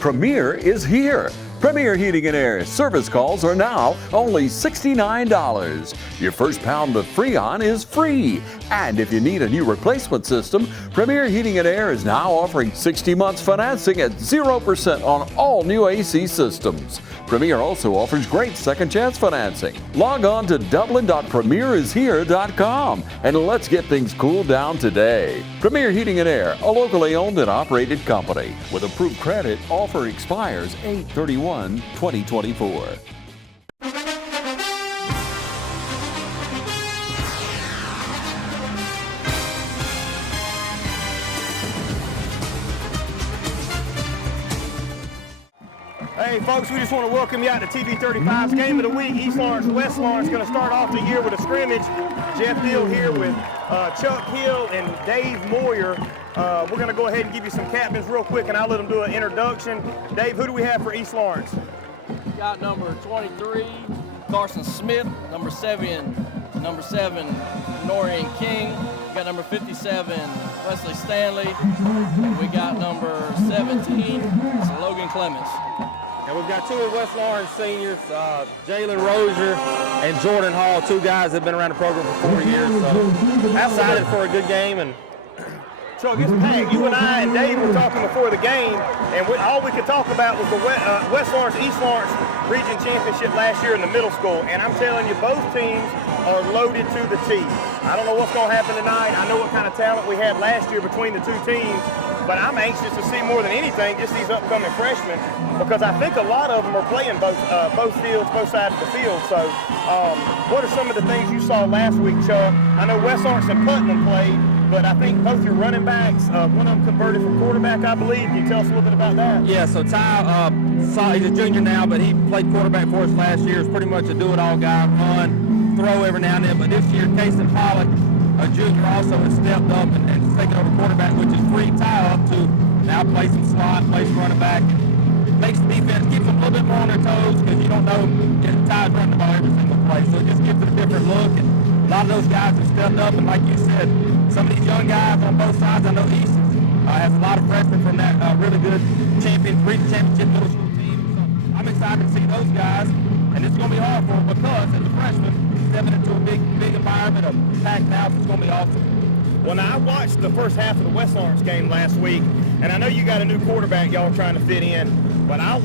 Premier is here. Premier Heating and Air service calls are now only $69. Your first pound of Freon is free. And if you need a new replacement system, Premier Heating and Air is now offering 60 months financing at 0% on all new AC systems. Premier also offers great second chance financing. Log on to dublin.premierishere.com and let's get things cooled down today. Premier Heating and Air, a locally owned and operated company. With approved credit, offer expires 8/31/2024. Hey folks, we just want to welcome you out to TV35's Game of the Week. East Lawrence, West Lawrence going to start off the year with a scrimmage. Jeff Deal here with Chuck Hill and Dave Moyer. We're going to go ahead and give you some captains real quick, and I'll let them do an introduction. Dave, who do we have for East Lawrence? We got number 23, Carson Smith. Number 7, Norian King. We got number 57, Wesley Stanley. And we got number 17, Logan Clemens. And we've got two of West Lawrence seniors, Jalen Rozier and Jordan Hall, two guys that have been around the program for 4 years. So excited for a good game. And Chuck, it's packed. You and I and Dave were talking before the game, and all we could talk about was the West Lawrence, East Lawrence Region Championship last year in the middle school. And I'm telling you, both teams are loaded to the teeth. I don't know what's going to happen tonight. I know what kind of talent we had last year between the two teams, but I'm anxious to see more than anything just these upcoming freshmen, because I think a lot of them are playing both fields, both sides of the field. So what are some of the things you saw last week, Chuck? I know West Lawrence and Putnam played, but I think both your running backs, one of them converted from quarterback, I believe. Can you tell us a little bit about that? yeah, so Ty, he's a junior now, but he played quarterback for us last year. He's pretty much a do-it-all guy, run, throw every now and then. But this year, Kason Pollock, a junior, also has stepped up and taken over quarterback, which is freed Ty up to now play some slot, play some running back. Makes the defense, keeps them a little bit more on their toes, because you don't know if Ty's running the ball every single play. So it just gives it a different look. And a lot of those guys have stepped up, and like you said, some of these young guys on both sides, I know East has a lot of freshmen from that really good region championship middle school team. So I'm excited to see those guys, and it's going to be hard for them because as a freshman, stepping into a big environment, a packed house, it's going to be awesome. Well, now, I watched the first half of the West Lawrence game last week, and I know you got a new quarterback y'all trying to fit in, but I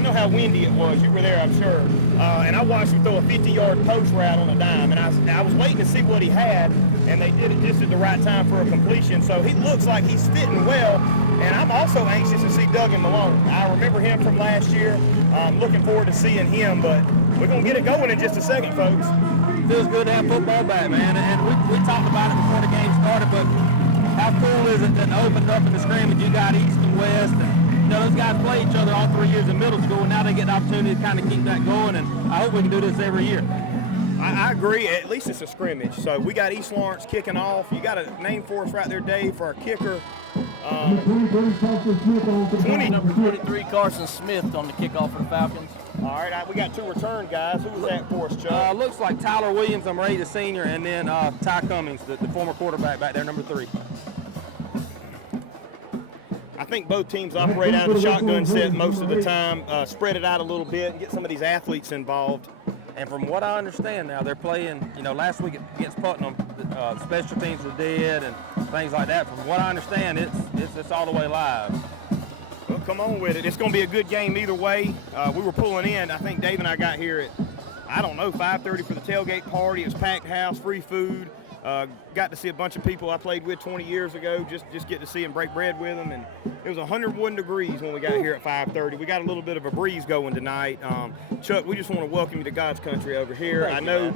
know how windy it was. You were there, I'm sure. And I watched him throw a 50-yard post route on a dime, and I was waiting to see what he had, and they did it just at the right time for a completion. So he looks like he's fitting well, and I'm also anxious to see Duggan Malone. I remember him from last year. I'm looking forward to seeing him, but we're going to get it going in just a second, folks. Feels good to have football back, man. And we talked about it before the game started, but how cool is it that opened up in the scrimmage, you got East and West, and those guys play each other all 3 years in middle school, and now they get the opportunity to kind of keep that going, and I hope we can do this every year. I agree. At least it's a scrimmage. So we got East Lawrence kicking off. You got a name for us right there, Dave, for our kicker. Number 23, Carson Smith on the kickoff for the Falcons. All right, we got two return guys. Who was that for us, Chuck? Looks like Tyler Williams, I'm ready, the senior, and then Ty Cummings, the former quarterback back there, number 3. I think both teams operate out of the shotgun set most of the time, spread it out a little bit, and get some of these athletes involved. And from what I understand now, they're playing, last week against Putnam, special teams were dead and things like that. From what I understand, it's all the way live. Well, come on with it. It's going to be a good game either way. We were pulling in. I think Dave and I got here at, 5:30 for the tailgate party. It was packed house, free food. Got to see a bunch of people I played with 20 years ago, just get to see them, break bread with them, and it was 101 degrees when we got here at 5:30. We got a little bit of a breeze going tonight. Chuck, we just want to welcome you to God's country over here. I know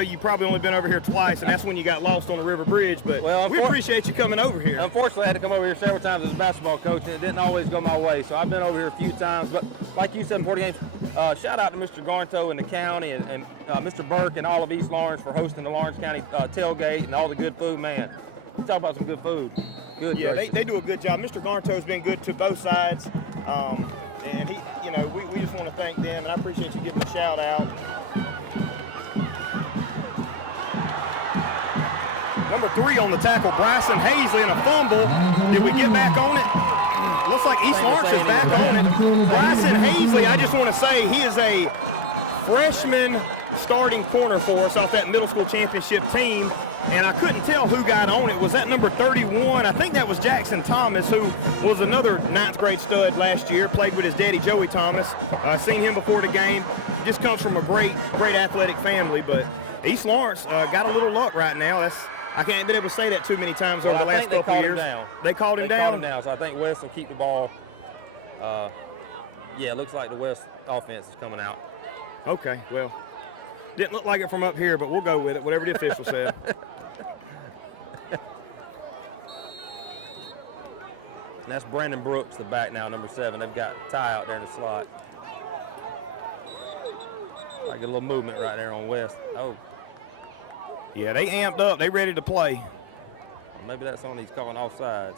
you probably only been over here twice, and that's when you got lost on the river bridge, but we appreciate you coming over here. Unfortunately, I had to come over here several times as a basketball coach, and it didn't always go my way, so I've been over here a few times. But like you said in 40 games, shout out to Mr. Garnto and the county and Mr. Burke and all of East Lawrence for hosting the Lawrence County tailgate and all the good food, man. You talk about some good food. Good. Yeah, they do a good job. Mr. Garnto's been good to both sides, and he, we just want to thank them, and I appreciate you giving a shout out. Number 3 on the tackle, Bryson Hazley, and a fumble. Did we get back on it? looks like East Lawrence is back on it. Bryson Hazley, I just want to say, he is a freshman starting corner for us off that middle school championship team. And I couldn't tell who got on it. Was that number 31? I think that was Jackson Thomas, who was another 9th grade stud last year, played with his daddy, Joey Thomas. Seen him before the game. Just comes from a great athletic family. But East Lawrence got a little luck right now. I can't be able to say that too many times over the last couple of years. They called him down? So I think West will keep the ball. Yeah, it looks like the West offense is coming out. Okay, well, didn't look like it from up here, but we'll go with it, whatever the official said. And that's Brandon Brooks, the back now, number 7. They've got Ty out there in the slot. I get a little movement right there on West. Oh. Yeah, they amped up. They ready to play. Well, maybe that's on he's calling offsides.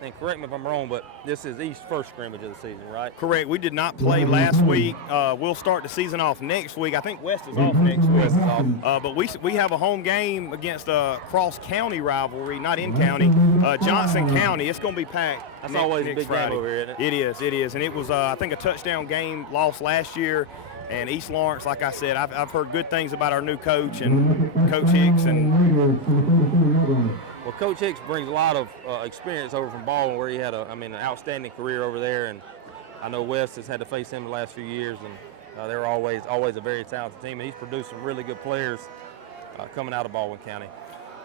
And correct me if I'm wrong, but this is East's first scrimmage of the season, right? Correct. We did not play last week. We'll start the season off next week. I think West is off next week. West is off. But we have a home game against a cross-county rivalry, not in county, Johnson County. It's going to be packed. That's always a big Friday. game over here, isn't it? It is. And it was, I think, a touchdown game lost last year. And East Lawrence, like I said, I've heard good things about our new coach and Coach Hicks. Well, Coach Hicks brings a lot of experience over from Baldwin, where he had an outstanding career over there, and I know West has had to face him the last few years, and they're always a very talented team, and he's produced some really good players coming out of Baldwin County.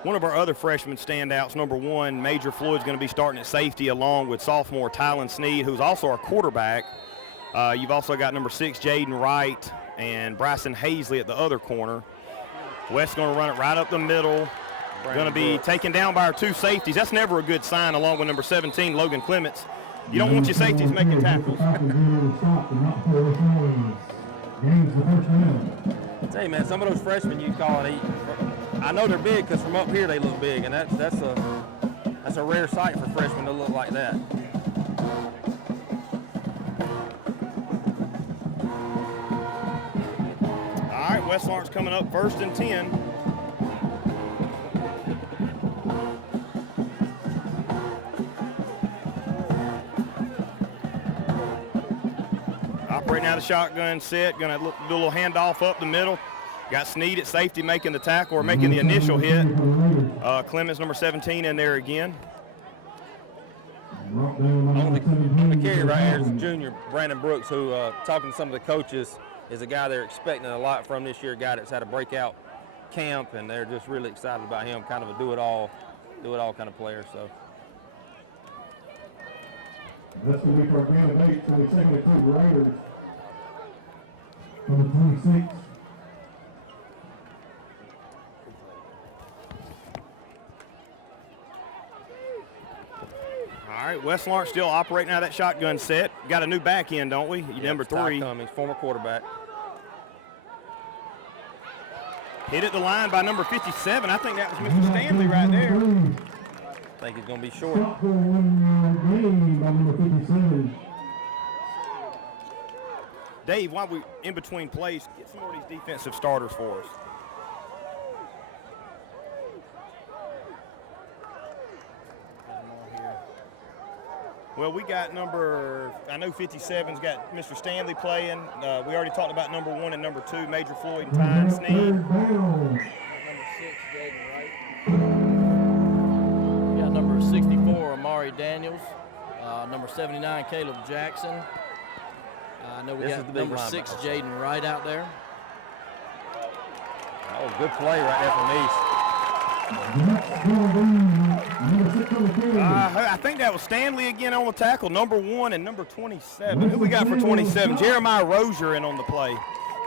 One of our other freshman standouts, number 1, Major Floyd's going to be starting at safety along with sophomore Tylen Sneed, who's also our quarterback. You've also got number 6, Jaden Wright, and Bryson Hazley at the other corner. West's going to run it right up the middle. Going to be taken down by our 2 safeties. That's never a good sign, along with number 17, Logan Clements. You don't want your safeties making tackles. Hey, man, some of those freshmen you call it, I know they're big because from up here they look big, and that's a rare sight for freshmen to look like that. All right, West Lawrence coming up 1st and 10. Right now the shotgun set, going to do a little handoff up the middle. Got Sneed at safety making the tackle or making the initial hit. Clemens, number 17, in there again. On the carry right here is junior Brandon Brooks, who, talking to some of the coaches, is a guy they're expecting a lot from this year, a guy that's had a breakout camp, and they're just really excited about him, kind of a do-it-all kind of player. So. This will be for candidate for the second and 2 graders. Number 26. All right, West Lawrence still operating out of that shotgun set. Got a new back end, don't we? Yep, number 3. Cummings, former quarterback. Hit at the line by number 57. I think that was Mr. Stanley right there. I think he's going to be short. Dave, while we're in between plays, get some more of these defensive starters for us. Well, we got I know 57's got Mr. Stanley playing. We already talked about number 1 and number 2, Major Floyd and Tylen Sneed. Number 6, Jaden Wright. We got number 64, Amari Daniels. Number 79, Caleb Jackson. I know we got number 6, Jaden Wright out there. Oh, good play right there from East. I think that was Stanley again on the tackle, number 1 and number 27. Who we got for 27? Jeremiah Rozier in on the play.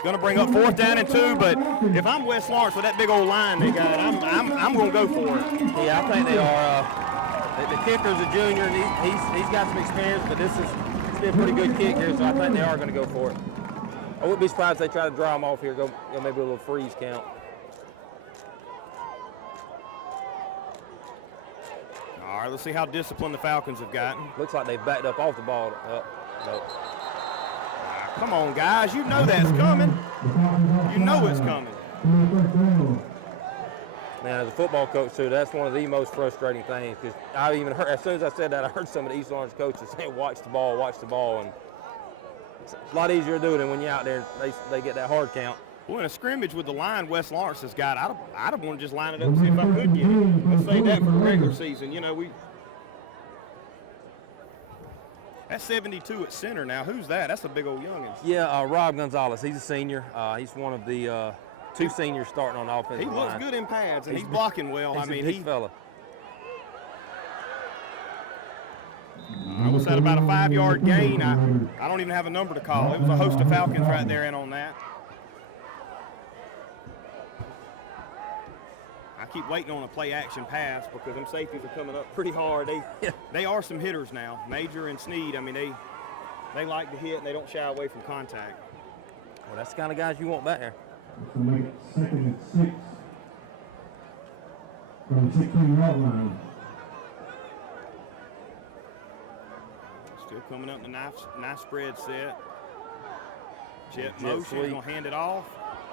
Going to bring up 4th down and 2, but if I'm West Lawrence with that big old line they got, I'm going to go for it. Yeah, I think they are. The kicker's a junior, and he's got some experience, but it's been a pretty good kick here, so I think they are going to go for it. I wouldn't be surprised if they try to draw him off here, go maybe a little freeze count. All right, let's see how disciplined the Falcons have gotten. Looks like they've backed up off the ball. Nope. Come on, guys. You know that's coming. You know it's coming. Man, as a football coach too, that's one of the most frustrating things, because I even heard, as soon as I said that, I heard some of the East Lawrence coaches saying, watch the ball, and it's a lot easier to do it than when you're out there, they get that hard count. Well, in a scrimmage with the line West Lawrence has got, I'd have wanted to just line it up and see if I could get it. Let's save that for the regular season. You know, that's 72 at center now. Who's that? That's a big old youngin. Yeah, Rob Gonzalez. He's a senior. He's one of the 2 seniors starting on the offensive line. He looks good in pads, and he's blocking well. He's a big fella. I was at about a 5-yard gain. I don't even have a number to call. It was a host of Falcons right there in on that. I keep waiting on a play action pass because them safeties are coming up pretty hard. They are some hitters now. Major and Sneed, I mean, they like to hit and they don't shy away from contact. Well, that's the kind of guys you want back there. To make it 2nd and 6 from the 16-yard line. Still coming up in the nice spread set. Jet motion, he's going to hand it off.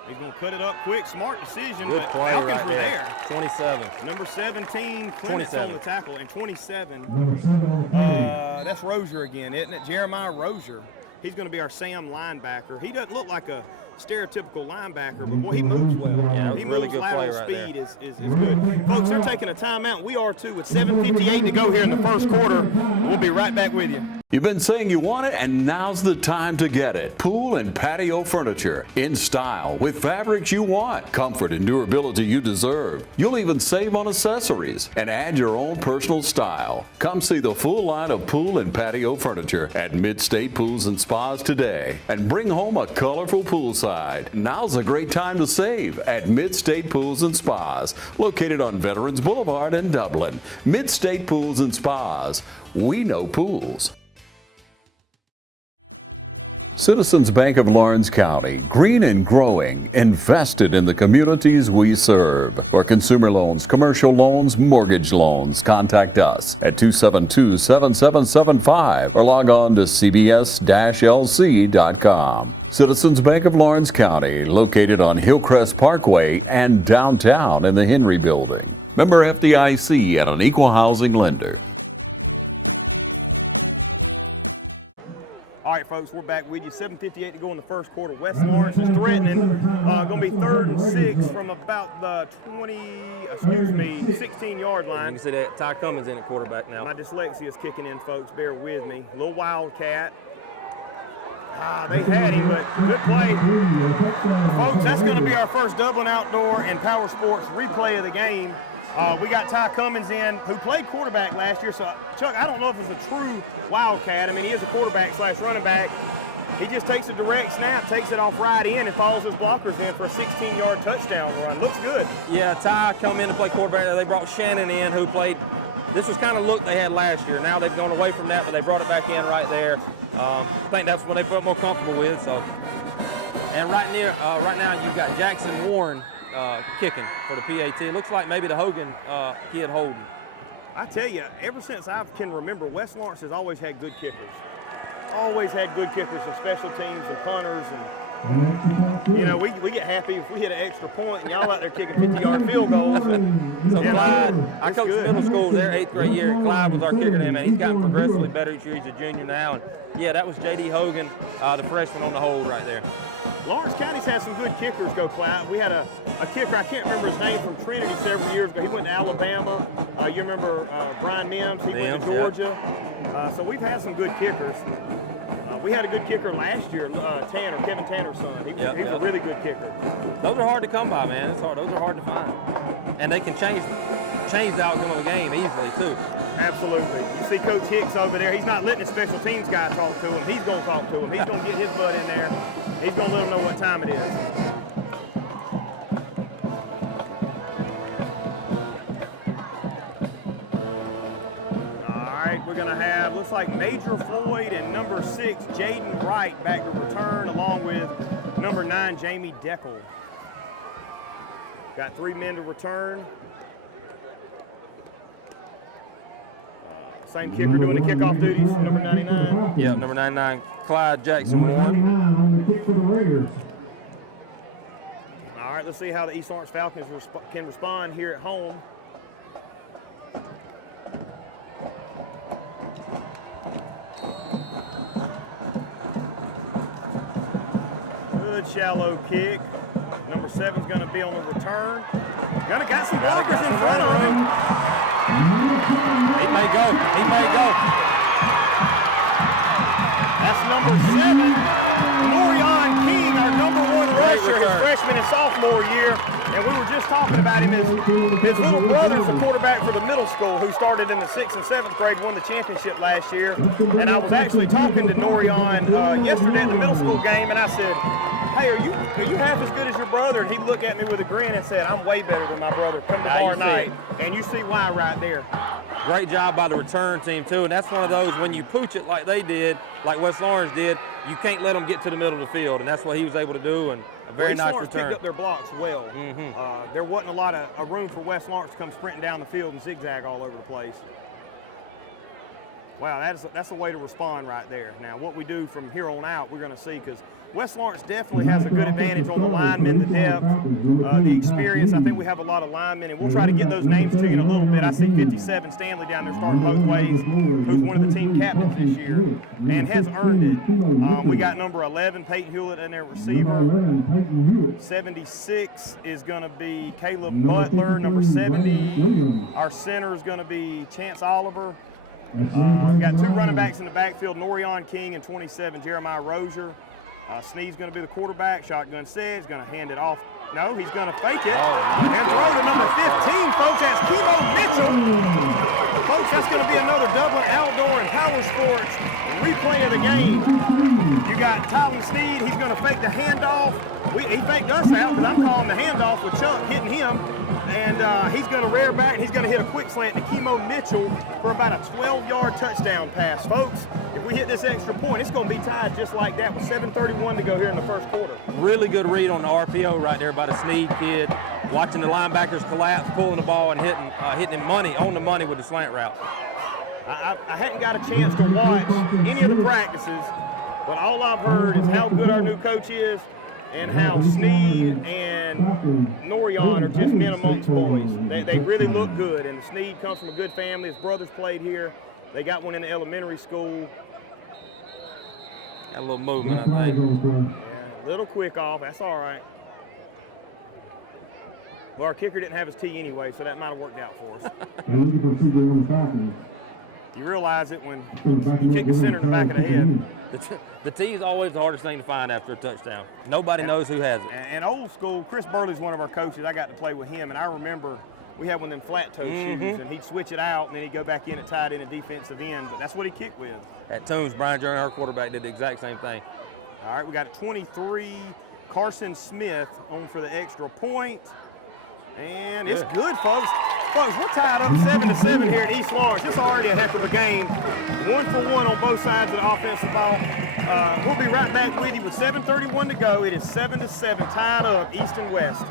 He's going to cut it up quick. Smart decision, good but play Falcons right were there. 27. Number 17, Clements on the tackle, and 27. Number 7 on the play. That's Rozier again, isn't it? Jeremiah Rozier. He's going to be our Sam linebacker. He doesn't look like a stereotypical linebacker, but boy, he moves well. Yeah, that was he a really moves good play lateral right speed there. is good. Folks, they're taking a timeout. We are too with 7:58 to go here in the first quarter. We'll be right back with you. You've been saying you want it, and now's the time to get it. Pool and patio furniture in style with fabrics you want, comfort and durability you deserve. You'll even save on accessories and add your own personal style. Come see the full line of pool and patio furniture at Mid-State Pools and Spas today and bring home a colorful poolside. Now's a great time to save at Mid-State Pools and Spas, located on Veterans Boulevard in Dublin. Mid-State Pools and Spas. We know pools. Citizens Bank of Lawrence County, green and growing, invested in the communities we serve. For consumer loans, commercial loans, mortgage loans, contact us at 272-7775 or log on to cbs-lc.com. Citizens Bank of Lawrence County, located on Hillcrest Parkway and downtown in the Henry Building. Member FDIC and an equal housing lender. All right, folks, we're back with you. 7:58 to go in the first quarter. West Lawrence is threatening. Going to be 3rd and 6 from about the 16-yard line. You can see that Ty Cummins in at quarterback now. My dyslexia is kicking in, folks. Bear with me. Little wildcat. They had him, but good play. Folks, that's going to be our first Dublin Outdoor and Power Sports replay of the game. We got Ty Cummins in, who played quarterback last year. So, Chuck, I don't know if it's a true wildcat. I mean, he is a quarterback / running back. He just takes a direct snap, takes it off right in, and follows his blockers in for a 16-yard touchdown run. Looks good. Yeah, Ty come in to play quarterback. They brought Shannon in, who played. This was kind of look they had last year. Now they've gone away from that, but they brought it back in right there. I think that's what they felt more comfortable with. So, and right now you've got Jackson Warren kicking for the PAT. It looks like maybe the Hogan kid holding. I tell you, ever since I can remember, West Lawrence has always had good kickers. Always had good kickers and special teams and punters. And, you know, we get happy if we hit an extra point and y'all out there kicking 50-yard field goals. And, so Clyde, I coached middle school their 8th grade year. Clyde was our kicker then, man. He's gotten progressively better each year. He's a junior now. And yeah, that was J.D. Hogan, the freshman on the hold right there. Lawrence County's had some good kickers go, Clyde. We had a kicker, I can't remember his name, from Trinity several years ago. He went to Alabama. You remember Brian Mims? He went to Georgia. Yeah. So we've had some good kickers. We had a good kicker last year, Kevin Tanner's son. He was a really good kicker. Those are hard to come by, man. It's hard. Those are hard to find. And they can change the outcome of a game easily, too. Absolutely. You see Coach Hicks over there. He's not letting the special teams guy talk to him. He's going to talk to him. He's going to get his butt in there. He's going to let him know what time it is. We're going to have, looks like Major Floyd and number 6, Jaden Wright, back to return, along with number 9, Jamie Deckel. Got 3 men to return. Same kicker doing the kickoff duties, number 99. Yeah, number 99, Clyde Jackson Warren. All right, to see how the East Lawrence Falcons can respond here at home. Good shallow kick. Number 7's going to be on the return. Got some blockers in front of him. He may go. He may go. That's number 7, Norion King, our #1 rusher, his freshman and sophomore year. And we were just talking about him. His little brother's the quarterback for the middle school who started in the 6th and 7th grade, won the championship last year. And I was actually talking to Norion yesterday at the middle school game, and I said, hey, are you half as good as your brother? And he looked at me with a grin and said, I'm way better than my brother. Come tomorrow night. And you see why right there. Great job by the return team, too. And that's one of those, when you pooch it like they did, like West Lawrence did, you can't let them get to the middle of the field. And that's what he was able to do. And a very nice return. Picked up their blocks well. There wasn't a lot of room for West Lawrence to come sprinting down the field and zigzag all over the place. Wow, that's a way to respond right there. Now, what we do from here on out, we're going to see, because West Lawrence definitely has a good advantage on the linemen, the depth, the experience. I think we have a lot of linemen, and we'll try to get those names to you in a little bit. I see 57 Stanley down there starting both ways, who's one of the team captains this year, and has earned it. We got number 11, Peyton Hewlett, in their receiver. 76 is going to be Caleb Butler. Number 70, our center is going to be Chance Oliver. We've got 2 running backs in the backfield, Norion King and 27, Jeremiah Rozier. Sneed's going to be the quarterback. Shotgun set. He's going to hand it off. No, he's going to fake it. And throw to number 15, folks. That's Kimo Mitchell. Folks, that's going to be another Dublin Outdoor and Power Sports replay of the game. You got Tyler Sneed. He's going to fake the handoff. He faked us out because I'm calling the handoff with Chuck hitting him. And he's going to rear back, and he's going to hit a quick slant to Kimo Mitchell for about a 12-yard touchdown pass. Folks, if we hit this extra point, it's going to be tied just like that with 7:31 to go here in the first quarter. Really good read on the RPO right there by the Sneed kid. Watching the linebackers collapse, pulling the ball, and hitting him on the money with the slant route. I hadn't got a chance to watch any of the practices, but all I've heard is how good our new coach is, and how Sneed and Norion are just men amongst boys. They really look good, and Sneed comes from a good family. His brothers played here. They got one in the elementary school. Got a little movement, I think. Yeah, little quick off. That's all right. Well, our kicker didn't have his tee anyway, so that might have worked out for us. You realize it when you kick the center in the back of the head. The tee is always the hardest thing to find after a touchdown. Nobody knows who has it. And old school, Chris Burley's one of our coaches. I got to play with him, and I remember we had one of them flat toe shoes, and he'd switch it out, and then he'd go back in at tight end and defensive end. But that's what he kicked with. At Toombs, Brian Journey, our quarterback, did the exact same thing. All right, we got 23, Carson Smith on for the extra point. And it's good, folks. Folks, we're tied up 7-7 here at East Lawrence. It's already a heck of a game. 1-for-1 on both sides of the offensive ball. We'll be right back with you with 7:31 to go. It is 7-7, tied up East and West.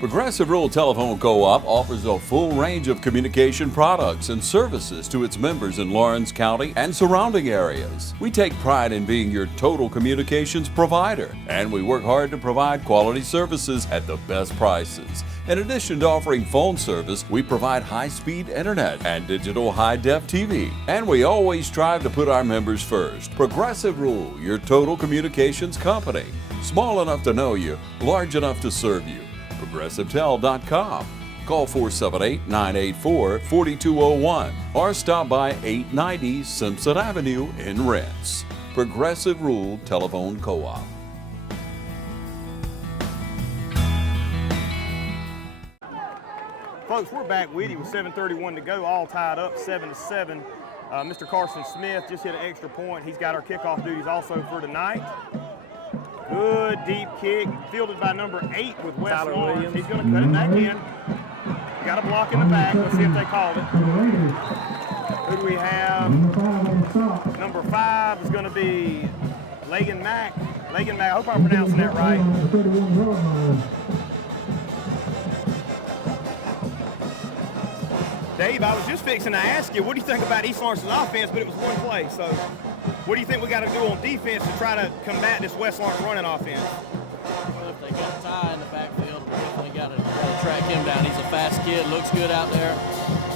Progressive Rural Telephone Co-op offers a full range of communication products and services to its members in Lawrence County and surrounding areas. We take pride in being your total communications provider, and we work hard to provide quality services at the best prices. In addition to offering phone service, we provide high-speed internet and digital high-def TV. And we always strive to put our members first. Progressive Rural, your total communications company. Small enough to know you, large enough to serve you. ProgressiveTel.com. Call 478-984-4201 or stop by 890 Simpson Avenue in Renss. Progressive Rural Telephone Co-op. Folks, we're back with you with 7:31 to go, all tied up 7-7. Mr. Carson Smith just hit an extra point. He's got our kickoff duties also for tonight. Good deep kick, fielded by number 8 with West Lawrence. He's going to cut it back in. Got a block in the back. Let's see if they called it. Who do we have? Number 5 is going to be Lagan Mack. Lagan Mack, I hope I'm pronouncing that right. Dave, I was just fixing to ask you, what do you think about East Lawrence's offense, but it was one play. So what do you think we got to do on defense to try to combat this West Lawrence running offense? Well, if they got Ty in the backfield, we definitely got to track him down. He's a fast kid, looks good out there.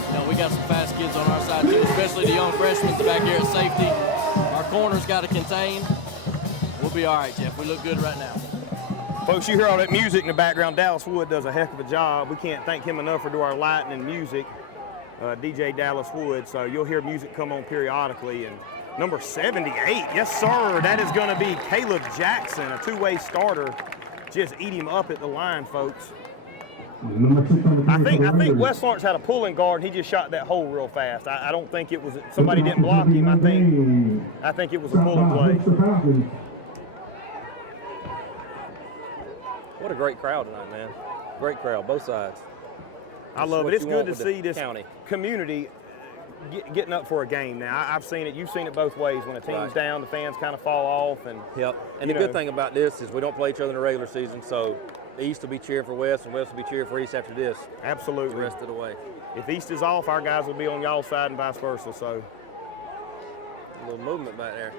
You know, we got some fast kids on our side too, especially the young freshmen back here at safety. Our corners got to contain. We'll be all right, Jeff. We look good right now. Folks, you hear all that music in the background. Dallas Wood does a heck of a job. We can't thank him enough for doing our lighting and music, DJ Dallas Wood. So you'll hear music come on periodically. And number 78, yes, sir, that is going to be Caleb Jackson, a two-way starter. Just eat him up at the line, folks. I think West Lawrence had a pulling guard, and he just shot that hole real fast. I don't think it was somebody didn't block him. I think it was a pulling play. What a great crowd tonight, man. Great crowd, both sides. I love it. It's good to see this community getting up for a game now. I've seen it. You've seen it both ways. When a team's down, the fans kind of fall off. And And the good thing about this is we don't play each other in the regular season, so the East will be cheering for West, and West will be cheering for East after this. Absolutely. The rest of the way. If East is off, our guys will be on y'all's side and vice versa. So a little movement back there.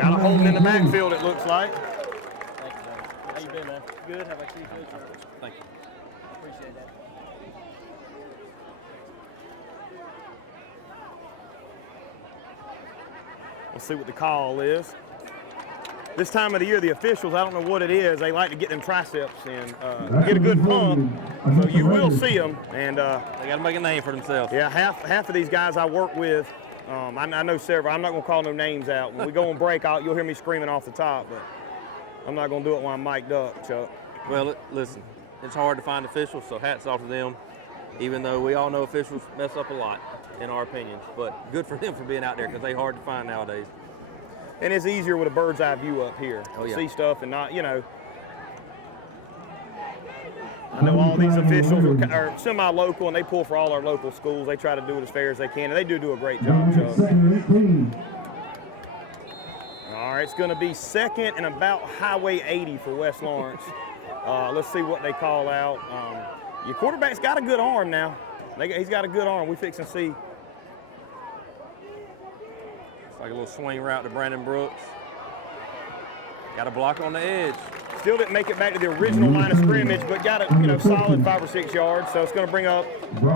Got a hold in the backfield, it looks like. Thank you, James. How you been, man? Good. How about you? Good. Thank you. Appreciate that. Let's see what the call is. This time of the year, the officials, I don't know what it is, they like to get them triceps in, get a good pump, so you will see them. And they got to make a name for themselves. Yeah, half of these guys I work with, I know several. I'm not going to call no names out. When we go on break, you'll hear me screaming off the top, but I'm not going to do it while I'm mic'd up, Chuck. Well, listen, it's hard to find officials, so hats off to them, even though we all know officials mess up a lot, in our opinions. But good for them for being out there, because they're hard to find nowadays. And it's easier with a bird's eye view up here. Oh, yeah. See stuff and not, I know all these officials are semi-local, and they pull for all our local schools. They try to do it as fair as they can, and they do a great job, Chuck. All right, it's going to be second and about Highway 80 for West Lawrence. Let's see what they call out. Your quarterback's got a good arm now. He's got a good arm. We fix and see. It's like a little swing route to Brandon Brooks. Got a block on the edge. Still didn't make it back to the original line of scrimmage, but got a solid 5 or 6 yards. So it's going to bring up third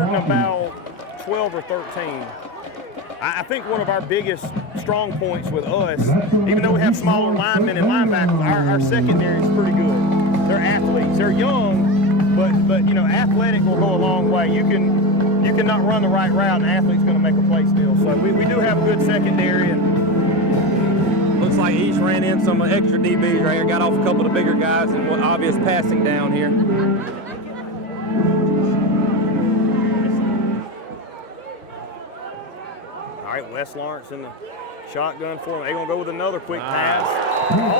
and about 12 or 13. I think one of our biggest strong points with us, even though we have smaller linemen and linebackers, our secondary is pretty good. They're athletes. They're young, but athletic will go a long way. You cannot run the right route, and an athlete's going to make a play still. So we do have a good secondary. And looks like East ran in some extra DBs right here, got off a couple of the bigger guys, and obvious passing down here. All right, West Lawrence in the shotgun for them. They're going to go with another quick pass.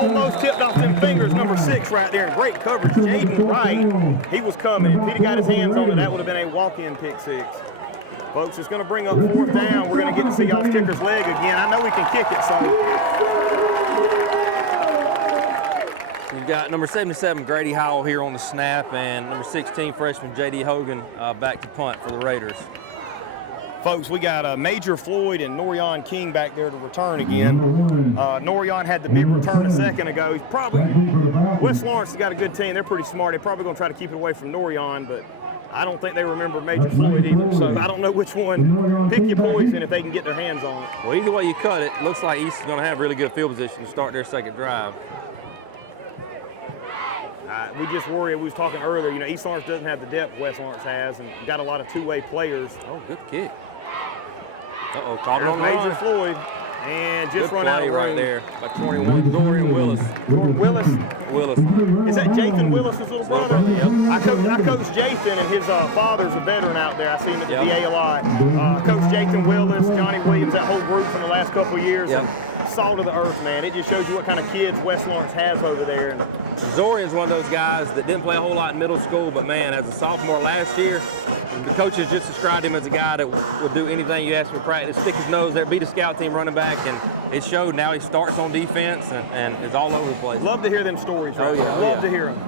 Almost tipped off them fingers, number 6 right there. Great coverage. Jaden Wright, he was coming. If he'd have got his hands on it, that would have been a walk-in pick 6. Folks, it's going to bring up 4th down. We're going to get to see y'all's kicker's leg again. I know we can kick it, so. You've got number 77, Grady Howell, here on the snap, and number 16, freshman J.D. Hogan, back to punt for the Raiders. Folks, we got Major Floyd and Norion King back there to return again. Norion had the big return a second ago. He's probably, West Lawrence has got a good team. They're pretty smart. They're probably going to try to keep it away from Norion, but I don't think they remember Major Floyd either. So I don't know which one. Pick your poison if they can get their hands on it. Well, either way you cut it, looks like East is going to have really good field position to start their second drive. We just worry, we was talking earlier, East Lawrence doesn't have the depth West Lawrence has, and got a lot of two-way players. Oh, good kick. Uh-oh, caught it on Major run. Floyd, and just good run out of right there by 21, Dorian Willis. Willis. Willis. Is that Jathan Willis' little brother? Yep. I coached Jathan, and his father's a veteran out there. I see him at the VA a lot. Coach Jathan Willis, Johnny Williams, that whole group from the last couple of years. Yep. Salt of the earth, man. It just shows you what kind of kids West Lawrence has over there. And Zorian's one of those guys that didn't play a whole lot in middle school, but man, as a sophomore last year, the coaches just described him as a guy that would do anything you ask him to practice, stick his nose there, beat a scout team running back, and it showed. Now he starts on defense and is all over the place. Love to hear them stories, right? Oh, yeah. Love to hear them.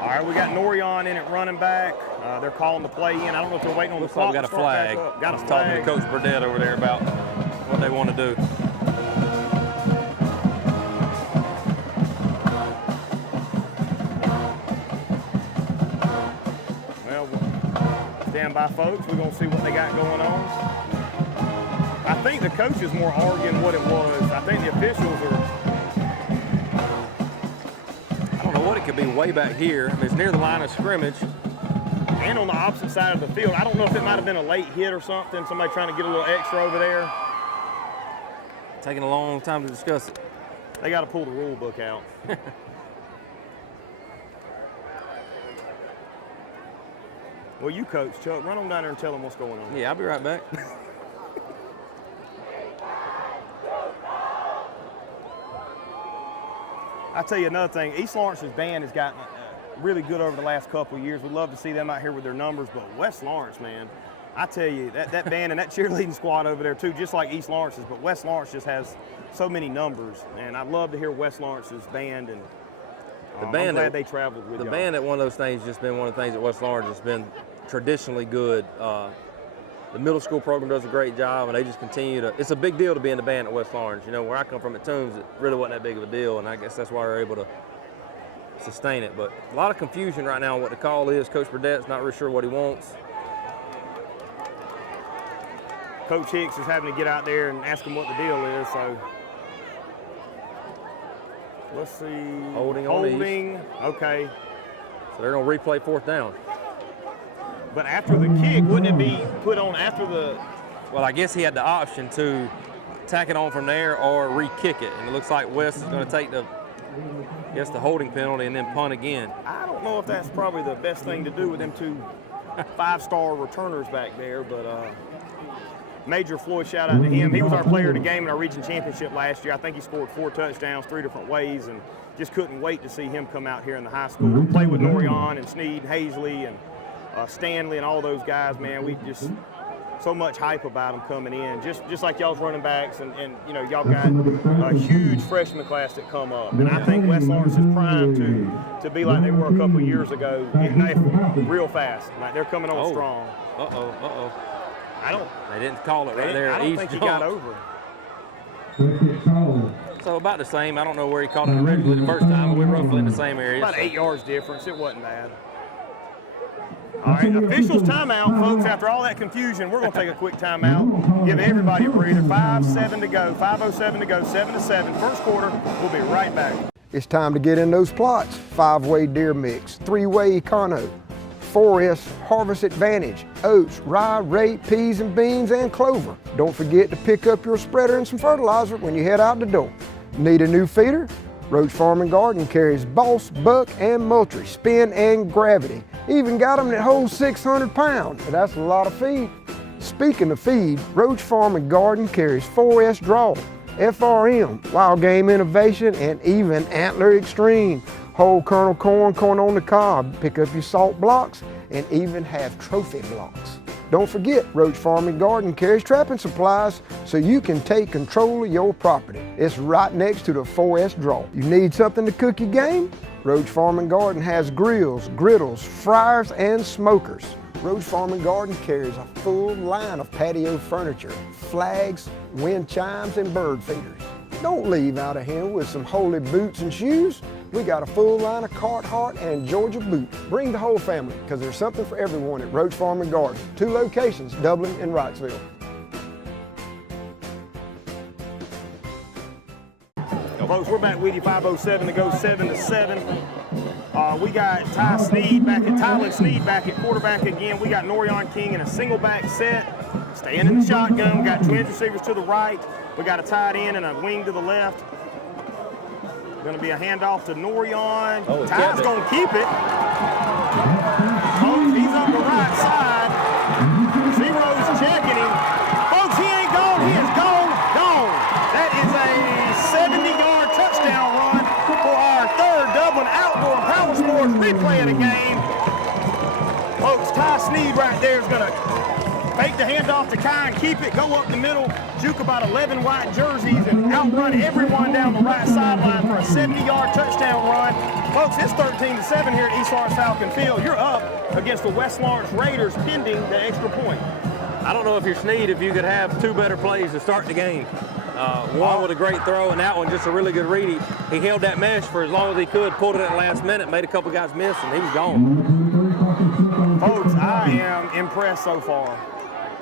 All right, we got Norion in at running back. They're calling the play in. I don't know if they're waiting on the clock. We got a flag. Got I a was flag. talking to Coach Burdett over there about what they want to do. Well, stand by, folks. We're going to see what they got going on. I think the coach is more arguing what it was. I think the officials are. I don't know what it could be way back here. I mean, it's near the line of scrimmage. And on the opposite side of the field. I don't know if it might have been a late hit or something. Somebody trying to get a little extra over there. Taking a long time to discuss it. They got to pull the rule book out. Well, you coach, Chuck. Run on down there and tell them what's going on. Yeah, I'll be right back. I'll tell you another thing. East Lawrence's band has gotten really good over the last couple of years. We'd love to see them out here with their numbers, but West Lawrence, man, I tell you, that band and that cheerleading squad over there too, just like East Lawrence's, but West Lawrence just has so many numbers, and I'd love to hear West Lawrence's band, and I'm glad they traveled with the y'all. band at one of those things just been one of the things at West Lawrence has been traditionally good. The middle school program does a great job, and they just continue to. It's a big deal to be in the band at West Lawrence. You know, where I come from at Toombs, it really wasn't that big of a deal, and I guess that's why we're able to sustain it. But a lot of confusion right now on what the call is. Coach Burdett's not really sure what he wants. Coach Hicks is having to get out there and ask him what the deal is. So let's see. Holding on Holding. Okay. So they're going to replay fourth down. But after the kick, wouldn't it be put on after the? Well, I guess he had the option to tack it on from there or re-kick it, and it looks like West is going to take the holding penalty and then punt again. I don't know if that's probably the best thing to do with them two five-star returners back there, but Major Floyd, shout out to him. He was our player of the game in our region championship last year. I think he scored 4 touchdowns 3 different ways, and just couldn't wait to see him come out here in the high school. We played with Norion and Sneed, Hazley, and Stanley, and all those guys. Man, we just so much hype about them coming in. Just like y'all's running backs, and you know, y'all got a huge freshman class that come up, and I think West Lawrence is primed to be like they were a couple of years ago, real fast. Like they're coming on strong. They didn't call it right there. I don't think he got over. So about the same. I don't know where he caught it originally the first time, but we're roughly in the same area. About 8 yards difference. It wasn't bad. All right, officials timeout, folks. After all that confusion, we're going to take a quick timeout. Give everybody a breather. 5:07 to go. 5:07 to go. 7-7. First quarter. We'll be right back. It's time to get in those plots. 5-way deer mix, 3-way econo, 4S harvest advantage, oats, rye, rape, peas and beans, and clover. Don't forget to pick up your spreader and some fertilizer when you head out the door. Need a new feeder? Roach Farm and Garden carries Boss, Buck, and Moultrie, Spin, and Gravity. Even got them that hold 600 pounds. That's a lot of feed. Speaking of feed, Roach Farm and Garden carries 4S Draw, FRM, Wild Game Innovation, and even Antler Extreme. Whole kernel corn on the cob. Pick up your salt blocks and even have trophy blocks. Don't forget, Roach Farm and Garden carries trapping supplies so you can take control of your property. It's right next to the 4S Draw. You need something to cook your game? Roach Farm and Garden has grills, griddles, fryers, and smokers. Roach Farm and Garden carries a full line of patio furniture, flags, wind chimes, and bird feeders. Don't leave out of here with some holy boots and shoes. We got a full line of Carhartt and Georgia boots. Bring the whole family, because there's something for everyone at Roach Farm and Garden. 2 locations, Dublin and Wrightsville. Folks, we're back with you. 5:07 to go. 7-7. We got Tyler Sneed back at quarterback again. We got Norion King in a single back set, staying in the shotgun. We got twins receivers to the right. We got a tight end and a wing to the left. Going to be a handoff to Norion. Ty's going to keep it. Folks, he's on the right side. Zero's checking him. Folks, he ain't gone. He is gone. That is a 70-yard right there is going to fake the handoff to Kai and keep it, go up the middle, juke about 11 white jerseys, and outrun everyone down the right sideline for a 70-yard touchdown run. Folks, it's 13-7 here at East Lawrence Falcon Field. You're up against the West Lawrence Raiders pending the extra point. I don't know if you're Snead if you could have two better plays to start the game. One with a great throw, and that one just a really good read. He held that mesh for as long as he could, pulled it at the last minute, made a couple guys miss, and he was gone. Folks, I am impressed so far.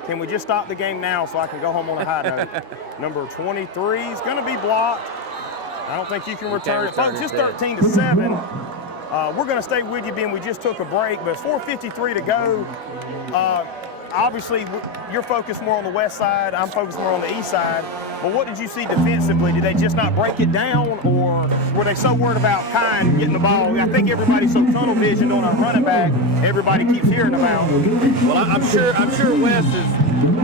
Can we just stop the game now so I can go home on a high note? Number 23 is going to be blocked. I don't think you can return it. Folks, it's 13-7. We're going to stay with you, being we just took a break, but it's 4:53 to go. Obviously, you're focused more on the west side. I'm focused more on the east side. But what did you see defensively? Did they just not break it down, or were they so worried about Kine getting the ball? I think everybody's so tunnel visioned on a running back, everybody keeps hearing about. Well, I'm sure West is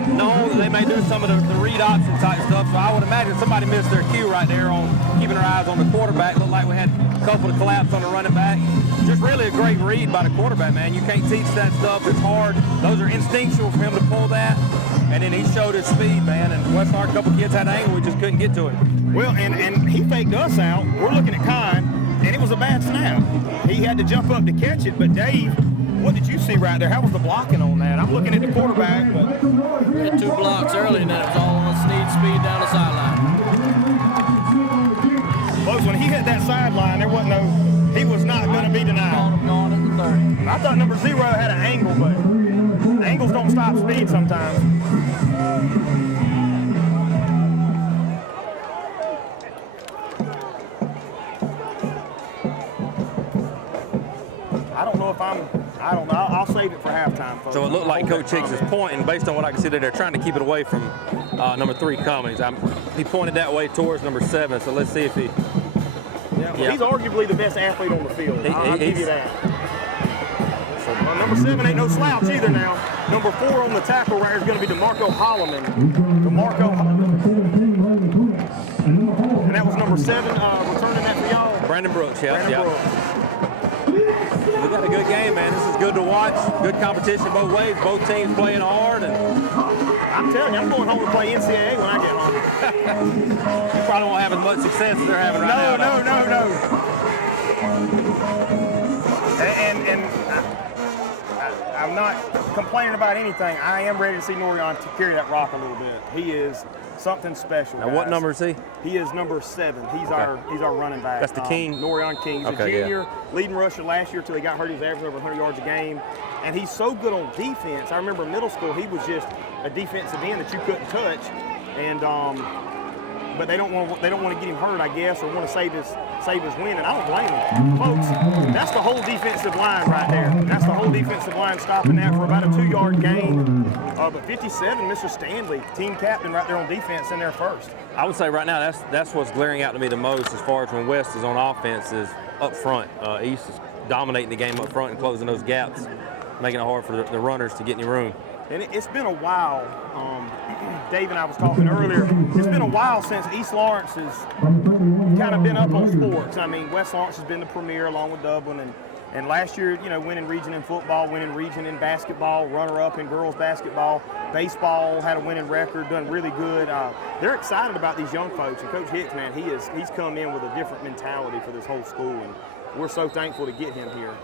known that they may do some of the read option type stuff, so I would imagine somebody missed their cue right there on keeping their eyes on the quarterback. Looked like we had a couple of collapse on the running back. Just really a great read by the quarterback, man. You can't teach that stuff. It's hard. Those are instinctual for him to pull that. And then he showed his speed, man. And West Lawrence, a couple kids had an angle. We just couldn't get to it. Well, and he faked us out. We're looking at Kine, and it was a bad snap. He had to jump up to catch it. But, Dave, what did you see right there? How was the blocking on that? I'm looking at the quarterback. But We had two blocks early, and then it was all on Snead speed down the sideline. Folks, when he hit that sideline, there wasn't no, he was not going to be denied. Gone at the 30. I thought number 0 had an angle, but angles don't stop speed sometimes. I don't know if I don't know. I'll save it for halftime, folks. So it looked like Coach Hicks is pointing, based on what I can see, that they're trying to keep it away from number 3 Cummings. He pointed that way towards number 7, so let's see if he... Yeah, well, he's arguably the best athlete on the field. I'll give you that. Number 7 ain't no slouch either now. Number 4 on the tackle right here is going to be DeMarco Holloman. And that was number 7 returning that for y'all. Brandon Brooks, yeah. Brandon Brooks. We got a good game, man. This is good to watch. Good competition both ways. Both teams playing hard. And I'm telling you, I'm going home to play NCAA when I get home. you probably won't have as much success as they're having right now. No. And I'm not complaining about anything. I am ready to see Norion to carry that rock a little bit. He is something special. And what number is he? He is number 7. He's our running back. That's the King? Norion King. He's a junior, leading rusher last year till he got hurt. He was averaging over 100 yards a game. And he's so good on defense. I remember in middle school, he was just a defensive end that you couldn't touch. And but they don't want to get him hurt, I guess, or want to save his win, and I don't blame them. Folks, that's the whole defensive line right there. That's the whole defensive line stopping that for about a 2-yard gain. But 57, Mr. Stanley, team captain right there on defense in there first. I would say right now that's what's glaring out to me the most as far as when West is on offense is up front. East is dominating the game up front and closing those gaps, making it hard for the runners to get any room. And it's been a while. Dave and I was talking earlier. It's been a while since East Lawrence has kind of been up on sports. I mean, West Lawrence has been the premier along with Dublin, and last year, winning region in football, winning region in basketball, runner-up in girls basketball, baseball had a winning record, done really good. They're excited about these young folks, and Coach Hicks, man, he's come in with a different mentality for this whole school, and we're so thankful to get him here.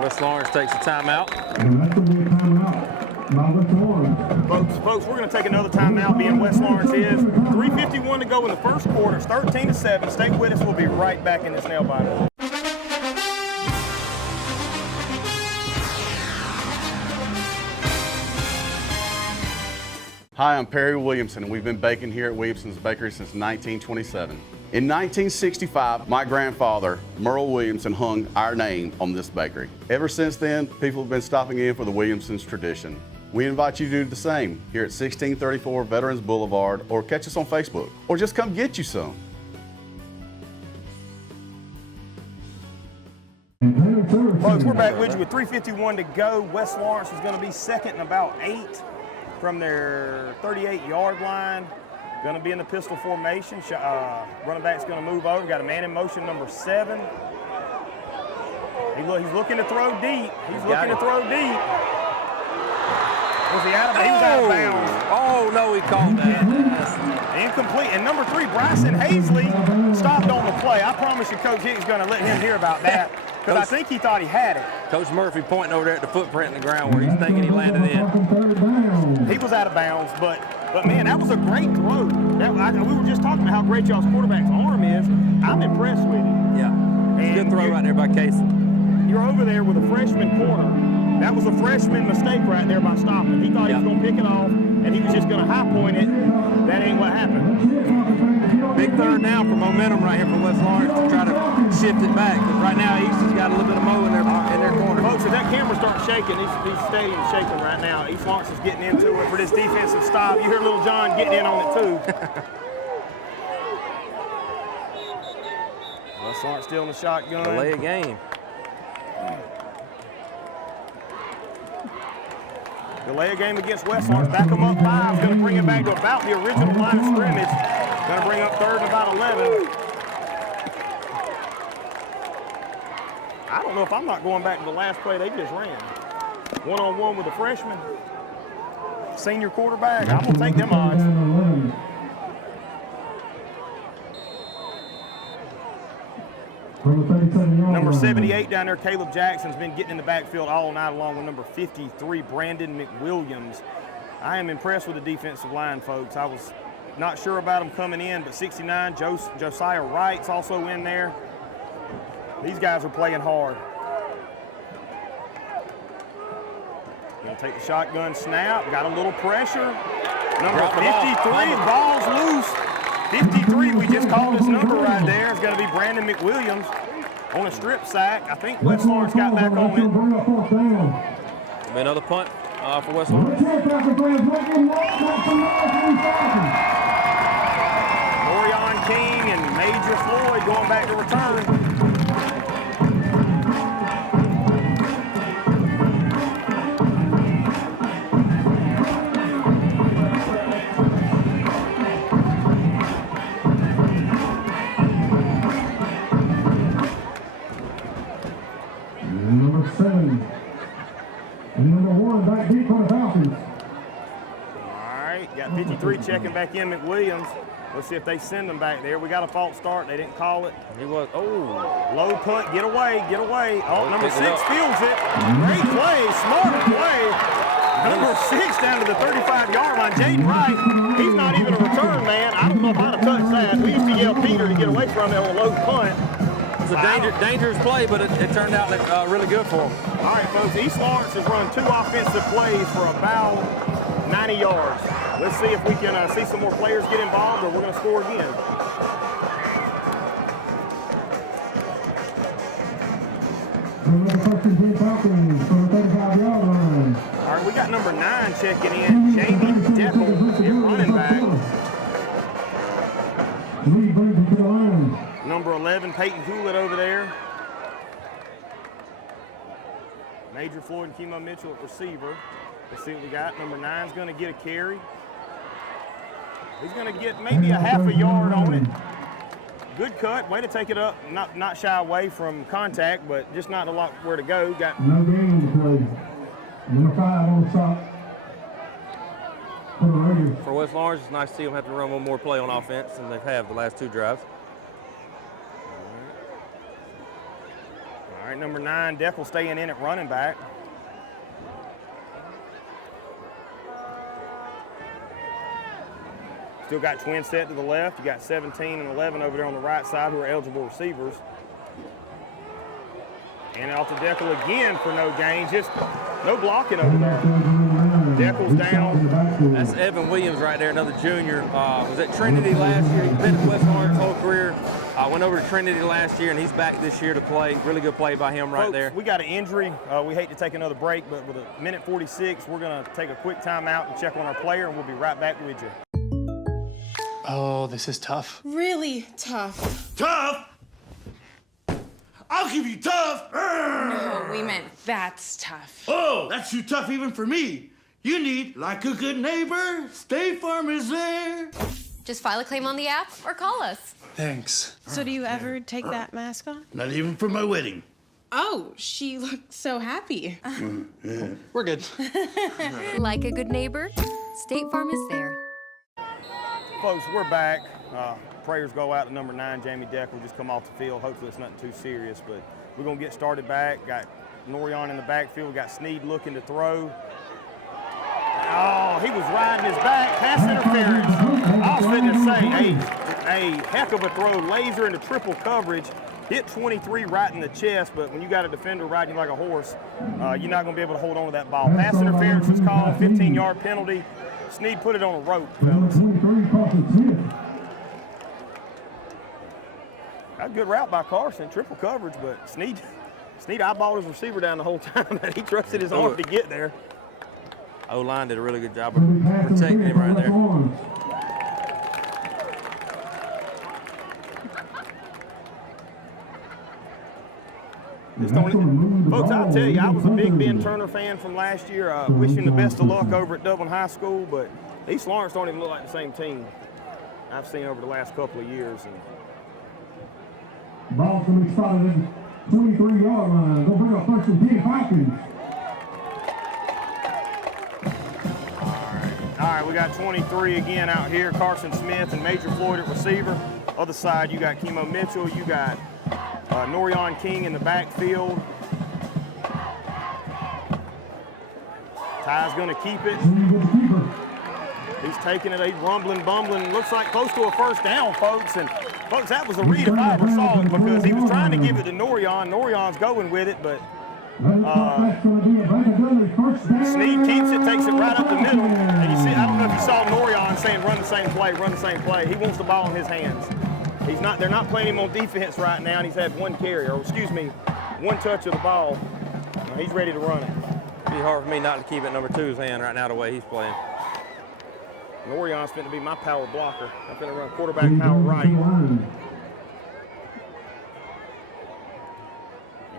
West Lawrence takes a timeout. Folks, we're going to take another timeout, being West Lawrence is. 3:51 to go in the first quarter. It's 13-7. Stay with us. We'll be right back in this nail biter. Hi, I'm Perry Williamson, and we've been baking here at Williamson's Bakery since 1927. In 1965, my grandfather, Merle Williamson, hung our name on this bakery. Ever since then, people have been stopping in for the Williamson's tradition. We invite you to do the same here at 1634 Veterans Boulevard, or catch us on Facebook, or just come get you some. Folks, we're back with you with 3:51 to go. West Lawrence is going to be second and about 8 from their 38-yard line. Going to be in the pistol formation. Running back's going to move over. Got a man in motion, number 7. He's looking to throw deep. He's looking to throw deep. Was he out of bounds? He was out of bounds. Oh, no, he called that. Incomplete. And number 3, Bryson Hazley, stopped on the play. I promise you Coach Hick's going to let him hear about that because I think he thought he had it. Coach Murphy pointing over there at the footprint in the ground where he's thinking he landed in. He was out of bounds, but man, that was a great throw. We were just talking about how great y'all's quarterback's arm is. I'm impressed with him. Yeah. Good throw right there by Casey. You're over there with a freshman corner. That was a freshman mistake right there by stopping. He thought he was going to pick it off, and he was just going to high point it. That ain't what happened. Big third down for momentum right here for West Lawrence to try to shift it back. But right now, East has got a little bit of mo in their corner. Folks, if that camera starts shaking, these stadiums shaking right now. East Lawrence is getting into it for this defensive stop. You hear Little John getting in on it too. West Lawrence still in the shotgun. Delay a game. Delay a game against West Lawrence. Back them up 5. Going to bring it back to about the original line of scrimmage. Going to bring up 3rd and about 11. I don't know if I'm not going back to the last play they just ran. One-on-one with the freshman. Senior quarterback. I'm going to take them odds. Number 78 down there, Caleb Jackson's been getting in the backfield all night along with number 53, Brandon McWilliams. I am impressed with the defensive line, folks. I was not sure about them coming in, but 69, Josiah Wright's also in there. These guys are playing hard. Gonna take the shotgun snap, got a little pressure. Number 53, ball's loose. 53, we just called his number right there. It's going to be Brandon McWilliams on a strip sack. I think West Lawrence got back on it. Be another punt for West Lawrence. Morion King and Major Floyd going back to return. Number 7 and number 1 back deep for the Falcons. All right, got 53 checking back in McWilliams. Let's see if they send them back there. We got a false start. They didn't call it. He was, Low punt, get away, get away. Oh, number 6 fields it. Great play, smart play. Number 6 down to the 35-yard line. Jaden Wright, he's not even a return man. I don't know if I'd have touched that. We used to yell Peter to get away from it on a low punt. It's a dangerous play, but it turned out really good for him. All right, folks, East Lawrence has run 2 offensive plays for about 90 yards. Let's see if we can see some more players get involved or we're going to score again. All right, we got number 9 checking in, Jamie Deckel at running back. Number 11, Peyton Hewlett over there. Major Floyd and Kemo Mitchell at receiver. Let's see what we got. Number 9's going to get a carry. He's going to get maybe a half a yard on it. Good cut. Way to take it up. Not shy away from contact, but just not a lot where to go. Got no game on the play. Number 5 on the stop. For West Lawrence, it's nice to see them have to run one more play on offense than they've had the last 2 drives. All right, number 9, Deckel staying in at running back. Still got twin set to the left. You got 17 and 11 over there on the right side who are eligible receivers. And off to Deckel again for no gain. Just no blocking over there. Deckel's down. That's Evan Williams right there, another junior. Was at Trinity last year. He's been at West Lawrence his whole career. Went over to Trinity last year, and he's back this year to play. Really good play by him right Folks, there. We got an injury. We hate to take another break, but with a minute 46, we're going to take a quick timeout and check on our player, and we'll be right back with you. Oh, this is tough. Really tough. Tough? I'll give you tough. No, we meant that's tough. Oh, that's too tough even for me. You need, like a good neighbor, State Farm is there. Just file a claim on the app or call us. Thanks. So do you ever take that mask off? Not even for my wedding. Oh, she looked so happy. We're good. Like a good neighbor, State Farm is there. Folks, we're back. Prayers go out to number 9, Jamie Deck will just come off the field. Hopefully it's nothing too serious, but we're going to get started back. Got Norion in the backfield. Got Sneed looking to throw. Oh, he was riding his back. Pass interference. I was fitting to say, a heck of a throw. Laser into triple coverage. Hit 23 right in the chest, but when you got a defender riding you like a horse, you're not going to be able to hold on to that ball. Pass interference was called, 15-yard penalty. Sneed put it on a rope, fellas. A good route by Carson, triple coverage, but Sneed eyeballed his receiver down the whole time. He trusted his arm to get there. O-line did a really good job of protecting him right there. Folks, I'll tell you, I was a big Ben Turner fan from last year. Wishing the best of luck over at Dublin High School, but East Lawrence don't even look like the same team I've seen over the last couple of years. Ball's going to be spotted at the 23-yard line. Go bring up first and 10 Falcons. All right, we got 23 again out here. Carson Smith and Major Floyd at receiver. Other side, you got Kemo Mitchell. You got Norion King in the backfield. Ty's going to keep it. He's taking it. He's rumbling, bumbling. Looks like close to a first down, folks. And, folks, that was a read if I ever saw it because he was trying to give it to Norion. Norion's going with it, but Sneed keeps it, takes it right up the middle. And you see, I don't know if you saw Norion saying run the same play, run the same play. He wants the ball in his hands. They're not playing him on defense right now, and he's had one carry, or excuse me, one touch of the ball. He's ready to run it. It'd be hard for me not to keep it number 2's hand right now the way he's playing. Norion's going to be my power blocker. I'm going to run quarterback power right.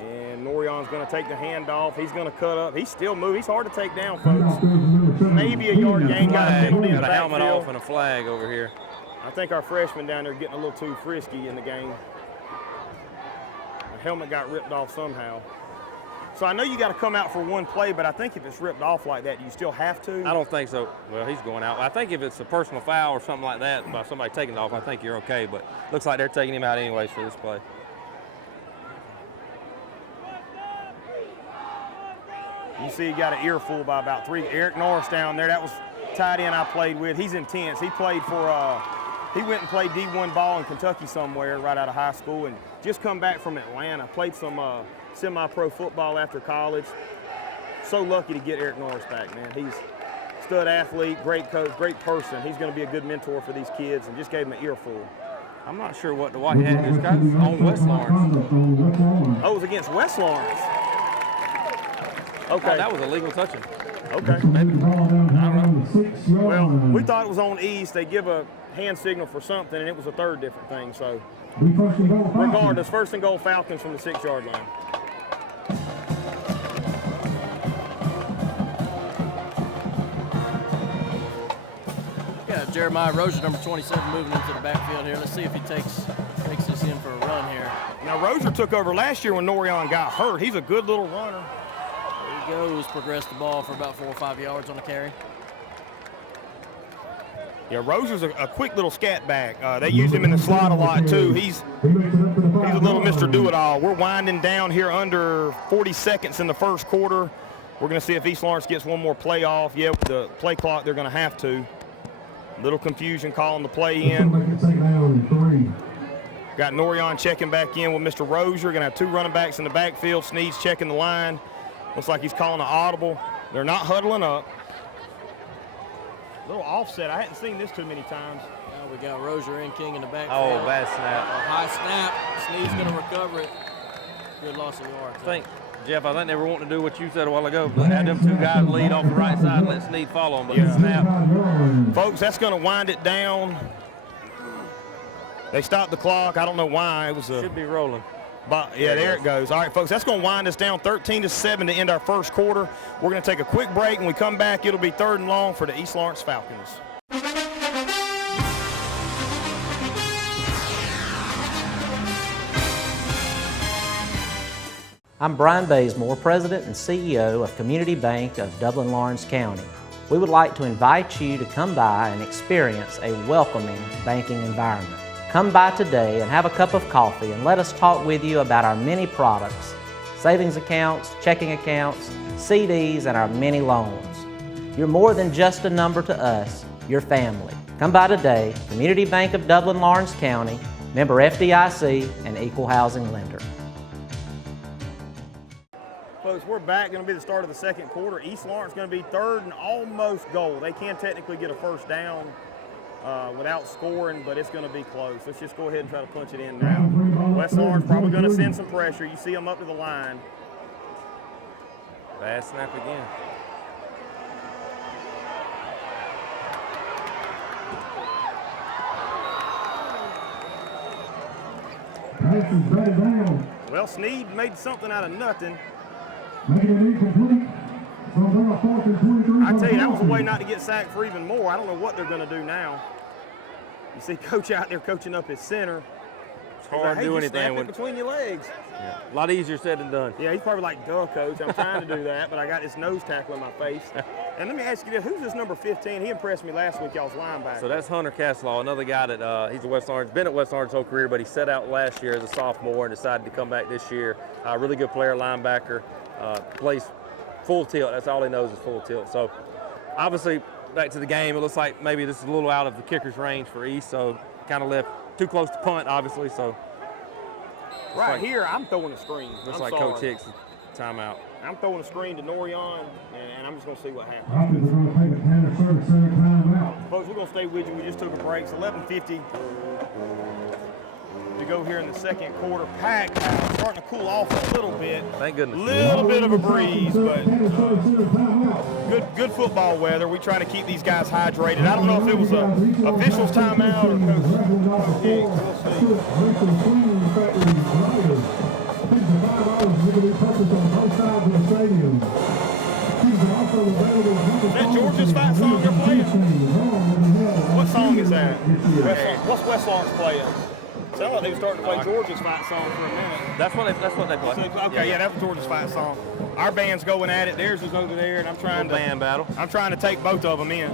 And Norion's going to take the handoff. He's going to cut up. He's still moving. He's hard to take down, folks. Maybe a yard gain. Got a penalty in the backfield. Got a helmet off and a flag over here. I think our freshman down there getting a little too frisky in the game. The helmet got ripped off somehow. So I know you got to come out for one play, but I think if it's ripped off like that, do you still have to? I don't think so. Well, he's going out. I think if it's a personal foul or something like that by somebody taking it off, I think you're okay. But looks like they're taking him out anyways for this play. You see he got an earful by about 3. Eric Norris down there. That was tight end I played with. He's intense. He played for he went and played D1 ball in Kentucky somewhere right out of high school and just come back from Atlanta. Played some semi-pro football after college. So lucky to get Eric Norris back, man. He's a stud athlete, great coach, great person. He's going to be a good mentor for these kids and just gave them an earful. I'm not sure what the white hat is. Got on West Lawrence. Oh, it was against West Lawrence. Okay. Oh, that was a legal touching. Okay. Maybe. I don't know. Well, we thought it was on East. They give a hand signal for something, and it was a third different thing. So, regardless, first and goal Falcons from the 6-yard line. Yeah, Jeremiah Rozier, number 27, moving into the backfield here. Let's see if he takes this in for a run here. Now, Rozier took over last year when Norion got hurt. He's a good little runner. There he goes, progressed the ball for about 4 or 5 yards on the carry. Yeah, Rozier's a quick little scat back. They use him in the slot a lot, too. He's a little Mr. Do-It-All. We're winding down here under 40 seconds in the first quarter. We're going to see if East Lawrence gets one more play off. Yeah, with the play clock, they're going to have to. Little confusion calling the play in. Got Norion checking back in with Mr. Rozier. Going to have 2 running backs in the backfield. Sneed's checking the line. Looks like he's calling an audible. They're not huddling up. Little offset. I hadn't seen this too many times. Now we got Rozier and King in the backfield. Oh, bad snap. A high snap. Sneed's going to recover it. Good loss of yards. Jeff, I think they were wanting to do what you said a while ago. Have them 2 guys lead off the right side and let Sneed follow them. But the snap. Folks, that's going to wind it down. They stopped the clock. I don't know why. It was should be rolling. But yeah, there it goes. All right, folks, that's going to wind us down 13-7 to end our first quarter. We're going to take a quick break. When we come back, it'll be 3rd and long for the East Lawrence Falcons. I'm Brian Bazemore, President and CEO of Community Bank of Dublin-Lawrence County. We would like to invite you to come by and experience a welcoming banking environment. Come by today and have a cup of coffee and let us talk with you about our many products, savings accounts, checking accounts, CDs, and our many loans. You're more than just a number to us, you're family. Come by today, Community Bank of Dublin-Lawrence County, member FDIC, and equal housing lender. Folks, we're back. Going to be the start of the second quarter. East Lawrence going to be third and almost goal. They can technically get a first down without scoring, but it's going to be close. Let's just go ahead and try to punch it in now. West Lawrence probably going to send some pressure. You see them up to the line. Bad snap again. Well, Sneed made something out of nothing. I tell you, that was a way not to get sacked for even more. I don't know what they're going to do now. You see Coach out there coaching up his center. It's hard to do anything with between your legs. Yeah. A lot easier said than done. Yeah, he's probably like, duh, Coach. I'm trying to do that, but I got this nose tackle in my face. And let me ask you this. Who's this number 15? He impressed me last week, y'all's linebacker. So that's Hunter Casslaw, another guy that he's a West Orange, been at West Orange his whole career, but he set out last year as a sophomore and decided to come back this year. Really good player, linebacker, plays full tilt. That's all he knows is full tilt. So obviously, back to the game, it looks like maybe this is a little out of the kicker's range for East, so kind of left too close to punt, obviously. So right here, I'm throwing a screen. Looks like Coach Hicks' timeout. I'm throwing a screen to Norion, and I'm just going to see what happens. Folks, we're going to stay with you. We just took a break. It's 11:50 to go here in the second quarter. Packed house, starting to cool off a little bit. Thank goodness. Little bit of a breeze, but good football weather. We try to keep these guys hydrated. I don't know if it was a official's timeout or Coach Hicks. We'll see. Is that Georgia's fight song they're playing? What song is that? What's West Lawrence playing? Sounded like they were starting to play Georgia's fight song for a minute. That's what they play. Okay, yeah, that's Georgia's fight song. Our band's going at it. Theirs is over there, and I'm trying to take both of them in.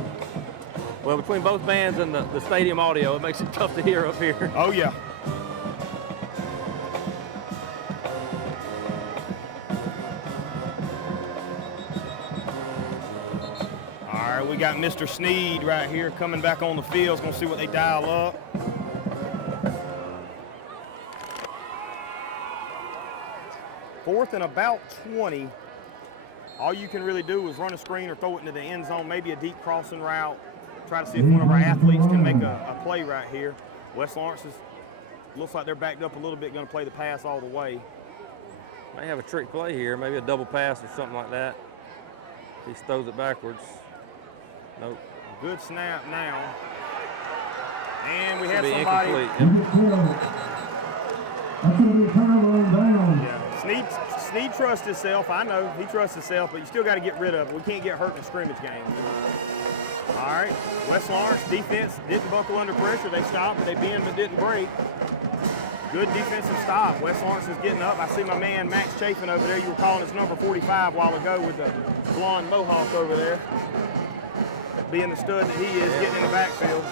Well, between both bands and the stadium audio, it makes it tough to hear up here. Oh yeah. All right, we got Mr. Sneed right here coming back on the field. Going to see what they dial up. Fourth and about 20. All you can really do is run a screen or throw it into the end zone, maybe a deep crossing route. Try to see if one of our athletes can make a play right here. West Lawrence looks like they're backed up a little bit, going to play the pass all the way. May have a trick play here, maybe a double pass or something like that. He throws it backwards. Nope. Good snap now. And we Should have be somebody. Yeah. Sneed trusts himself. I know he trusts himself, but you still got to get rid of it. We can't get hurt in a scrimmage game. All right. West Lawrence defense didn't buckle under pressure. They stopped, but they bend but didn't break. Good defensive stop. West Lawrence is getting up. I see my man Max Chafin over there. You were calling his number 45 a while ago with the blonde mohawk over there. Being the stud that he is, getting in the backfield.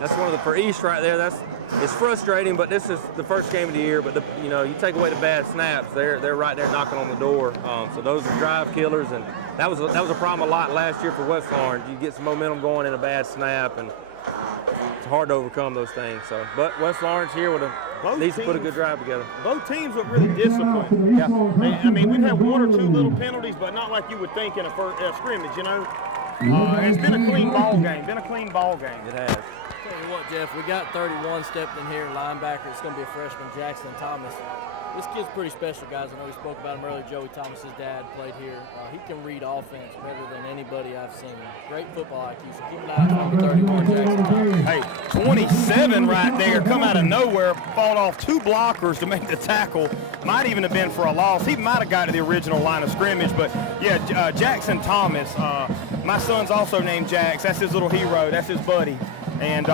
That's one of the, for East right there, it's frustrating, but this is the first game of the year, but you take away the bad snaps, they're right there knocking on the door. So those are drive killers, and that was a problem a lot last year for West Orange. You get some momentum going in a bad snap, and it's hard to overcome those things. So, but West Orange here needs to put a good drive together. Both teams look really disciplined. Yeah. I mean, we've had one or two little penalties, but not like you would think in a scrimmage, It's been a clean ball game. It has. Tell you what, Jeff, we got 31 stepped in here, linebacker. It's going to be a freshman, Jackson Thomas. This kid's pretty special, guys. I know we spoke about him earlier. Joey Thomas's dad played here. He can read offense better than anybody I've seen. Great football IQ, so keep an eye on number 31, Jackson Thomas. Hey, 27 right there, come out of nowhere, fought off two blockers to make the tackle. Might even have been for a loss. He might have got to the original line of scrimmage, but yeah, Jackson Thomas. My son's also named Jax. That's his little hero. That's his buddy. And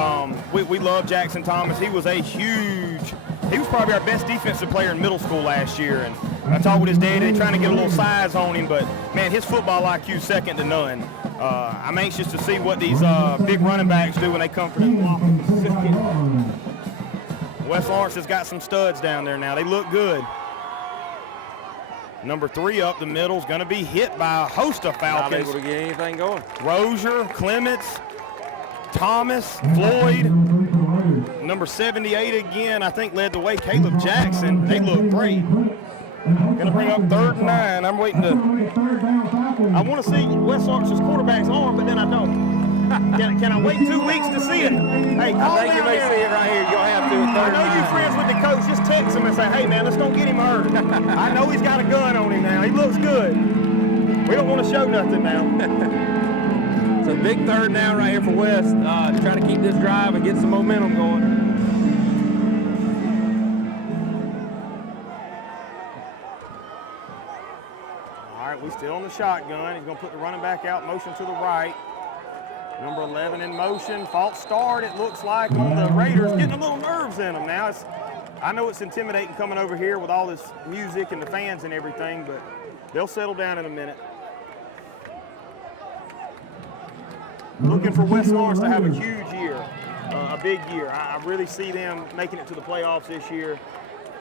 we love Jackson Thomas. He was a huge he was probably our best defensive player in middle school last year. And I talked with his daddy, they're trying to get a little size on him, but man, his football IQ is second to none. I'm anxious to see what these big running backs do when they come for the offense. West Lawrence has got some studs down there now. They look good. Number 3 up the middle is going to be hit by a host of Falcons. Not able to get anything going. Rozier, Clements, Thomas, Floyd. Number 78 again, I think led the way. Caleb Jackson. They look great. Going to bring up 3rd and 9. I'm waiting to. I want to see West Lawrence's quarterback's arm, but then I don't. Can I wait 2 weeks to see it? Hey, call I think you may see it right here. You'll have to. I know you friends with the coach. Just text him and say, hey, man, let's don't get him hurt. I know he's got a gun on him now. He looks good. We don't want to show nothing now. It's a big 3rd down right here for West. Try to keep this drive and get some momentum going. All right, we still on the shotgun. He's going to put the running back out, motion to the right. Number 11 in motion. False start, it looks like, on the Raiders. Getting a little nerves in them now. I know it's intimidating coming over here with all this music and the fans and everything, but they'll settle down in a minute. Looking for West Lawrence to have a huge year, a big year. I really see them making it to the playoffs this year.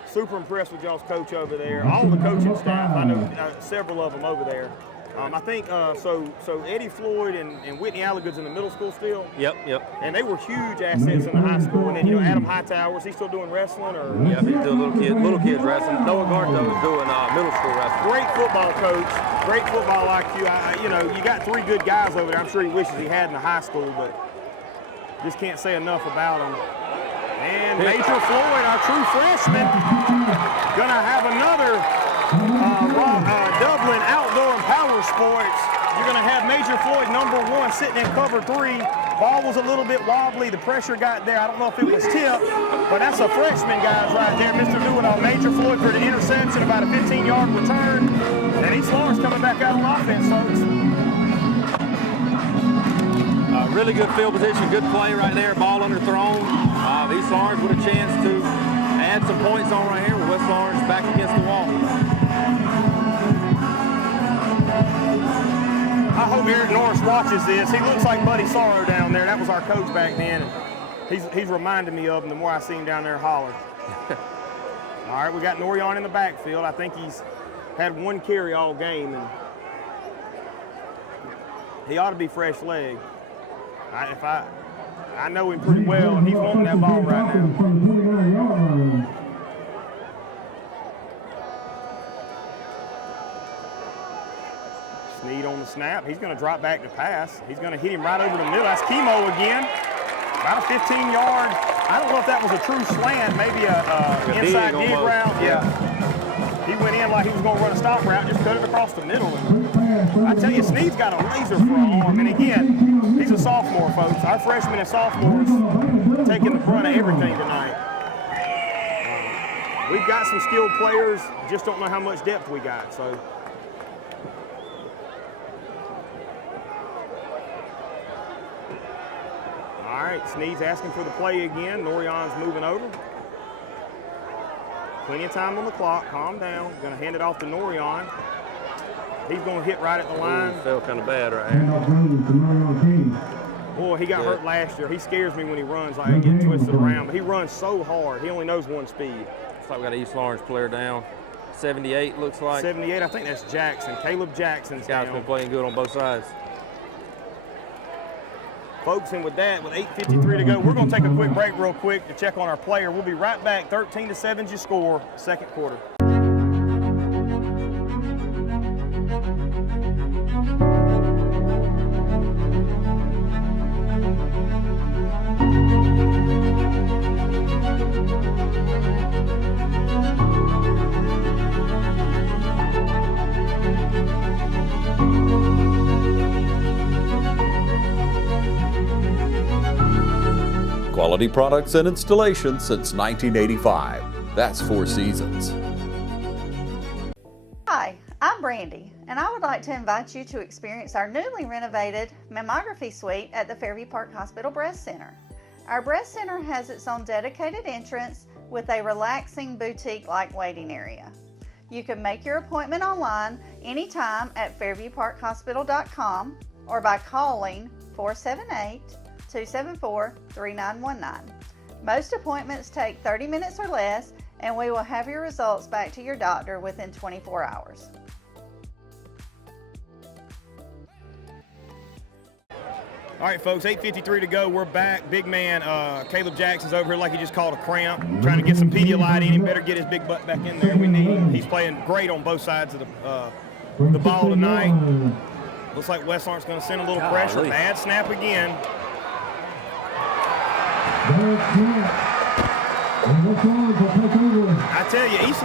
Super impressed with y'all's coach over there. All the coaching staff, I know several of them over there. I think so Eddie Floyd and Whitney Allagood's in the middle school still. Yep. And they were huge assets in the high school. And then Adam Hightower, is he still doing wrestling or? Yeah, he's doing little kids wrestling. Noah Garto is doing middle school wrestling. Great football coach, great football IQ. You got 3 good guys over there. I'm sure he wishes he had in the high school, but just can't say enough about them. And Major Floyd, our true freshman, gonna have another. Dublin Outdoor and Power Sports. You're going to have Major Floyd, number 1, sitting in cover 3. Ball was a little bit wobbly. The pressure got there. I don't know if it was tipped, but that's a freshman, guys, right there. Mr. Do-It-All. Major Floyd for the interception, about a 15-yard return. And East Lawrence coming back out on offense, folks. Really good field position, good play right there. Ball underthrown. East Lawrence with a chance to add some points on right here with West Lawrence back against the wall. I hope Eric Norris watches this. He looks like Buddy Sorrow down there. That was our coach back then. He's reminding me of him the more I see him down there holler. All right, we got Norion in the backfield. I think he's had 1 carry all game, and he ought to be fresh leg. I know him pretty well, and he's wanting that ball right now. Snead on the snap. He's going to drop back to pass. He's going to hit him right over the middle. That's Chemo again. About a 15-yard. I don't know if that was a true slant, maybe a inside dig route. Yeah. He went in like he was going to run a stop route, just cut it across the middle. And I tell you, Snead's got a laser for an arm. And again, he's a sophomore, folks. Our freshmen and sophomores taking the brunt of everything tonight. We've got some skilled players, just don't know how much depth we got. So. All right, Snead's asking for the play again. Norion's moving over. Plenty of time on the clock. Calm down. Going to hand it off to Norion. He's going to hit right at the line. Felt kind of bad right here. Boy, he got hurt last year. He scares me when he runs like getting twisted around. But he runs so hard. He only knows 1 speed. Looks like we got an East Lawrence player down. 78 looks like. 78, I think that's Jackson. Caleb Jackson's down. Guy's been playing good on both sides. Folks, and with that, with 8:53 to go, we're going to take a quick break real quick to check on our player. We'll be right back. 13-7's your score, second quarter. Quality products and installations since 1985. That's 4 Seasons. Hi, I'm Brandy, and I would like to invite you to experience our newly renovated mammography suite at the Fairview Park Hospital Breast Center. Our breast center has its own dedicated entrance, with a relaxing boutique-like waiting area. You can make your appointment online anytime at fairviewparkhospital.com or by calling 478-274-3919. Most appointments take 30 minutes or less, and we will have your results back to your doctor within 24 hours. All right, folks, 8:53 to go. We're back. Big man Caleb Jackson's over here like he just called a cramp, trying to get some Pedialyte in him. Better get his big butt back in there. We need him. He's playing great on both sides of the ball tonight. Looks like West Lawrence going to send a little pressure. Bad snap again. I tell you, East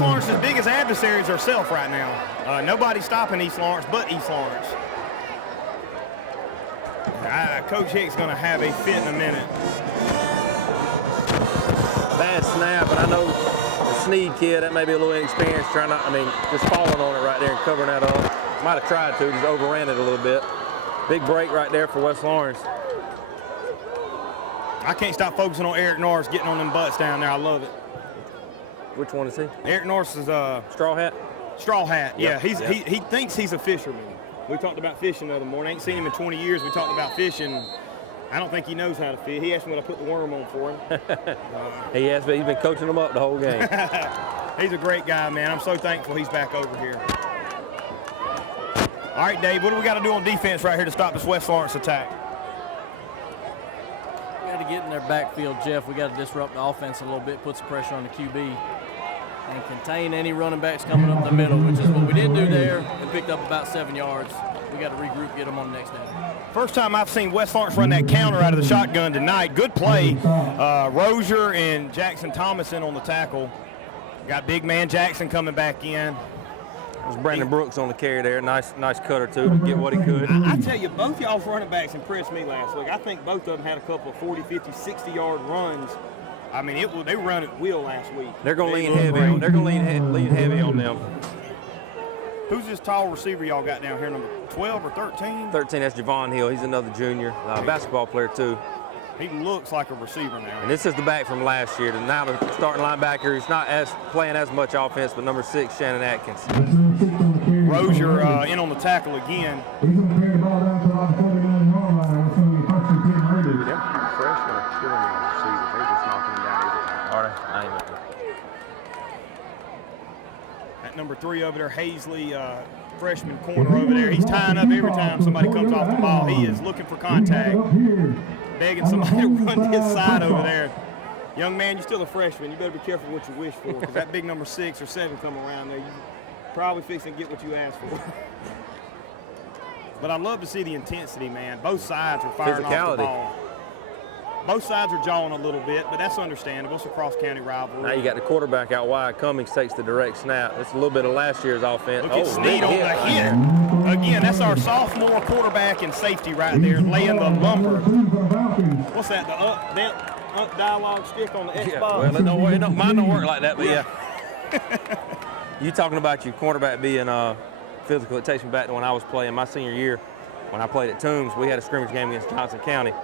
Lawrence's biggest adversaries are self right now. Nobody's stopping East Lawrence but East Lawrence. Coach Hick's going to have a fit in a minute. Bad snap, and I know the Sneed kid, that may be a little inexperienced, just falling on it right there and covering that up. Might have tried to, just overran it a little bit. Big break right there for West Lawrence. I can't stop focusing on Eric Norris getting on them butts down there. I love it. Which one is he? Eric Norris is Straw Hat? Straw Hat, yeah. Yep. He thinks he's a fisherman. We talked about fishing the other morning. I ain't seen him in 20 years. We talked about fishing. I don't think he knows how to fish. He asked me when I put the worm on for him. He has, but he's been coaching him up the whole game. He's a great guy, man. I'm so thankful he's back over here. All right, Dave, what do we got to do on defense right here to stop this West Lawrence attack? We got to get in their backfield, Jeff. We got to disrupt the offense a little bit, put some pressure on the QB, and contain any running backs coming up the middle, which is what we did do there and picked up about 7 yards. We got to regroup, get them on the next down. First time I've seen West Lawrence run that counter out of the shotgun tonight. Good play. Rozier and Jackson Thomason on the tackle. Got big man Jackson coming back in. It was Brandon Brooks on the carry there. Nice cutter, too, to get what he could. I tell you, both y'all's running backs impressed me last week. I think both of them had a couple of 40, 50, 60-yard runs. I mean, they were running at will last week. They're going to lean heavy. They're going to lean heavy on them. Who's this tall receiver y'all got down here, number 12 or 13? 13, that's Javon Hill. He's another junior, basketball player, too. He looks like a receiver now. And this is the back from last year. Now the starting linebacker, he's not playing as much offense, but number 6, Shannon Atkins. Rozier in on the tackle again. He's going to carry the ball down to about the 49-yard line. It's going to be first and 10 Raiders. Them freshmen are killing me on receivers. They're just knocking them down every time. All right, I ain't At number 3 over there, Hazley, freshman corner over there. He's tying up every time somebody comes off the ball. He is looking for contact, begging somebody to run his side over there. Young man, you're still a freshman. You better be careful what you wish for, because that big number 6 or 7 come around there, you probably fixing to get what you asked for. But I love to see the intensity, man. Both sides are firing off the ball. Both sides are jawing a little bit, but that's understandable. It's a cross-county rivalry. Now you got the quarterback out wide. Cummings takes the direct snap. It's a little bit of last year's offense. Look at Sneed on the hit. Again, that's our sophomore quarterback and safety right there, laying the lumber. What's that, the up dialogue stick on the Xbox? Yeah, well, mine don't work like that, but yeah. You talking about your quarterback being physical, it takes me back to when I was playing my senior year. When I played at Toombs, we had a scrimmage game against Johnson County.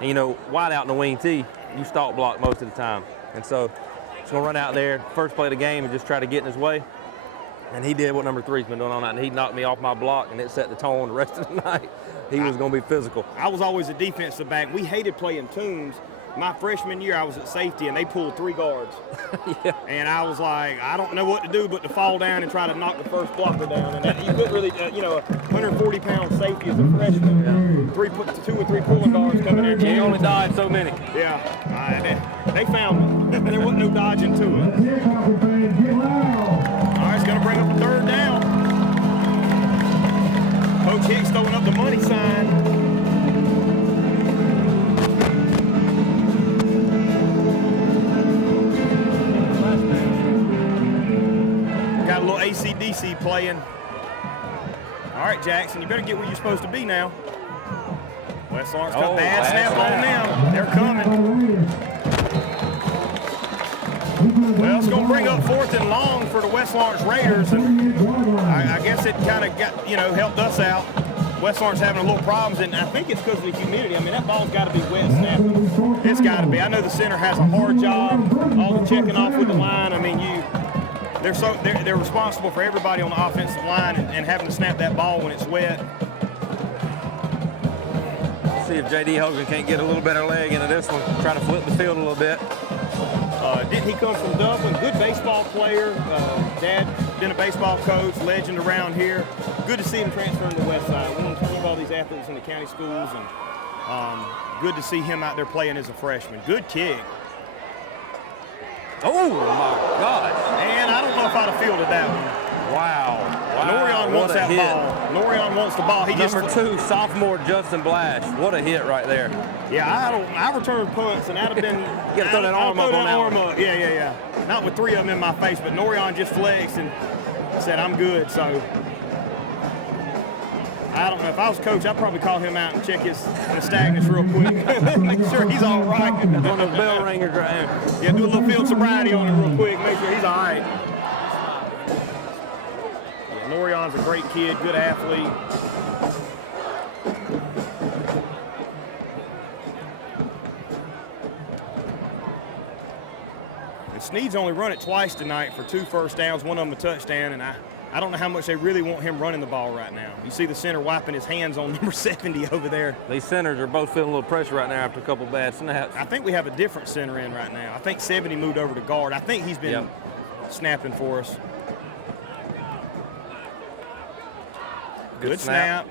And, you know, wide out in the wing tee, you stalk block most of the time. And so he's going to run out there, first play of the game, and just try to get in his way. And he did what number 3's been doing all night, and he knocked me off my block, and it set the tone the rest of the night. He was going to be physical. I was always a defensive back. We hated playing Toombs. My freshman year, I was at safety, and they pulled 3 guards. Yeah. And I was like, I don't know what to do but to fall down and try to knock the first blocker down. And you couldn't really, a 140-pound safety as a freshman. Yeah. 2 or 3 pulling guards coming in. He only dodged so many. Yeah. They found me. There wasn't no dodging to it. All right, it's going to bring up a 3rd down. Coach Hicks throwing up the money sign. Got a little AC/DC playing. All right, Jackson, you better get where you're supposed to be now. West Lawrence got bad snap on them. They're coming. Well, it's going to bring up 4th and long for the West Lawrence Raiders, and I guess it kind of got, helped us out. West Lawrence having a little problems, and I think it's because of the humidity. I mean, that ball's got to be wet snapping. It's got to be. I know the center has a hard job, all the checking off with the line. I mean, they're responsible for everybody on the offensive line and having to snap that ball when it's wet. See if J.D. Hogan can't get a little better leg into this one, trying to flip the field a little bit. Didn't he come from Dublin? Good baseball player. Dad been a baseball coach, legend around here. Good to see him transfer to the west side. We want to keep all these athletes in the county schools, and good to see him out there playing as a freshman. Good kick. Oh my gosh. And I don't know if I'd have fielded that one. Wow. Norion wants that ball. Norion wants the ball. Number 2, sophomore Justin Blash. What a hit right there. Yeah, I returned punts, and that'd have been. You got to throw that arm up on that one. Yeah. Not with 3 of them in my face, but Norion just flexed and said, I'm good. So I don't know. If I was coach, I'd probably call him out and check his nystagmus real quick. Make sure he's all right. One of those bell ringers right here. Yeah, do a little field sobriety on him real quick. Make sure he's all right. Norion's a great kid, good athlete. And Sneed's only run it twice tonight for 2 first downs, one of them a touchdown, and I don't know how much they really want him running the ball right now. You see the center wiping his hands on number 70 over there. These centers are both feeling a little pressure right now after a couple bad snaps. I think we have a different center in right now. I think 70 moved over to guard. I think he's been snapping for us. Good snap.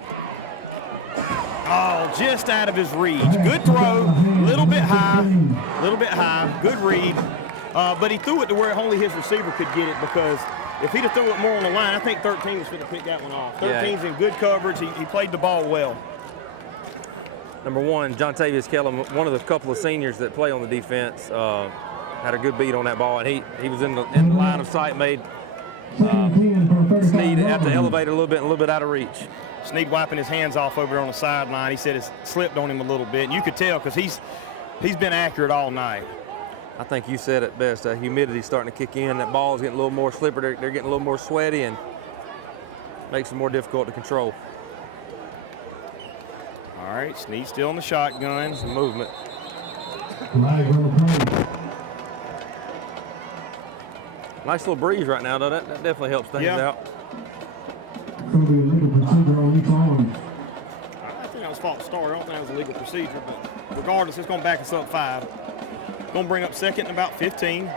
Oh, just out of his reach. Good throw, a little bit high. Good read. But he threw it to where only his receiver could get it, because if he'd have threw it more on the line, I think 13 was going to pick that one off. 13's in good coverage. He played the ball well. Number 1, John Tavius Kellum, one of the couple of seniors that play on the defense, had a good beat on that ball, and he was in the line of sight, made Sneed have to elevate a little bit out of reach. Sneed wiping his hands off over on the sideline. He said it slipped on him a little bit. And you could tell because he's been accurate all night. I think you said it best. Humidity's starting to kick in. That ball's getting a little more slippery. They're getting a little more sweaty, and makes it more difficult to control. All right, Sneed still in the shotgun. Some movement. Nice little breeze right now, though. That definitely helps things out. Going to be a legal procedure on each arm. I think that was false start. I don't think that was a legal procedure, but regardless, it's going to back us up 5. Going to bring up 2nd and about 15.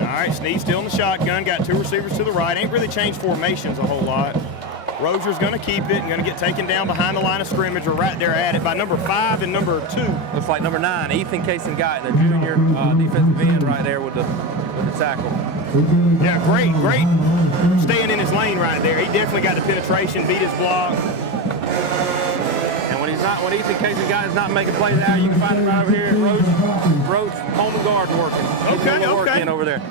All right, Sneed still in the shotgun. Got 2 receivers to the right. Ain't really changed formations a whole lot. Roser's going to keep it and going to get taken down behind the line of scrimmage, or right there at it, by number 5 and number 2. Looks like number 9, Ethan Kaysen-Guyton, the junior defensive end right there with the tackle. Yeah, great staying in his lane right there. He definitely got the penetration, beat his block. And when Ethan Kaysen-Guyton's not making plays out, you can find him right over here at Roach home and guard working. Okay. Work in over there.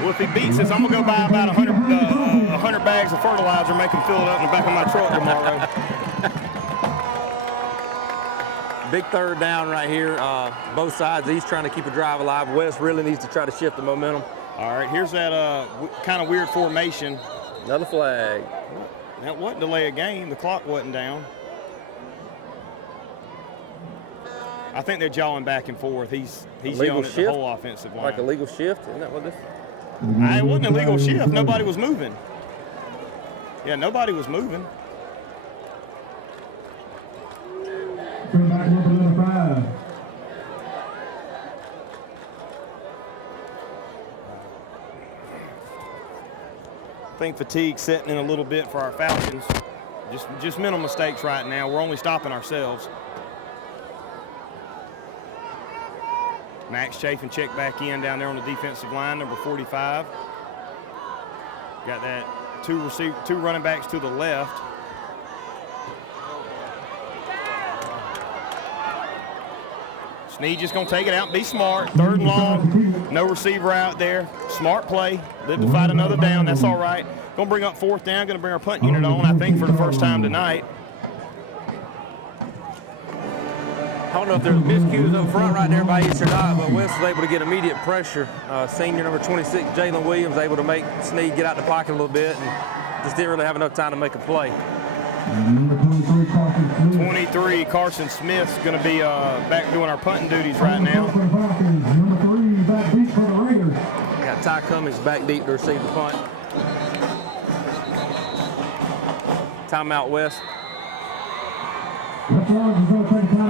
Well, if he beats us, I'm going to go buy about 100 bags of fertilizer, make him fill it up in the back of my truck tomorrow. Big 3rd down right here. Both sides, he's trying to keep a drive alive. West really needs to try to shift the momentum. All right, here's that kind of weird formation. Another flag. That wasn't delay a game. The clock wasn't down. I think they're jawing back and forth. He's yelling at the whole offensive line. Like a legal shift? Isn't that what this is? It wasn't a legal shift. Nobody was moving. Yeah, nobody was moving. Come back up another 5. I think fatigue setting in a little bit for our Falcons. Just mental mistakes right now. We're only stopping ourselves. Max Chafin checked back in down there on the defensive line, number 45. Got that 2 running backs to the left. Sneed just going to take it out and be smart. 3rd and long, no receiver out there. Smart play. Live to fight another down. That's all right. Going to bring up 4th down. Going to bring our punt unit on, I think, for the first time tonight. I don't know if there's miscues up front right there by East or not, but West was able to get immediate pressure. Senior number 26, Jalen Williams, able to make Snead get out the pocket a little bit and just didn't really have enough time to make a play. 23, Carson Smith's going to be back doing our punting duties right now. Got Ty Cummings back deep to receive the punt. Timeout, West. All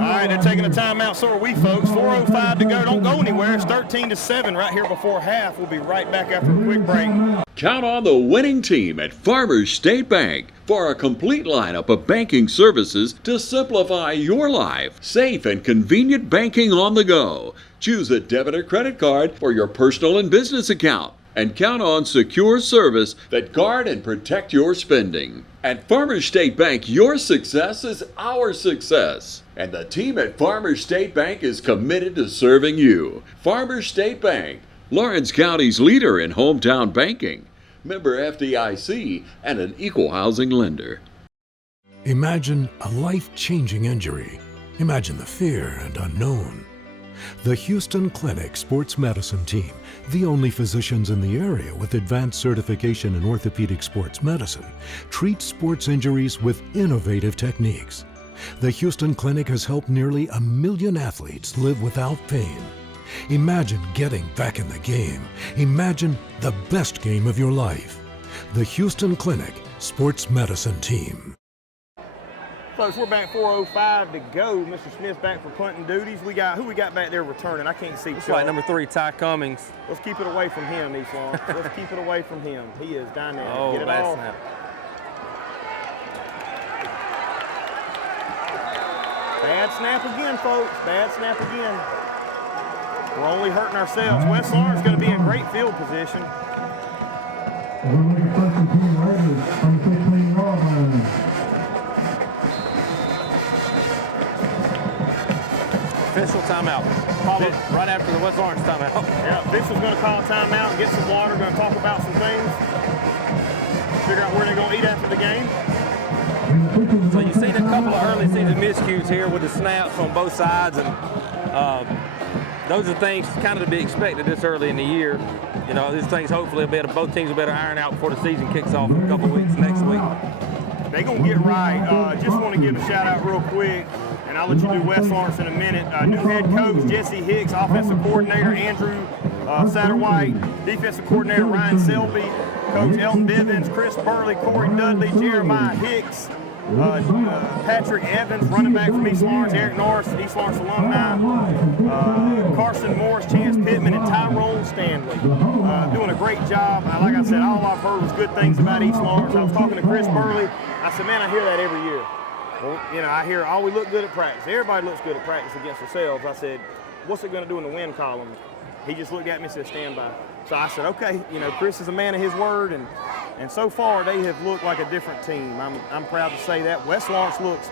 right, they're taking a timeout, so are we, folks. 4:05 to go. Don't go anywhere. It's 13-7 right here before half. We'll be right back after a quick break. Count on the winning team at Farmers State Bank for a complete lineup of banking services to simplify your life. Safe and convenient banking on the go. Choose a debit or credit card for your personal and business account. And count on secure service that guard and protect your spending. At Farmers State Bank, your success is our success. And the team at Farmers State Bank is committed to serving you. Farmers State Bank, Lawrence County's leader in hometown banking. Member FDIC and an equal housing lender. Imagine a life-changing injury. Imagine the fear and unknown. The Houston Clinic Sports Medicine Team, the only physicians in the area with advanced certification in orthopedic sports medicine, treats sports injuries with innovative techniques. The Houston Clinic has helped nearly 1 million athletes live without pain. Imagine getting back in the game. Imagine the best game of your life. The Houston Clinic Sports Medicine Team. Folks, we're back 4:05 to go. Mr. Smith's back for punting duties. Who we got back there returning? I can't see. It's like number 3, Ty Cummings. Let's keep it away from him, East Lawrence. Let's keep it away from him. He is dynamic. Oh, Get it bad off. snap. Bad snap again, folks. Bad snap again. We're only hurting ourselves. West Lawrence is going to be in great field position. Official timeout. Followed right after the West Lawrence timeout. Yeah, official's going to call a timeout and get some water. Going to talk about some things. Figure out where they're going to eat after the game. So you've seen a couple of early season miscues here with the snaps on both sides, and those are things kind of to be expected this early in the year. You know, these things hopefully both teams will better iron out before the season kicks off in a couple of weeks next week. They're going to get right. Just want to give a shout out real quick, and I'll let you do West Lawrence in a minute. New head coach Jesse Hicks, offensive coordinator Andrew Satterwhite, defensive coordinator Ryan Selby, coach Elton Bivens, Chris Burley, Corey Dudley, Jeremiah Hicks, Patrick Evans, running back from East Lawrence, Eric Norris, East Lawrence alumni, Carson Morris, Chance Pittman, and Tyrone Stanley. Doing a great job. Like I said, all I've heard was good things about East Lawrence. I was talking to Chris Burley. I said, man, I hear that every year. Well, you know, I hear, oh, we look good at practice. Everybody looks good at practice against themselves. I said, what's it going to do in the win column? He just looked at me and said, stand by. So I said, okay, you know, Chris is a man of his word, and so far they have looked like a different team. I'm proud to say that. West Lawrence looks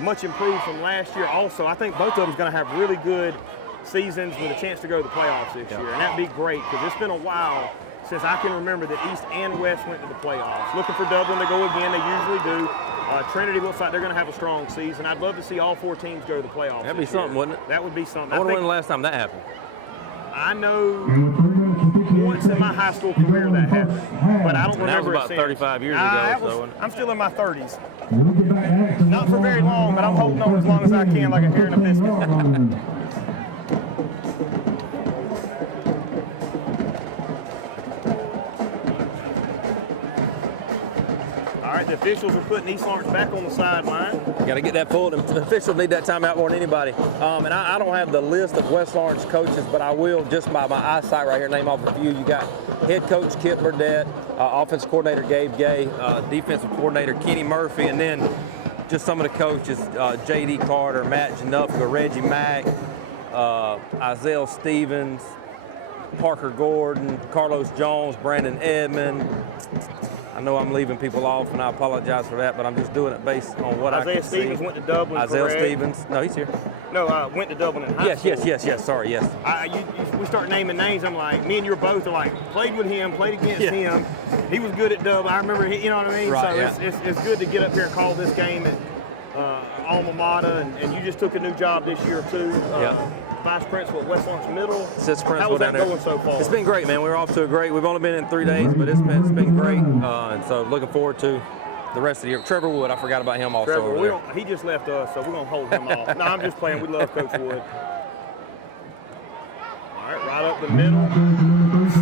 much improved from last year also. I think both of them is going to have really good seasons with a chance to go to the playoffs this year, and that'd be great because it's been a while since I can remember that East and West went to the playoffs. Looking for Dublin to go again, they usually do. Trinity looks like they're going to have a strong season. I'd love to see all 4 teams go to the playoffs. That'd be something, wouldn't it? That would be something. I wonder when the last time that happened. I know once in my high school career that happened, but I don't remember that was about 35 years ago. I'm still in my 30s. Not for very long, but I'm holding on as long as I can, like a hare in a biscuit. All right, the officials are putting East Lawrence back on the sideline. Got to get that pulled. The officials need that timeout more than anybody. And I don't have the list of West Lawrence coaches, but I will just by my eyesight right here name off a few. You got head coach Kip Burdett, offensive coordinator Gabe Gay, defensive coordinator Kenny Murphy, and then just some of the coaches, J.D. Carter, Matt Janufka, Reggie Mack, Isaiah Stevens, Parker Gordon, Carlos Jones, Brandon Edmond. I know I'm leaving people off, and I apologize for that, but I'm just doing it based on what I can see. Isaiah Stevens went to Dublin. Isaiah correct? Stevens. No, he's here. No, went to Dublin in high school. Yes. Sorry, yes. We start naming names. I'm like, me and you both are like, played with him, played against him. He was good at Dublin. I remember, you know what I mean? Right, so it's good to get up here and call this game alma mater, and you just took a new job this year too. Vice principal at West Lawrence Middle. Assistant principal How was that down there. going so far? It's been great, man. We're off to a great. We've only been in 3 days, but it's been great. And so looking forward to the rest of the year. Trevor Wood, I forgot about him also. Trevor, he just left us, so we're gonna hold him off. No, I'm just playing. We love Coach Wood. All right, right up the middle.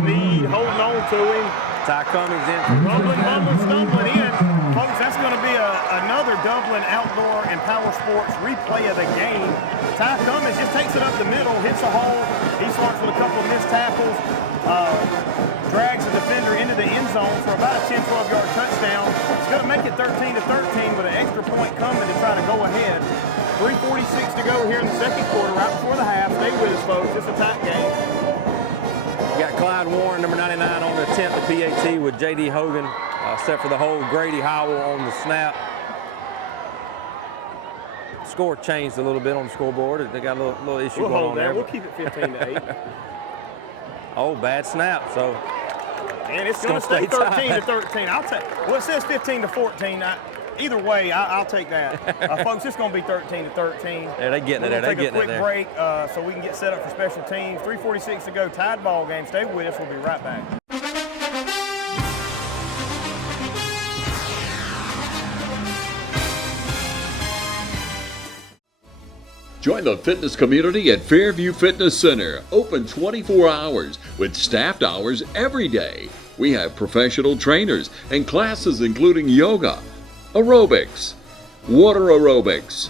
Sneed holding on to him. Ty Cummings in. Rumbling, stumbling in. Folks, that's going to be another Dublin Outdoor and Power Sports replay of the game. Ty Cummings just takes it up the middle, hits a hole. He starts with a couple of missed tackles, drags the defender into the end zone for about a 10, 12-yard touchdown. It's going to make it 13-13 with an extra point coming to try to go ahead. 3:46 to go here in the second quarter, right before the half. Stay with us, folks. It's a tight game. We got Clyde Warren, number 99, on the attempt at PAT with J.D. Hogan, set for the hold. Grady Howell on the snap. Score changed a little bit on the scoreboard. They got a little issue going on there. We'll keep it 15-8. Oh, bad snap. So, and it's going to stay 13-13. I'll take. Well, it says 15-14. Either way, I'll take that. Folks, it's going to be 13-13. Yeah, they're getting it there. They're getting it there. Take a quick break so we can get set up for special teams. 3:46 to go. Tied ball game. Stay with us. We'll be right back. Join the fitness community at Fairview Fitness Center, open 24 hours with staffed hours every day. We have professional trainers and classes including yoga, aerobics, water aerobics.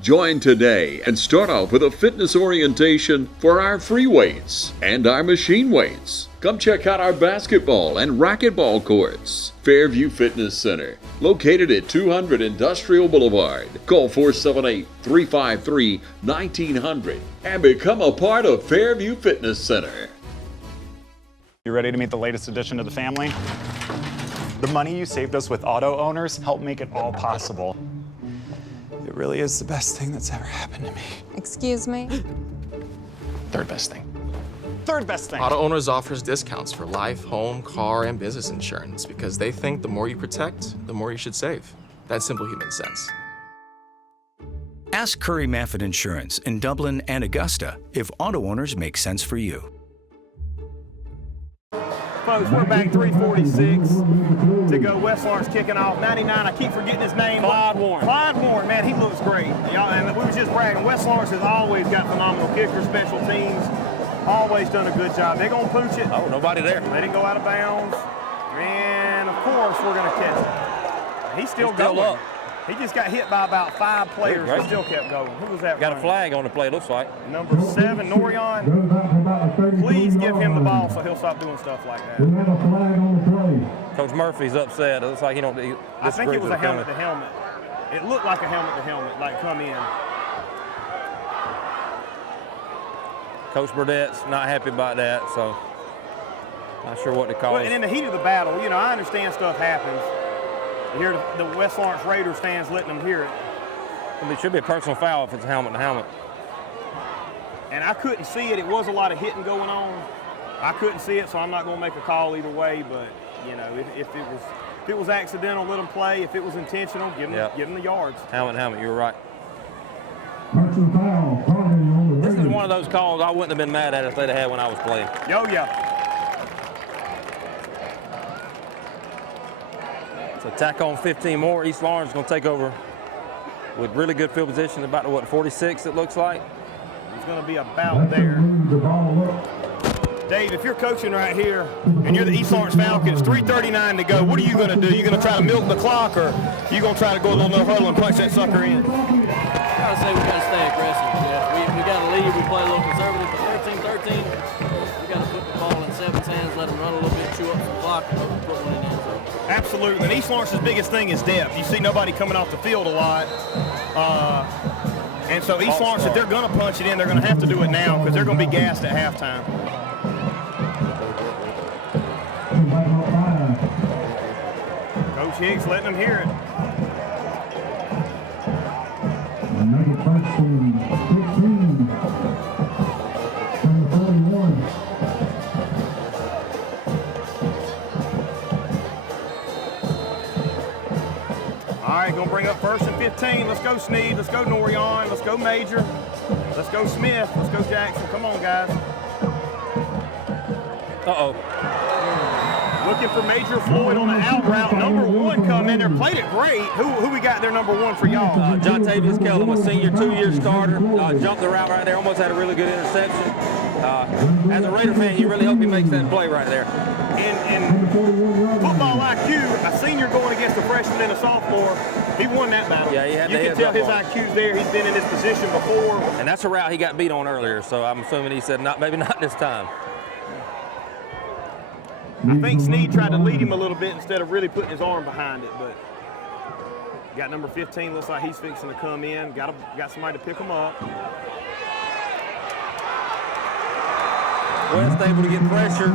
Join today and start off with a fitness orientation for our free weights and our machine weights. Come check out our basketball and racquetball courts. Fairview Fitness Center, located at 200 Industrial Boulevard. Call 478-353-1900 and become a part of Fairview Fitness Center. You ready to meet the latest addition to the family? The money you saved us with auto owners helped make it all possible. It really is the best thing that's ever happened to me. Excuse me? Third best thing. Third best thing. Auto Owners offers discounts for life, home, car, and business insurance because they think the more you protect, the more you should save. That's simple human sense. Ask Curry Maffett Insurance in Dublin and Augusta if auto owners make sense for you. Folks, we're back 3:46 to go. West Lawrence kicking off. 99, I keep forgetting his name. Clyde Warren. Clyde Warren, man, he looks great. And we were just bragging. West Lawrence has always got phenomenal kickers, special teams. Always done a good job. They're going to pooch it. Oh, nobody there. Let it go out of bounds. And, of course, we're going to catch it. He's still going. Up. He just got hit by about 5 players and still kept going. Who was that? Got a flag on the play, it looks like. Number 7, Norion. Please give him the ball so he'll stop doing stuff like that. Coach Murphy's upset. It looks like he don't. I think it was a helmet-to-helmet. It looked like a helmet-to-helmet, like come in. Coach Burdett's not happy about that, so not sure what to call it. And in the heat of the battle, you know, I understand stuff happens. You hear the West Lawrence Raiders fans letting them hear it. It should be a personal foul if it's a helmet-to-helmet. And I couldn't see it. It was a lot of hitting going on. I couldn't see it, so I'm not going to make a call either way. But, you know, if it was accidental, let them play. If it was intentional, give them the yards. Helmet, you were right. This is one of those calls I wouldn't have been mad at if they'd have had when I was playing. Yeah. So tack on 15 more. East Lawrence is going to take over with really good field position, about 46 it looks like. It's going to be about there. Dave, if you're coaching right here and you're the East Lawrence Falcons, 3:39 to go, what are you going to do? You going to try to milk the clock, or you going to try to go a little no huddle and punch that sucker in? I gotta say we gotta stay aggressive. Yeah, we gotta lead. We play a little conservative, but 13-13, we gotta put the ball in 7's hands, let them run a little bit, chew up some clock, and put one in the end zone. Absolutely. And East Lawrence's biggest thing is depth. You see nobody coming off the field a lot. And so East Lawrence, if they're going to punch it in, they're going to have to do it now because they're going to be gassed at halftime. Coach Higgs letting them hear it. All right, going to bring up 1st and 15. Let's go Sneed. Let's go Norion. Let's go Major. Let's go Smith. Let's go Jackson. Come on, guys. Uh-oh. Looking for Major Floyd on the out route. Number 1 come in there. Played it great. Who we got there, number 1 for y'all? John Tavius Kellum, a senior 2-year starter. Jumped the route right there. Almost had a really good interception. As a Raider fan, you really hope he makes that play right there. In football IQ, a senior going against a freshman and a sophomore, he won that battle. Yeah, he had you can tell his IQ's there. He's been in this position before. And that's a route he got beat on earlier, so I'm assuming he said maybe not this time. I think Sneed tried to lead him a little bit instead of really putting his arm behind it, but got number 15. Looks like he's fixing to come in. Got somebody to pick him up. West able to get pressure.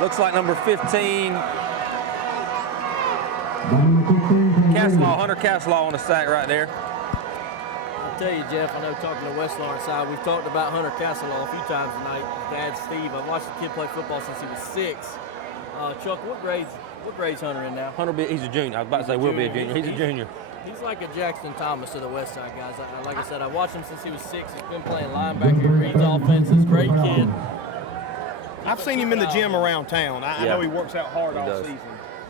Looks like number 15, Hunter Caslaw on the sack right there. I'll tell you, Jeff, I know talking to West Lawrence side, we've talked about Hunter Caslaw a few times tonight. His dad, Steve, I've watched the kid play football since he was 6. Chuck, what grade's Hunter in now? He's a junior. I was about to say will be a junior. He's a junior. He's like a Jackson Thomas to the West Side guys. Like I said, I watched him since he was 6. He's been playing linebacker. He reads offenses. Great kid. I've seen him in the gym around town. I know he works out hard all does. season.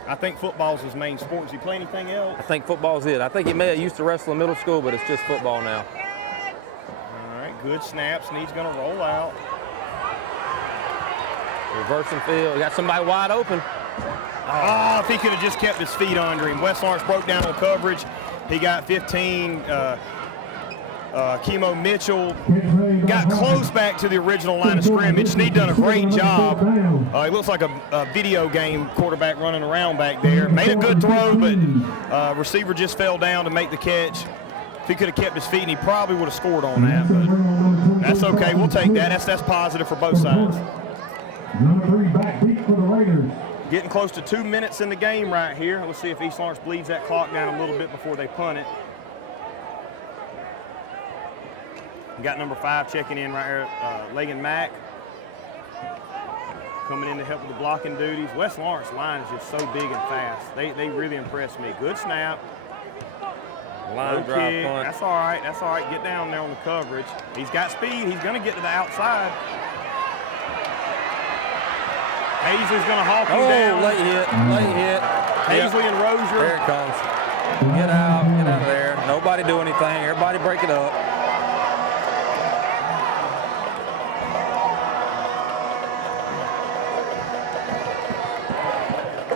I think football's his main sport. Does he play anything else? I think football's it. I think he may have used to wrestle in middle school, but it's just football now. All right, good snap. Sneed's going to roll out. Reversing field. We got somebody wide open. Oh, if he could have just kept his feet under him. West Lawrence broke down on coverage. He got 15. Kemo Mitchell got close back to the original line of scrimmage. Sneed done a great job. It looks like a video game quarterback running around back there. Made a good throw, but receiver just fell down to make the catch. If he could have kept his feet, he probably would have scored on that. But that's okay. We'll take that. That's positive for both sides. Number 3 back deep for the Raiders. Getting close to 2 minutes in the game right here. Let's see if East Lawrence bleeds that clock down a little bit before they punt it. We got number 5 checking in right here, Lagan Mack. Coming in to help with the blocking duties. West Lawrence line is just so big and fast. They really impressed me. Good snap. Line drive kick. punt. That's all right. That's all right. Get down there on the coverage. He's got speed. He's going to get to the outside. Hazley's going to hawk him down. Late hit. Hazley and Rozier. There it comes. Get out of there. Nobody do anything. Everybody break it up.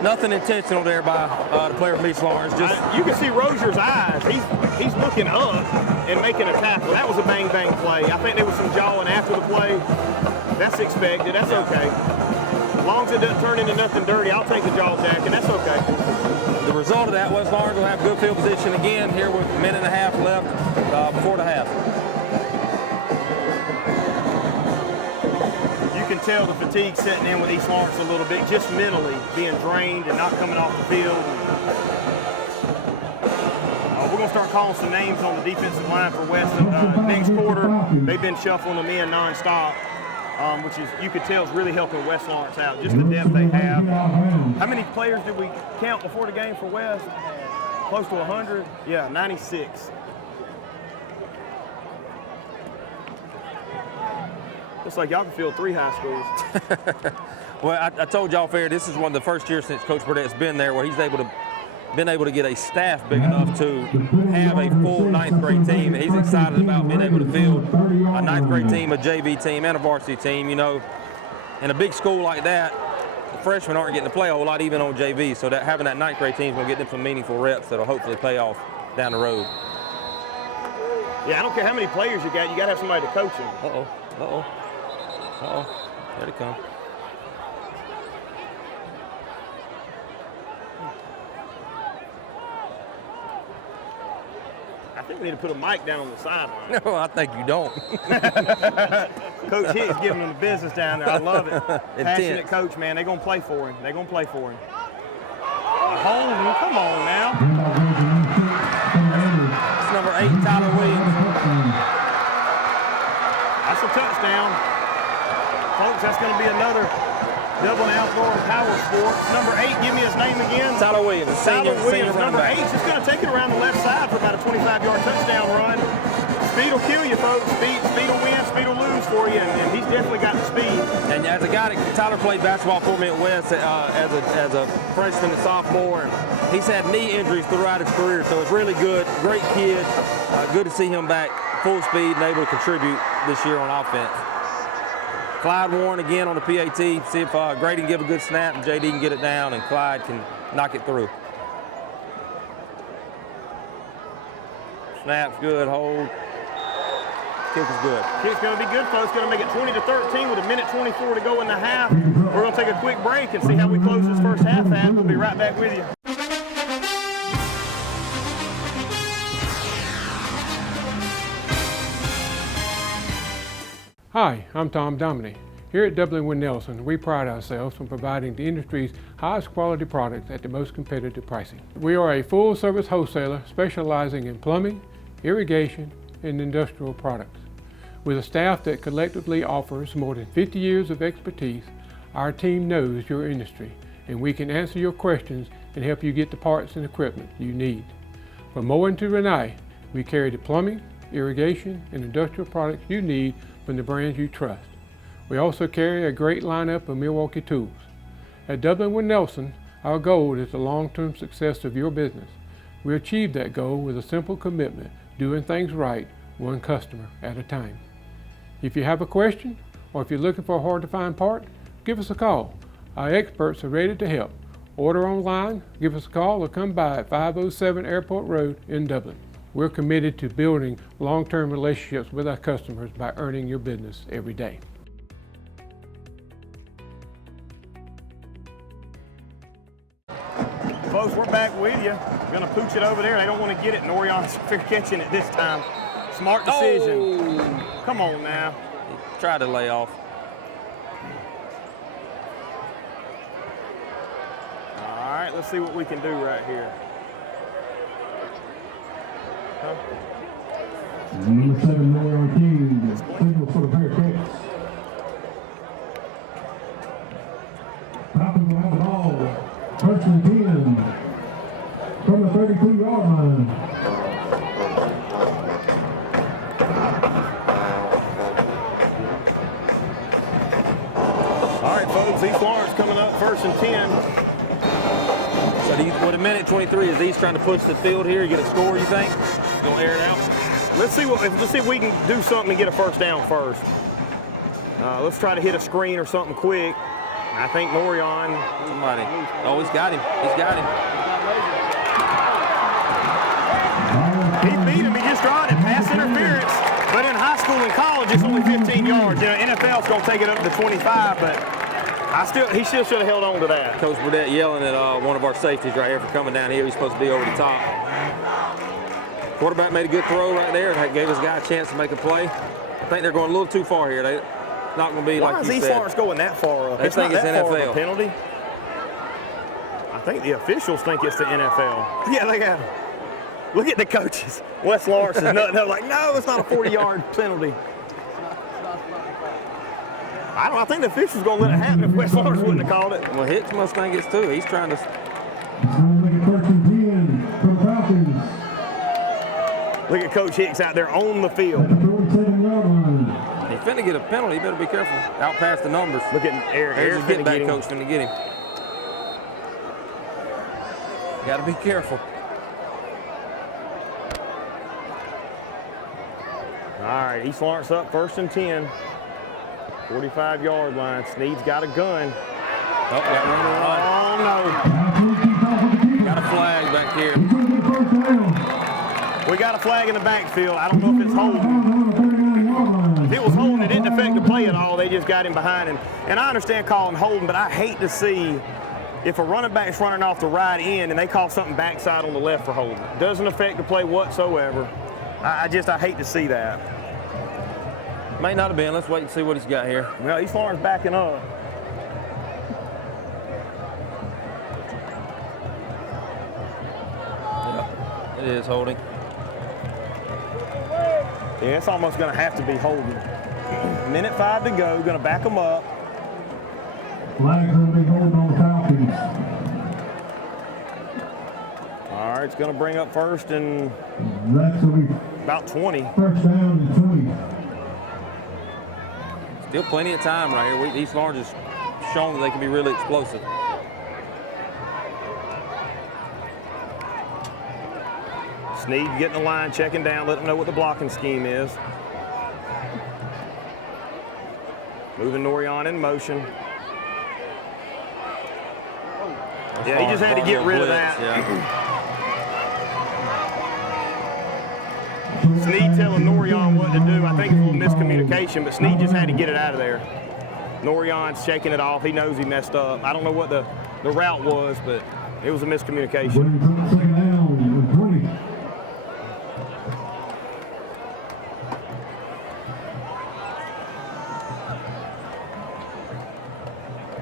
Nothing intentional there by the player from East Lawrence. You can see Rozier's eyes. He's looking up and making a tackle. That was a bang-bang play. I think there was some jawing after the play. That's expected. That's okay. As long as it doesn't turn into nothing dirty, I'll take the jaw jack, and that's okay. The result of that, West Lawrence will have good field position again here with a minute and a half left before the half. You can tell the fatigue setting in with East Lawrence a little bit, just mentally being drained and not coming off the field. We're going to start calling some names on the defensive line for West. Next quarter, they've been shuffling them in nonstop, which is, you could tell, is really helping West Lawrence out, just the depth they have. How many players did we count before the game for West? Close to 100? Yeah, 96. Looks like y'all can fill 3 high schools. Well, I told y'all fair, this is one of the first years since Coach Burdett's been there where he's been able to get a staff big enough to have a full 9th grade team. He's excited about being able to field a 9th grade team, a JV team, and a varsity team. You know, in a big school like that, the freshmen aren't getting to play a whole lot even on JV, so that having that 9th grade team is going to get them some meaningful reps that'll hopefully pay off down the road. Yeah, I don't care how many players you got to have somebody to coach them. There they come. I think we need to put a mic down on the sideline. No, I think you don't. Coach Hicks giving them the business down there. I love it. Passionate coach, man. They're going to play for him. They're going to play for him. Home, come on now. That's number 8, Tyler Williams. That's a touchdown. Folks, that's going to be another Dublin Outdoor and Power Sports. Number 8, give me his name again. Tyler Williams, Tyler Williams. running Number back. 8 is just going to take it around the left side for about a 25-yard touchdown run. Speed will kill you, folks. Speed will win, speed will lose for you, and he's definitely got the speed. And as a guy that Tyler played basketball for me at West as a freshman and sophomore, and he's had knee injuries throughout his career, so it's really good. Great kid. Good to see him back full speed and able to contribute this year on offense. Clyde Warren again on the PAT. See if Grady can give a good snap and JD can get it down and Clyde can knock it through. Snap's good, hold. Kick is good. Kick's going to be good, folks. Going to make it 20-13 with 1:24 to go in the half. We're going to take a quick break and see how we close this first half out. We'll be right back with you. Hi, I'm Tom Dominy. Here at Dublin Wind Nelson, we pride ourselves on providing the industry's highest quality products at the most competitive pricing. We are a full-service wholesaler specializing in plumbing, irrigation, and industrial products. With a staff that collectively offers more than 50 years of expertise, our team knows your industry, and we can answer your questions and help you get the parts and equipment you need. From mowing to Renee, we carry the plumbing, irrigation, and industrial products you need from the brands you trust. We also carry a great lineup of Milwaukee tools. At Dublin Wind Nelson, our goal is the long-term success of your business. We achieve that goal with a simple commitment, doing things right, one customer at a time. If you have a question, or if you're looking for a hard-to-find part, give us a call. Our experts are ready to help. Order online, give us a call, or come by at 507 Airport Road in Dublin. We're committed to building long-term relationships with our customers by earning your business every day. Folks, we're back with you. We're going to pooch it over there. They don't want to get it, and Orion's fair catching it this time. Smart decision. Oh. Come on now. He tried to lay off. All right, let's see what we can do right here. Number 7, Noah King, signal for the Bearcats. Falcons will have the ball. First and 10 from the 32-yard line. All right, folks, East Lawrence coming up first and 10. So with a minute 23, is these trying to push the field here? You get a score, you think? Gonna air it out? Let's see if we can do something and get a first down first. Let's try to hit a screen or something quick. I think Norion. Somebody. Oh, he's got him. He's got him. He beat him. He just tried it. Pass interference. But in high school and college, it's only 15 yards. You know, NFL's going to take it up to 25, but he still should have held on to that. Coach Burdett yelling at one of our safeties right here for coming down here. He's supposed to be over the top. Quarterback made a good throw right there. That gave his guy a chance to make a play. I think they're going a little too far here. They're not going to be like you said. Why is East Lawrence going that far up? They think it's not that far NFL. of a penalty. I think the officials think it's the NFL. Yeah, look at the coaches. West Lawrence is nothing. They're like, no, it's not a 40-yard penalty. I think the officials going to let it happen if West Lawrence wouldn't have called it. Well, Hicks must think it's too. He's trying to. First and 10 from the Falcons. Look at Coach Hicks out there on the field. At the 47-yard line. He's finna get a penalty. You better be careful. Out past the numbers. Look at Air's get back coach finna get him. Got to be careful. All right, East Lawrence up first and 10. 45-yard line. Sneed's got a gun. Oh, got Oh, no. Got a flag back here. We got a flag in the backfield. I don't know if it's holding. If it was holding, it didn't affect the play at all. They just got him behind him. And I understand calling holding, but I hate to see if a running back's running off the right end and they call something backside on the left for holding. Doesn't affect the play whatsoever. I hate to see that. May not have been. Let's wait and see what he's got here. Well, East Lawrence backing up. Yeah, it is holding. Yeah, it's almost going to have to be holding. Minute 5 to go. Going to back them up. Flag's going to be holding on the Falcons. All right, it's going to bring up first and That's going to be about 20. first down and 20. Still plenty of time right here. East Lawrence has shown that they can be really explosive. Sneed getting the line, checking down, let them know what the blocking scheme is. Moving Norion in motion. Yeah, he just had to get rid of that. Sneed telling Norion what to do. I think it's a little miscommunication, but Sneed just had to get it out of there. Norion's shaking it off. He knows he messed up. I don't know what the route was, but it was a miscommunication. Second down and 20.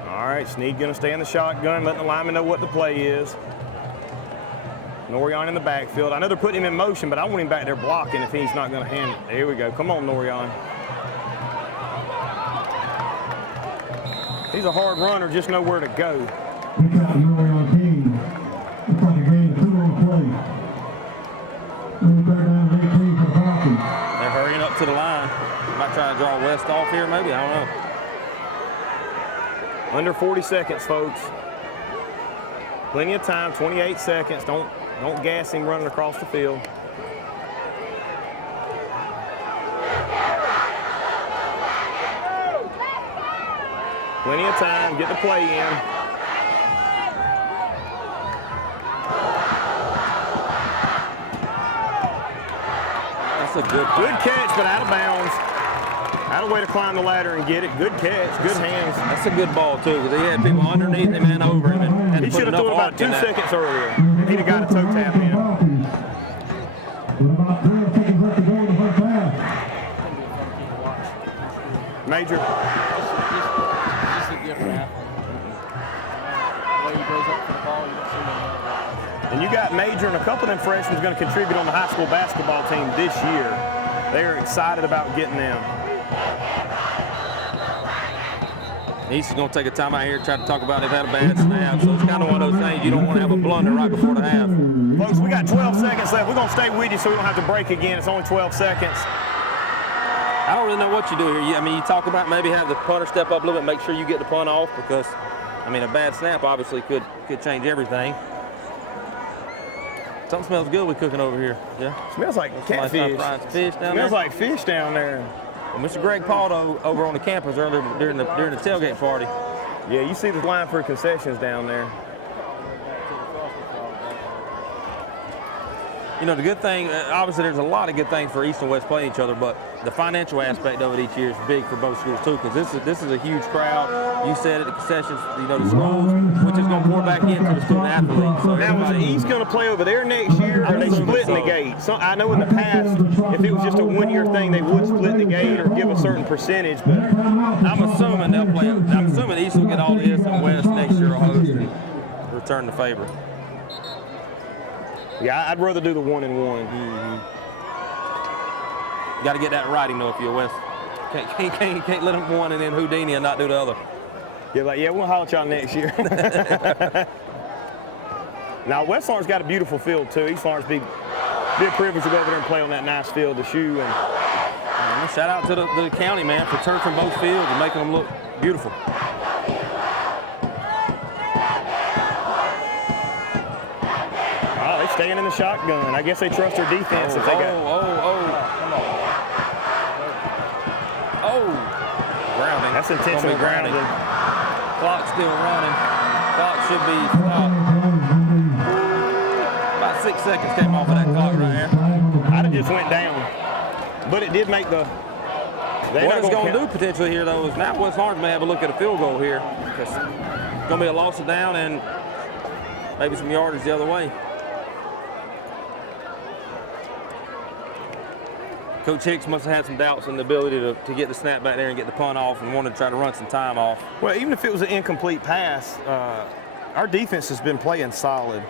All right, Sneed going to stay in the shotgun, letting the lineman know what the play is. Norion in the backfield. I know they're putting him in motion, but I want him back there blocking if he's not going to handle it. There we go. Come on, Norion. He's a hard runner, just know where to go. Look out, Norion team. Looks like a game of 2 on play. Third down and 18 for the Falcons. They're hurrying up to the line. Might try to draw West off here, maybe. I don't know. Under 40 seconds, folks. Plenty of time, 28 seconds. Don't gas him running across the field. Plenty of time, get the play in. That's a good catch, but out of bounds. Out of way to climb the ladder and get it. Good catch, good hands. That's a good ball, too, because he had people underneath him and over him. And had He to should put have thrown enough about 2 arc in that. seconds earlier. And he'd have got a toe tap in. With about 12 seconds left to go in the first half. Major. Just a different athlete. The way he goes up for the ball, you don't see him. And you got Major and a couple of them freshmen going to contribute on the high school basketball team this year. They are excited about getting them. East is going to take a time out here, try to talk about they've had a bad snap. So it's kind of one of those things you don't want to have a blunder right before the half. Folks, we got 12 seconds left. We're going to stay with you so we don't have to break again. It's only 12 seconds. I don't really know what you do here. I mean, you talk about maybe have the punter step up a little bit, make sure you get the punt off because, I mean, a bad snap obviously could change everything. Something smells good we're cooking over here. Yeah. Smells like catfish. Fish down there. Smells like fish down there. Well, Mr. Greg Paldo over on the campus earlier during the tailgate party. Yeah, you see the line for concessions down there. You know, the good thing, obviously there's a lot of good things for East and West playing each other, but the financial aspect of it each year is big for both schools too, because this is a huge crowd. You said it, the concessions, you know, the schools, which is going to pour back into the student athletes. So now, is the East going to play over there next year, or are they splitting the gate? So, I know in the past, if it was just a one-year thing, they would split the gate or give a certain percentage, but I'm assuming they'll play. I'm assuming East will get all this and West next year will host and return the favor. Yeah, I'd rather do the 1-1. Mm-hmm. Got to get that writing though if you're West. Can't let them one and then Houdini and not do the other. Yeah, like we'll holler at y'all next year. Now West Lawrence got a beautiful field too. East Lawrence be a privilege to go over there and play on that nice field to shoe. And shout out to the county man for turning from both fields and making them look beautiful. Staying in the shotgun. I guess they trust their defense if they got. Grounding. That's intentional grounding. Clock still running. Clock should be stopped. About 6 seconds came off of that clock right there. I'd have just went down. But it did make the. What it's going to do potentially here though is now West Lawrence may have a look at a field goal here. Because it's going to be a loss of down and maybe some yardage the other way. Coach Hicks must have had some doubts in the ability to get the snap back there and get the punt off and wanted to try to run some time off. Well, even if it was an incomplete pass, our defense has been playing solid.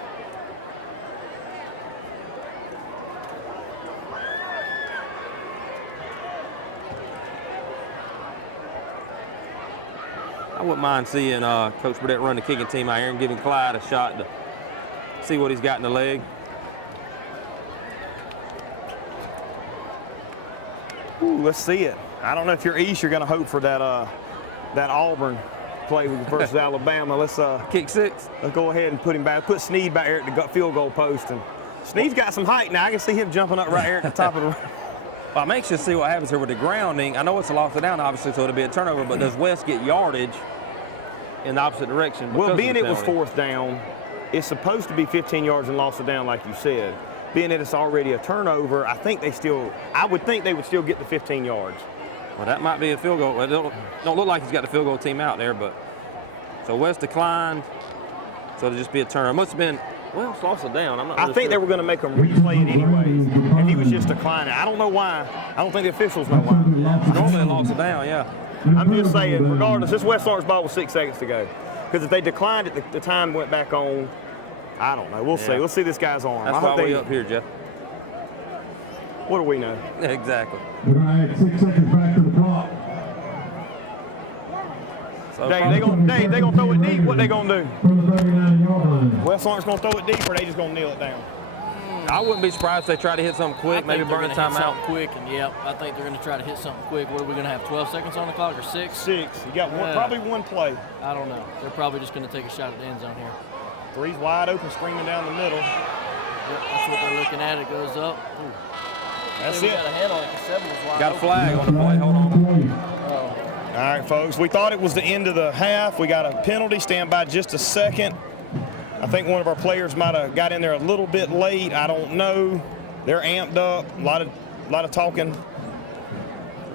I wouldn't mind seeing Coach Burdett run the kicking team out here and giving Clyde a shot to see what he's got in the leg. Ooh, let's see it. I don't know if you're East, you're going to hope for that that Auburn play versus Alabama. Let's kick six. Let's go ahead and put him back. Put Snead back here at the field goal post, and Snead's got some height now. I can see him jumping up right here at the top of the. Well, I'm anxious to see what happens here with the grounding. I know it's a loss of down, obviously, so it'll be a turnover. But does West get yardage in the opposite direction? Well, being it was fourth down, it's supposed to be 15 yards and loss of down, like you said. Being that it's already a turnover, I would think they would still get the 15 yards. Well, that might be a field goal. It don't look like he's got the field goal team out there, but so West declined, so it'll just be a turnover. It must have been, well, it's loss of down. I'm not really I think sure. they were going to make him replay it anyways, and he was just declining. I don't know why. I don't think the officials know why. Normally a loss of down, yeah. I'm just saying, regardless, this West Lawrence ball was 6 seconds to go. Because if they declined it, the time went back on. I don't know. We'll see. Let's see this guy's arm. That's why we're up here, Jeff. What do we know? Exactly. We're going to add 6 seconds back to the clock. So They gonna throw it deep. What they gonna do? From the 39-yard line. West Lawrence gonna throw it deep, or they just gonna kneel it down? I wouldn't be surprised if they try to hit something quick, maybe burn the timeout. Quick, and I think they're going to try to hit something quick. What are we going to have? 12 seconds on the clock or 6? 6. You got probably one play. I don't know. They're probably just going to take a shot at the end zone here. 3's wide open, screaming down the middle. Yep, that's what they're looking at. It goes up. Ooh. That's we it. got a hand on it. 7 was wide Got a open. flag on the play. Hold on. All right, folks. We thought it was the end of the half. We got a penalty. Stand by just a second. I think one of our players might have got in there a little bit late. I don't know. They're amped up. A lot of talking.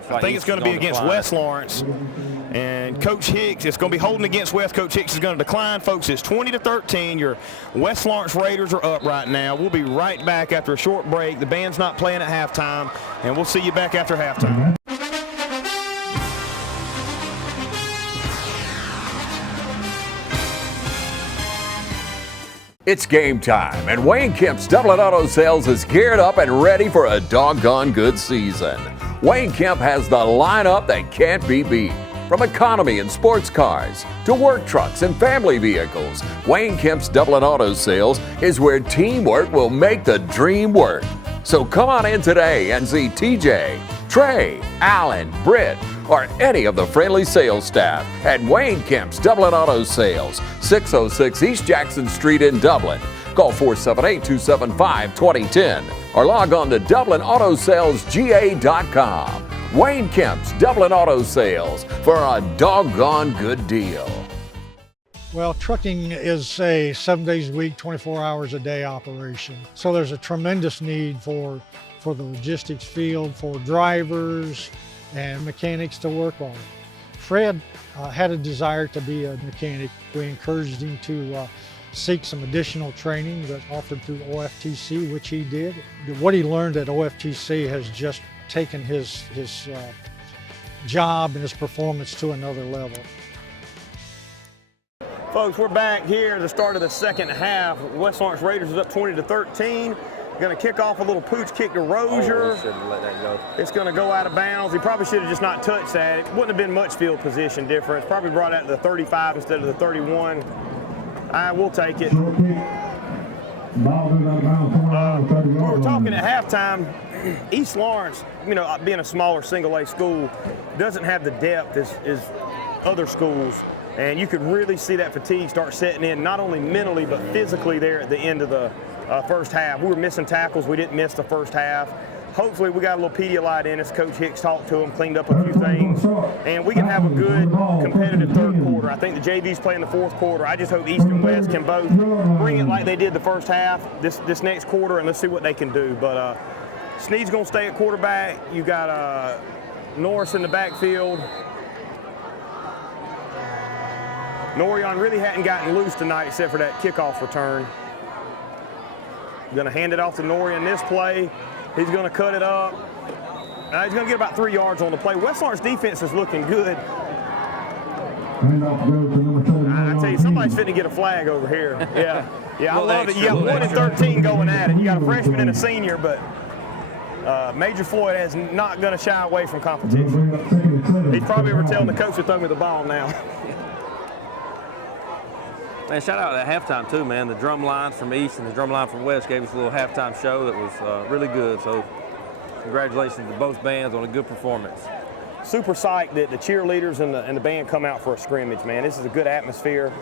I think it's going to be against West Lawrence. And Coach Hicks, it's going to be holding against West. Coach Hicks is going to decline, folks. It's 20-13. Your West Lawrence Raiders are up right now. We'll be right back after a short break. The band's not playing at halftime, and we'll see you back after halftime. It's game time, and Wayne Kemp's Dublin Auto Sales is geared up and ready for a doggone good season. Wayne Kemp has the lineup that can't be beat. From economy and sports cars to work trucks and family vehicles, Wayne Kemp's Dublin Auto Sales is where teamwork will make the dream work. So come on in today and see TJ, Trey, Alan, Britt, or any of the friendly sales staff at Wayne Kemp's Dublin Auto Sales, 606 East Jackson Street in Dublin. Call 478-275-2010 or log on to DublinAutoSalesGA.com. Wayne Kemp's Dublin Auto Sales for a doggone good deal. Well, trucking is a 7 days a week, 24 hours a day operation. So there's a tremendous need for the logistics field, for drivers and mechanics to work on. Fred had a desire to be a mechanic. We encouraged him to seek some additional training that's offered through OFTC, which he did. What he learned at OFTC has just taken his job and his performance to another level. Folks, we're back here at the start of the second half. West Lawrence Raiders is up 20-13. Going to kick off a little pooch kick to Rozier. Shouldn't let that go. It's going to go out of bounds. He probably should have just not touched that. It wouldn't have been much field position difference. Probably brought out to the 35 instead of the 31. We'll take it. We were talking at halftime. East Lawrence, being a smaller single-A school, doesn't have the depth as other schools. And you could really see that fatigue start setting in, not only mentally, but physically there at the end of the first half. We were missing tackles. We didn't miss the first half. Hopefully we got a little Pedialyte in us. Coach Hicks talked to him, cleaned up a few things, and we can have a good competitive third quarter. I think the JV's playing the fourth quarter. I just hope East and West can both bring it like they did the first half this next quarter, and let's see what they can do. But Snead's going to stay at quarterback. You got Norris in the backfield. Norion really hadn't gotten loose tonight except for that kickoff return. Going to hand it off to Norion this play. He's going to cut it up. He's going to get about 3 yards on the play. West Lawrence defense is looking good. I tell you, somebody's fitting to get a flag over here. Yeah, I love it. You got 1 and 13 going at it. You got a freshman and a senior, but Major Floyd is not going to shy away from competition. He's probably ever telling the coach to throw me the ball now. Man, shout out at halftime too, man. The drum lines from East and the drum line from West gave us a little halftime show that was really good. So congratulations to both bands on a good performance. Super psyched that the cheerleaders and the band come out for a scrimmage, man. This is a good atmosphere.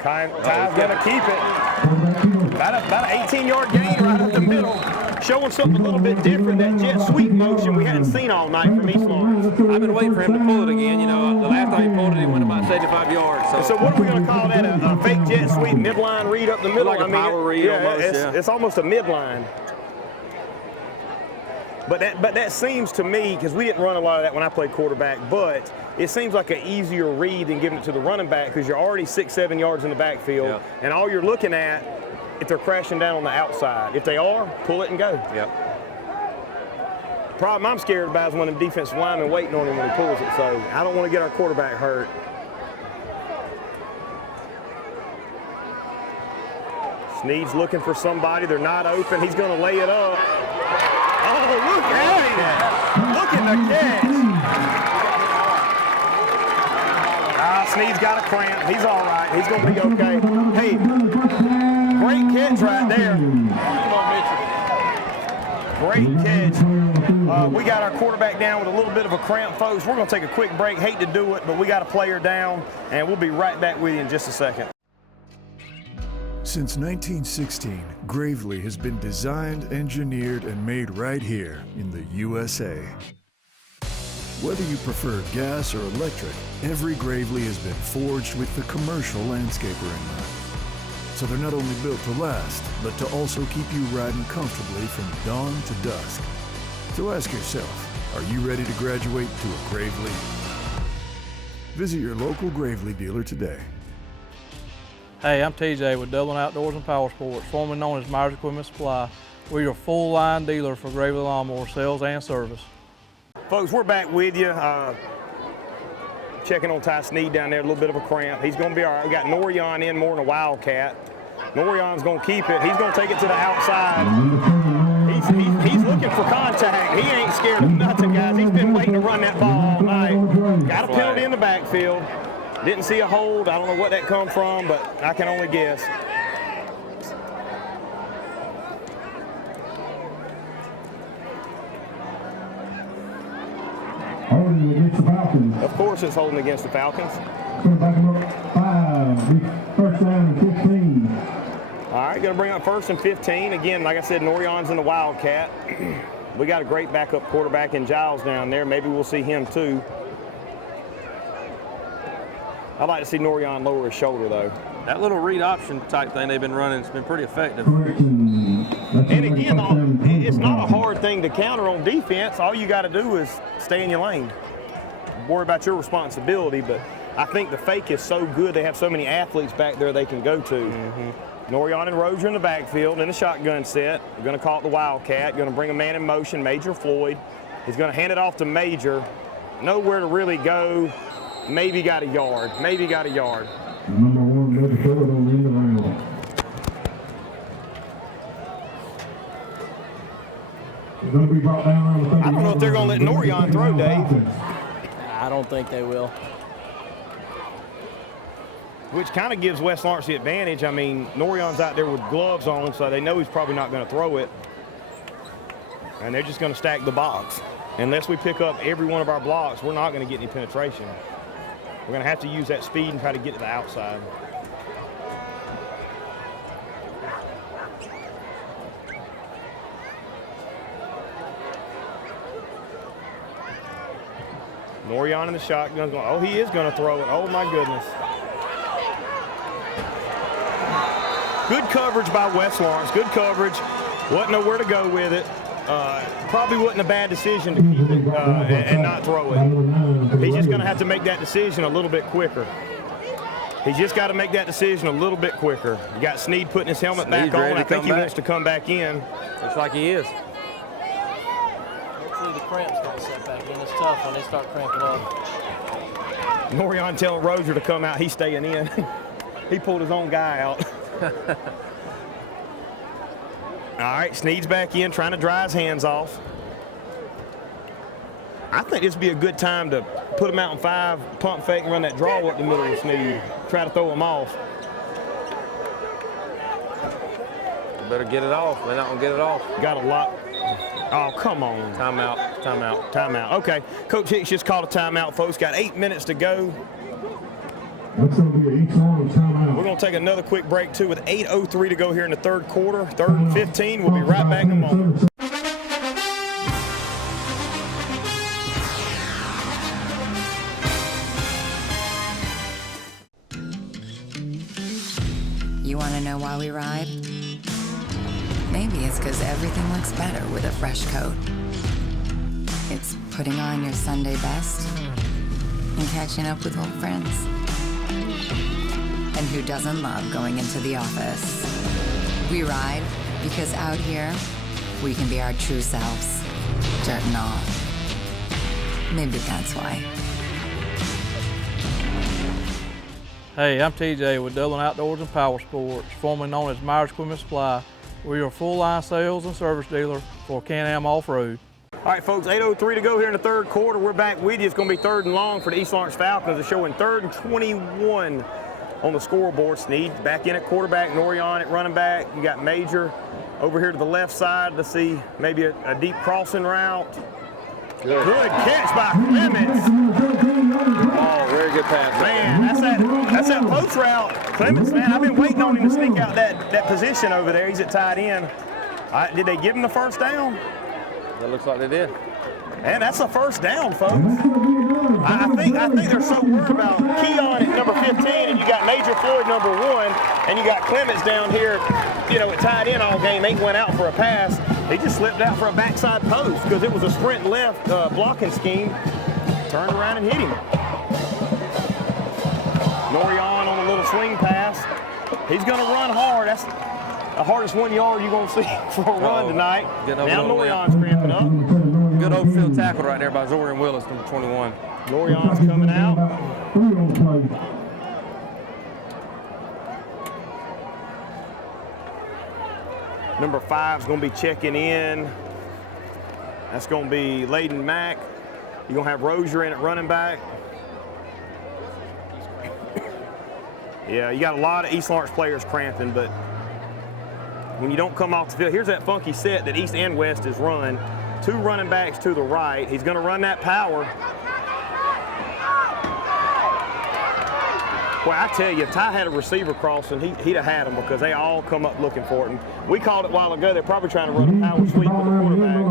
Ty's gonna keep it. About an 18-yard gain right up the middle. Showing something a little bit different, that jet sweep motion we hadn't seen all night from East Lawrence. I've been waiting for him to pull it again. You know, the last time he pulled it, he went about 75 yards. So what are we going to call that? A fake jet sweep, midline read up the middle? Like a power read almost, it's almost a midline. But that seems to me, because we didn't run a lot of that when I played quarterback, but it seems like an easier read than giving it to the running back because you're already 6-7 yards in the backfield, and all you're looking at if they're crashing down on the outside. If they are, pull it and go. Yep. The problem I'm scared about is one of them defensive linemen waiting on him when he pulls it, so I don't want to get our quarterback hurt. Sneed's looking for somebody. They're not open. He's going to lay it up. Oh, look at him. Look at the catch. Sneed's got a cramp. He's all right. He's going to be okay. Hey, great catch right there. Great catch. We got our quarterback down with a little bit of a cramp, folks. We're going to take a quick break. Hate to do it, but we got a player down, and we'll be right back with you in just a second. Since 1916, Gravely has been designed, engineered, and made right here in the USA. Whether you prefer gas or electric, every Gravely has been forged with the commercial landscaper in mind. So they're not only built to last, but to also keep you riding comfortably from dawn to dusk. So ask yourself, are you ready to graduate to a Gravely? Visit your local Gravely dealer today. Hey, I'm TJ with Dublin Outdoors and Power Sports, formerly known as Myers Equipment Supply. We're your full-line dealer for Gravely lawnmower sales and service. Folks, we're back with you. Checking on Ty Sneed down there, a little bit of a cramp. He's going to be all right. We got Norion in more than a Wildcat. Norion's going to keep it. He's going to take it to the outside. He's looking for contact. He ain't scared of nothing, guys. He's been waiting to run that ball all night. Got a penalty in the backfield. Didn't see a hold. I don't know what that come from, but I can only guess. Holding against the Falcons. Of course it's holding against the Falcons. Going to back them up 5. First down and 15. All right, going to bring up 1st and 15. Again, like I said, Norion's in the Wildcat. We got a great backup quarterback in Giles down there. Maybe we'll see him too. I'd like to see Norion lower his shoulder, though. That little read option type thing they've been running has been pretty effective. And again, it's not a hard thing to counter on defense. All you got to do is stay in your lane. Worry about your responsibility, but I think the fake is so good. They have so many athletes back there they can go to. Norion and Rozier in the backfield in the shotgun set. We're going to call it the Wildcat. Going to bring a man in motion, Major Floyd. He's going to hand it off to Major. Nowhere to really go. Maybe got a yard. Maybe got a yard. Number 1, left forward on the end of the round. Going to be brought down on the 30. I don't know if they're going to let Norion throw, Dave. I don't think they will. Which kind of gives West Lawrence the advantage. I mean, Norion's out there with gloves on, so they know he's probably not going to throw it. And they're just going to stack the box. Unless we pick up every one of our blocks, we're not going to get any penetration. We're going to have to use that speed and try to get to the outside. Norion in the shotgun. Oh, he is going to throw it. Oh, my goodness. Good coverage by West Lawrence. Good coverage. Wasn't nowhere to go with it. Probably wasn't a bad decision to keep it and not throw it. He's just going to have to make that decision a little bit quicker. He's just got to make that decision a little bit quicker. You got Sneed putting his helmet back on. I think he wants to come back in. Looks like he is. Hopefully the cramps don't set back in. It's tough when they start cramping up. Norion telling Rozier to come out. He's staying in. He pulled his own guy out. All right, Sneed's back in, trying to dry his hands off. I think this would be a good time to put them out in 5, pump fake, and run that draw up the middle of Sneed. Try to throw them off. Better get it off. They're not going to get it off. Got a lot. Oh, come on. Timeout. Timeout. Timeout. Okay. Coach Hicks just called a timeout, folks. Got 8 minutes to go. That's going to be an East Laurens timeout. We're going to take another quick break, too, with 8:03 to go here in the third quarter. 3rd and 15. We'll be right back in a moment. You want to know why we ride? Maybe it's because everything looks better with a fresh coat. It's putting on your Sunday best and catching up with old friends. And who doesn't love going into the office? We ride because out here, we can be our true selves, dirt and all. Maybe that's why. Hey, I'm TJ with Dublin Outdoors and Power Sports, formerly known as Myers Equipment Supply. We're your full-line sales and service dealer for Can-Am Off-Road. All right, folks, 8:03 to go here in the third quarter. We're back with you. It's going to be 3rd and long for the East Laurens Falcons. They're showing 3rd and 21 on the scoreboard. Sneed back in at quarterback, Norion at running back. You got Major over here to the left side to see maybe a deep crossing route. Good catch by Clements. Oh, very good pass. Man, that's that post route. Clements, man, I've been waiting on him to sneak out that position over there. He's at tight end. Did they give him the first down? That looks like they did. And that's a first down, folks. I think they're so worried about Keon at number 15, and you got Major Floyd number 1, and you got Clements down here, at tight end all game. Ain't went out for a pass. He just slipped out for a backside post because it was a sprint left blocking scheme. Turned around and hit him. Norion on a little swing pass. He's going to run hard. That's the hardest 1 yard you're going to see for a run tonight. Now Norion's cramping up. Good open field tackle right there by Zorian Willis, number 21. Norion's coming out. Number 5's going to be checking in. That's going to be Layden Mack. You're going to have Rozier in at running back. Yeah, you got a lot of East Laurens players cramping, but when you don't come off the field, here's that funky set that East and West has run. 2 running backs to the right. He's going to run that power. Boy, I tell you, if Ty had a receiver crossing, he'd have had them because they all come up looking for it. And we called it a while ago. They're probably trying to run a power sweep with the quarterback.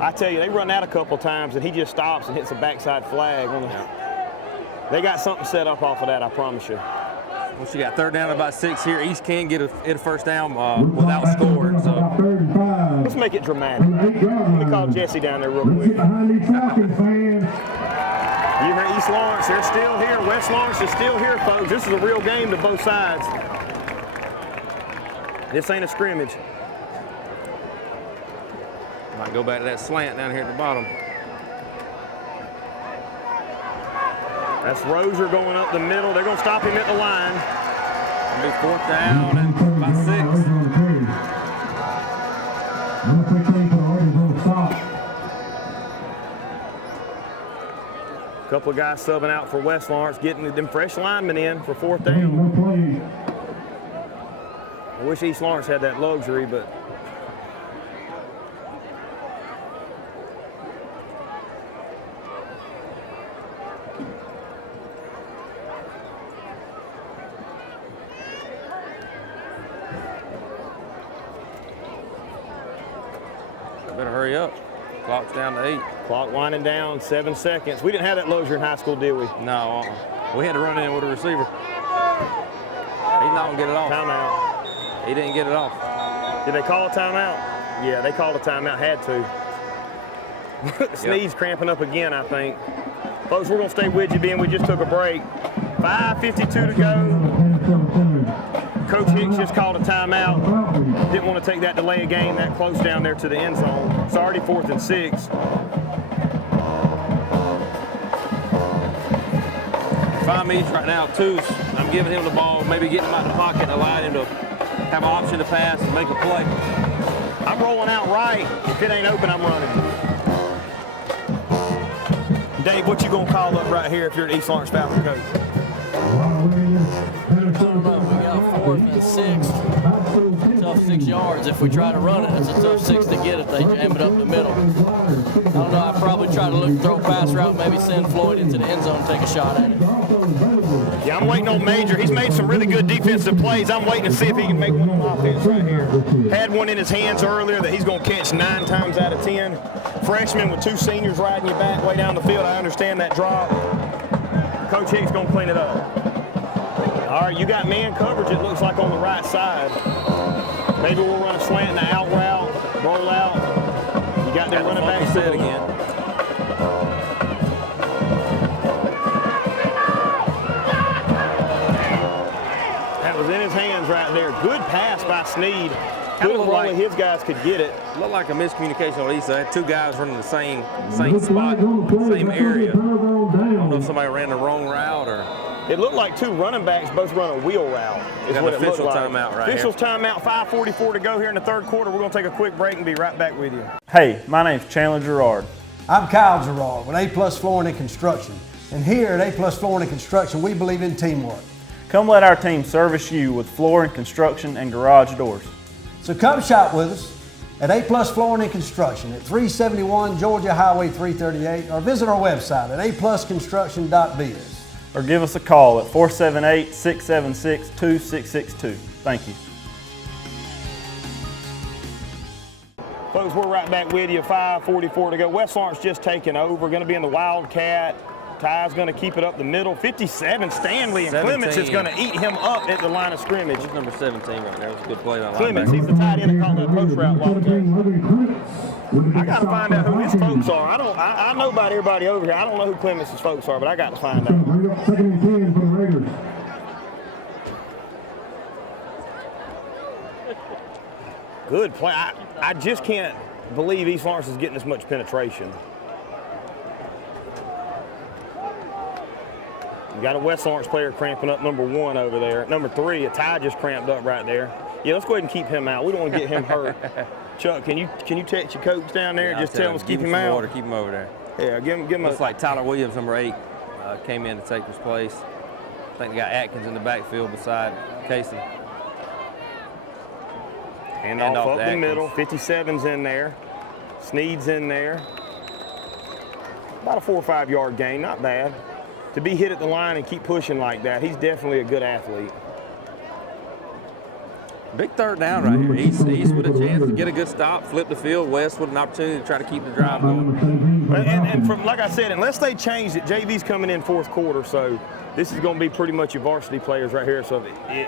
I tell you, they run that a couple times, and he just stops and hits a backside flag. They got something set up off of that, I promise you. Once you got 3rd down about 6 here, East can get a first down without scoring. So let's make it dramatic. Let me call Jesse down there real quick. You hear East Laurens, they're still here. West Laurens is still here, folks. This is a real game to both sides. This ain't a scrimmage. Might go back to that slant down here at the bottom. That's Rozier going up the middle. They're going to stop him at the line. It'll be 4th down and about 6. Couple of guys subbing out for West Laurens, getting them fresh linemen in for 4th down. I wish East Laurens had that luxury, but better hurry up. Clock's down to 8. Clock winding down, 7 seconds. We didn't have that luxury in high school, did we? No, we had to run in with a receiver. He's not gonna get it off. Timeout. He didn't get it off. Did they call a timeout? Yeah, they called a timeout, had to. Sneed's cramping up again, I think. Folks, we're gonna stay with you, Ben. We just took a break. 5:52 to go. Coach Hicks just called a timeout. Didn't want to take that delay of game that close down there to the end zone. It's already 4th and 6. 5 minutes right now, 2. I'm giving him the ball, maybe getting him out of the pocket and allowing him to have an option to pass and make a play. I I'm rolling out right. If it ain't open, I'm running. Dave, what you gonna call up right here if you're an East Lawrence Falcon coach? We got 4th and 6. Tough 6 yards. If we try to run it, it's a tough 6 to get if they jam it up the middle. I don't know. I'd probably try to throw a pass route, maybe send Floyd into the end zone and take a shot at it. Yeah, I'm waiting on Major. He's made some really good defensive plays. I'm waiting to see if he can make one on offense right here. Had one in his hands earlier that he's going to catch 9 times out of 10. Freshman with 2 seniors riding your back way down the field. I understand that drop. Coach Hicks going to clean it up. All right, you got man coverage, it looks like, on the right side. Maybe we'll run a slant in the out route, roll out. You got them running back set again. That was in his hands right there. Good pass by Sneed. Couldn't roll it, his guys could get it. Looked like a miscommunication on East. I had 2 guys running the same spot, same area. I don't know if somebody ran the wrong route or. It looked like 2 running backs both run a wheel route. Is what it looked like. Timeout right Officials timeout, 5:44 to go here in the 3rd quarter. We're going to take a quick break and be right back with you. Hey, my name's Chandler Gerard. I'm Kyle Gerard with A+ Flooring and Construction. And here at A+ Flooring and Construction, we believe in teamwork. Come let our team service you with flooring, construction, and garage doors. So come shop with us at A+ Flooring and Construction at 371 Georgia Highway 338 or visit our website at aplusconstruction.biz. Or give us a call at 478-676-2662. Thank you. Folks, we're right back with you. 5:44 to go. West Lawrence just taking over. Going to be in the Wildcat. Ty's going to keep it up the middle. 57, Stanley, and 17. Clements is going to eat him up at the line of scrimmage. He's number 17 right there. That was a good play by Clements, he's the tight end that called that post route while ago. I got to find out who his folks are. I know about everybody over here. I don't know who Clements' folks are, but I got to find out. Good play. I just can't believe East Lawrence is getting this much penetration. You got a West Lawrence player cramping up number 1 over there. Number 3, a Ty just cramped up right there. Yeah, let's go ahead and keep him out. We don't want to get him hurt. Chuck, can you text your coach down there and just tell him to keep him out? Water, keep him over there. Yeah, give him Looks like Tyler Williams, number 8, came in to take his place. I think they got Atkins in the backfield beside Casey. Hand off up the middle. 57's in there. Sneed's in there. About a 4 or 5 yard gain, not bad. To be hit at the line and keep pushing like that, he's definitely a good athlete. Big 3rd down right here. East with a chance to get a good stop, flip the field. West with an opportunity to try to keep the drive going. And from, like I said, unless they change it, JV's coming in 4th quarter, so this is going to be pretty much your varsity players right here. So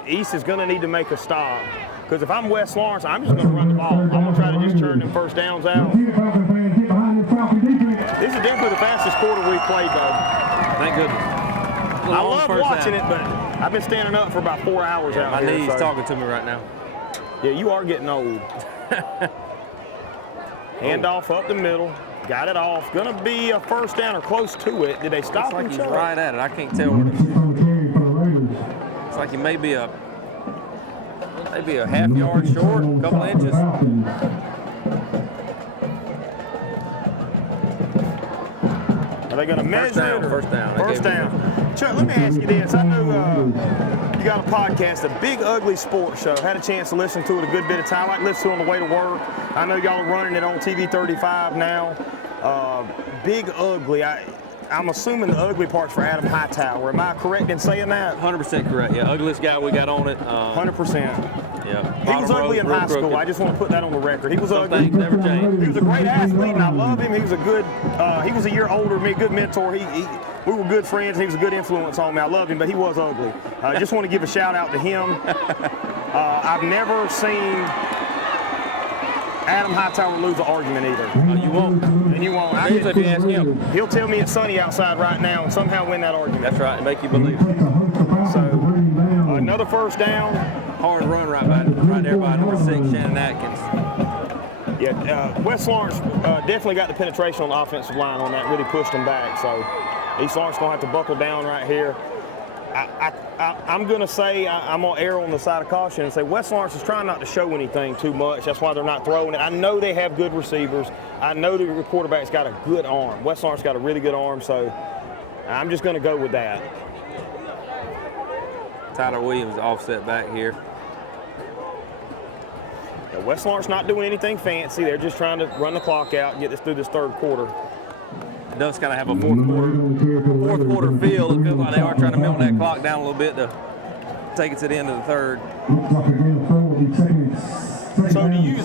East is going to need to make a stop. Because if I'm West Lawrence, I'm just going to run the ball. I'm going to try to just turn them first downs out. This is definitely the fastest quarter we've played, though. Thank goodness. I love watching it, but I've been standing up for about 4 hours out here. My knee's talking to me right now. Yeah, you are getting old. Handoff up the middle. Got it off. Going to be a first down or close to it. Did they stop him? Looks like he's right at it. I can't tell where it's like he may be a half yard short, a couple inches. Are they going to measure it? First down. First down. Chuck, let me ask you this. I know you got a podcast, a Big Ugly Sports Show. Had a chance to listen to it a good bit of time. I like to listen to it on the way to work. I know y'all are running it on TV 35 now. Big Ugly. I'm assuming the ugly part's for Adam Hightower. Am I correct in saying that? 100% correct. Yeah, ugliest guy we got on it. 100%. Yeah. He was ugly in high school. I just want to put that on the record. He was ugly. Things never change. He was a great athlete, and I love him. He was a good. He was a year older than me, good mentor. We were good friends. He was a good influence on me. I loved him, but he was ugly. I just want to give a shout out to him. I've never seen Adam Hightower lose an argument either. You won't. And you won't. If you ask him. He'll tell me it's sunny outside right now and somehow win that argument. That's right, and make you believe it. So, another first down. Hard run right there by number 6, Shannon Atkins. Yeah, West Lawrence definitely got the penetration on the offensive line on that, really pushed them back. So East Lawrence going to have to buckle down right here. I'm going to say I'm going to err on the side of caution and say West Lawrence is trying not to show anything too much. That's why they're not throwing it. I know they have good receivers. I know the quarterback's got a good arm. West Lawrence got a really good arm, so I'm just going to go with that. Tyler Williams offset back here. Now, West Lawrence not doing anything fancy. They're just trying to run the clock out and get this through this third quarter. It does kind of have a fourth quarter feel. It feels like they are trying to milk that clock down a little bit to take it to the end of the third.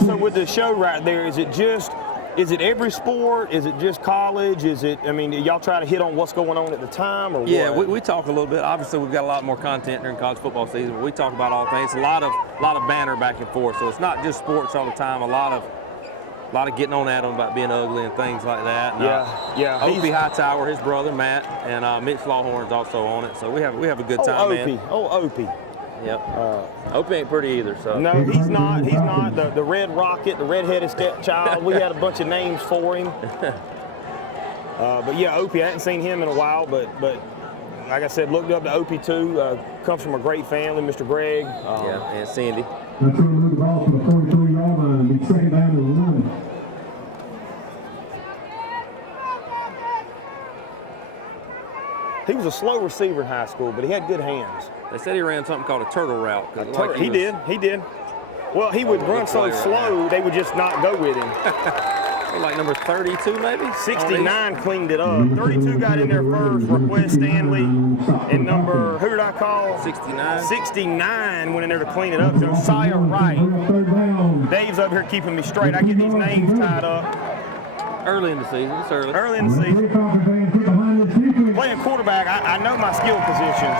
So with the show right there, is it every sport? Is it just college? Y'all try to hit on what's going on at the time, or yeah, what? we talk a little bit. Obviously, we've got a lot more content during college football season, but we talk about all things. A lot of banter back and forth. So it's not just sports all the time. A lot of getting on at them about being ugly and things like that. And, Opie Hightower, his brother Matt, and Mitch Lawhorn's also on it. So we have a good time, man. Opie. Yep. Opie ain't pretty either. So no, he's not. He's not the Red Rocket, the red-headed stepchild. We had a bunch of names for him. But yeah, Opie. I hadn't seen him in a while, but like I said, looked up to Opie too. Comes from a great family, Mr. Greg. And Cindy. That's going to move the ball from the 43-yard line. Be second down and 1. He was a slow receiver in high school, but he had good hands. They said he ran something called a turtle route. He did. Well, he would run so slow, they would just not go with him. Like number 32, maybe? 69 cleaned it up. 32 got in there first, Request Stanley. And number, who did I call? 69. 69 went in there to clean it up. So Sire Wright. Dave's over here keeping me straight. I get these names tied up. Early in the season. It's early. Early in the season. Playing quarterback, I know my skill positions.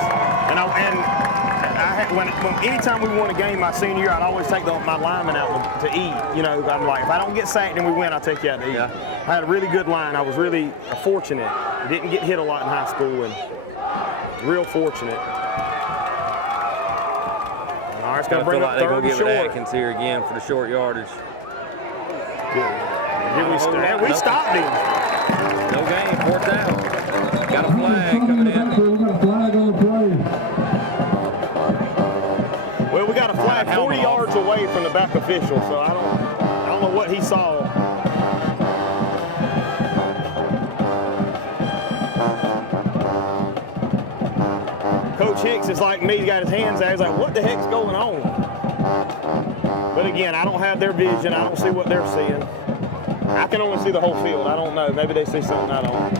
Anytime we won a game my senior year, I'd always take my linemen out to eat. I'm like, if I don't get sacked and we win, I'll take you out to eat. Yeah. I had a really good line. I was really fortunate. Didn't get hit a lot in high school, and real fortunate. All right, it's going to bring up third and short. They're going to give it Atkins here again for the short yardage. We stopped him. No game, fourth down. Got a flag coming in. Well, we got a flag 40 yards away from the back official, so I don't know what he saw. Coach Hicks is like me, he got his hands out. He's like, what the heck's going on? But again, I don't have their vision. I don't see what they're seeing. I can only see the whole field. I don't know. Maybe they see something I don't.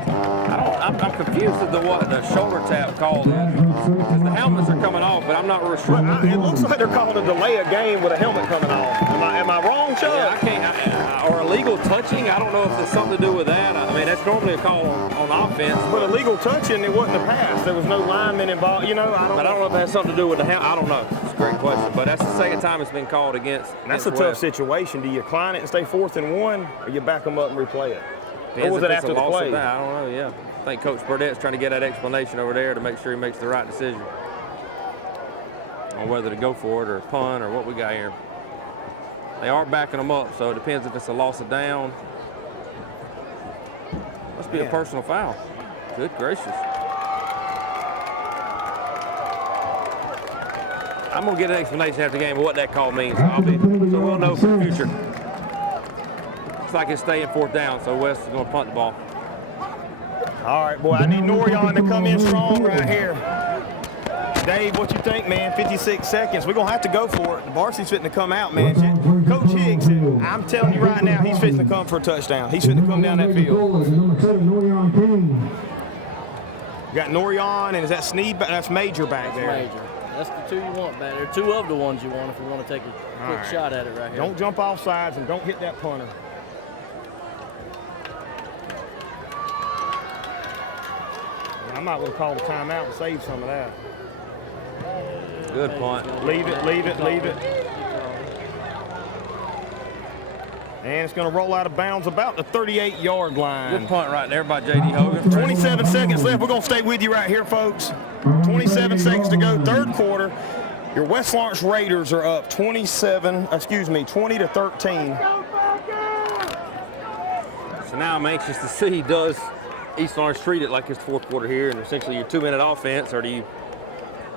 I'm confused as to what the shoulder tap called is. Because the helmets are coming off, but I'm not real sure. It looks like they're calling a delay a game with a helmet coming off. Am I wrong, Chuck? Yeah, I can't. Or illegal touching. I don't know if there's something to do with that. I mean, that's normally a call on offense. But illegal touching, it wasn't a pass. There was no lineman involved. I don't know if that has something to do with the helmet. I don't know. It's a great question. But that's the second time it's been called against. And that's a tough situation. Do you decline it and stay 4th and 1, or you back them up and replay it? Or was it after the play? I don't know, yeah. I think Coach Burdett's trying to get that explanation over there to make sure he makes the right decision on whether to go for it or punt or what we got here. They are backing them up, so it depends if it's a loss of down. Must be a personal foul. Good gracious. I'm going to get an explanation after the game of what that call means. So we'll know for the future. Looks like it's staying 4th down, so West is going to punt the ball. All right, boy, I need Norion to come in strong right here. Dave, what you think, man? 56 seconds. We're going to have to go for it. The varsity's fitting to come out, man. Coach Hicks, I'm telling you right now, he's fitting to come for a touchdown. He's fitting to come down that field. You got Norion, and is that Sneed? That's Major back there. That's Major. That's the 2 you want back there. 2 of the ones you want if you want to take a quick shot at it right here. Don't jump off sides and don't hit that punter. I might would have called a timeout and saved some of that. Good punt. Leave it. And it's going to roll out of bounds about the 38-yard line. Good punt right there by J.D. Hogan. 27 seconds left. We're going to stay with you right here, folks. 27 seconds to go, third quarter. Your West Lawrence Raiders are up 20 to 13. So now I'm anxious to see, does East Lawrence treat it like it's 4th quarter here and essentially your 2-minute offense, or do you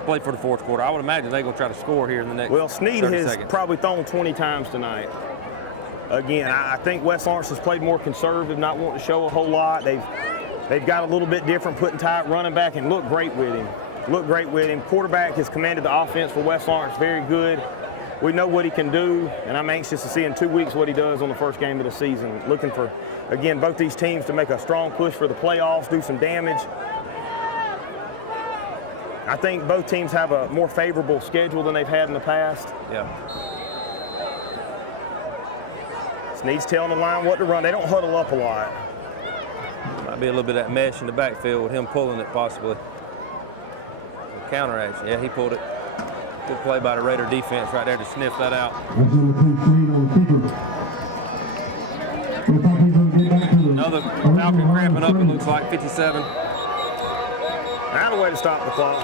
play for the fourth quarter. I would imagine they're going to try to score here in the next Well, Snead 30 has seconds. probably thrown 20 times tonight. Again, I think West Lawrence has played more conservative, not wanting to show a whole lot. They've got a little bit different, putting tight running back, and look great with him. Quarterback has commanded the offense for West Lawrence very good. We know what he can do, and I'm anxious to see in 2 weeks what he does on the first game of the season. Looking for, again, both these teams to make a strong push for the playoffs, do some damage. I think both teams have a more favorable schedule than they've had in the past. Yeah. Snead's telling the line what to run. They don't huddle up a lot. Might be a little bit of that mesh in the backfield with him pulling it possibly. Counter action. Yeah, he pulled it. Good play by the Raider defense right there to sniff that out. Another Falcon cramping up, it looks like, 57. Not a way to stop the clock.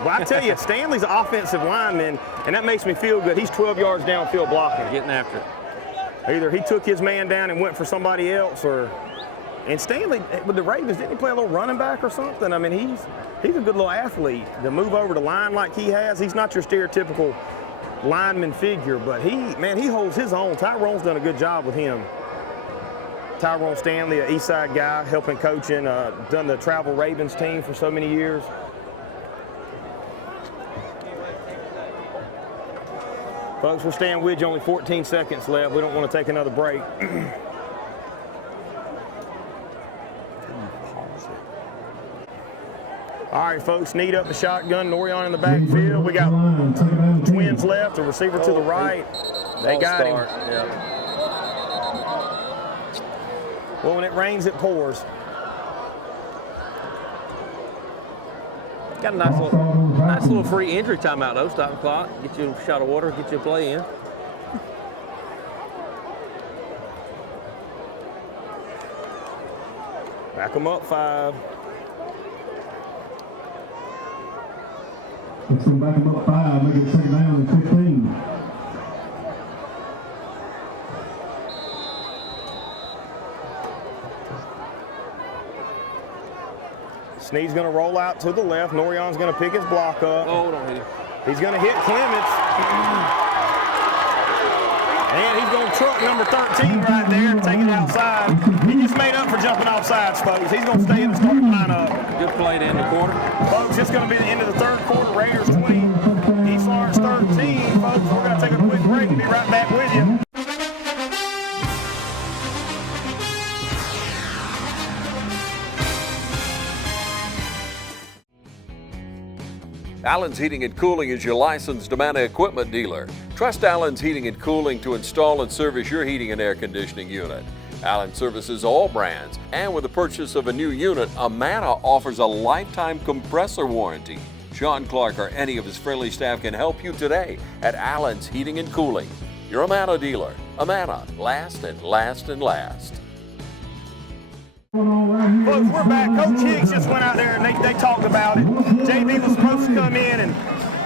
Well, I tell you, Stanley's an offensive lineman, and that makes me feel good. He's 12 yards downfield blocking. Getting after it. Either he took his man down and went for somebody else, and Stanley, with the Ravens, didn't he play a little running back or something? I mean, he's a good little athlete. To move over the line like he has, he's not your stereotypical lineman figure, but he holds his own. Tyrone's done a good job with him. Tyrone Stanley, an East Side guy, helping coaching, done the Travel Ravens team for so many years. Folks, we're staying with you, only 14 seconds left. We don't want to take another break. All right, folks, Snead up the shotgun, Norion in the backfield. We got twins left, a receiver to the right. They got him. Yeah. Well, when it rains, it pours. Got a nice little free injury timeout though. Stop the clock, get you a shot of water, get you a play in. Back them up 5. Let's go back them up 5, make it second down and 15. Snead's going to roll out to the left. Norion's going to pick his block up. Oh, don't hit him. He's going to hit Clements. And he's going to truck number 13 right there and take it outside. He just made up for jumping off sides, folks. He's going to stay in the starting lineup. Good play to end the quarter. Folks, it's going to be the end of the third quarter. Raiders 20, East Lawrence 13. Folks, we're going to take a quick break and be right back with you. Allen's Heating and Cooling is your licensed Amana equipment dealer. Trust Allen's Heating and Cooling to install and service your heating and air conditioning unit. Allen services all brands, and with the purchase of a new unit, Amana offers a lifetime compressor warranty. Sean Clark or any of his friendly staff can help you today at Allen's Heating and Cooling. Your Amana dealer. Amana, last and last and last. Folks, we're back. Coach Higgs just went out there and they talked about it. JB was supposed to come in, and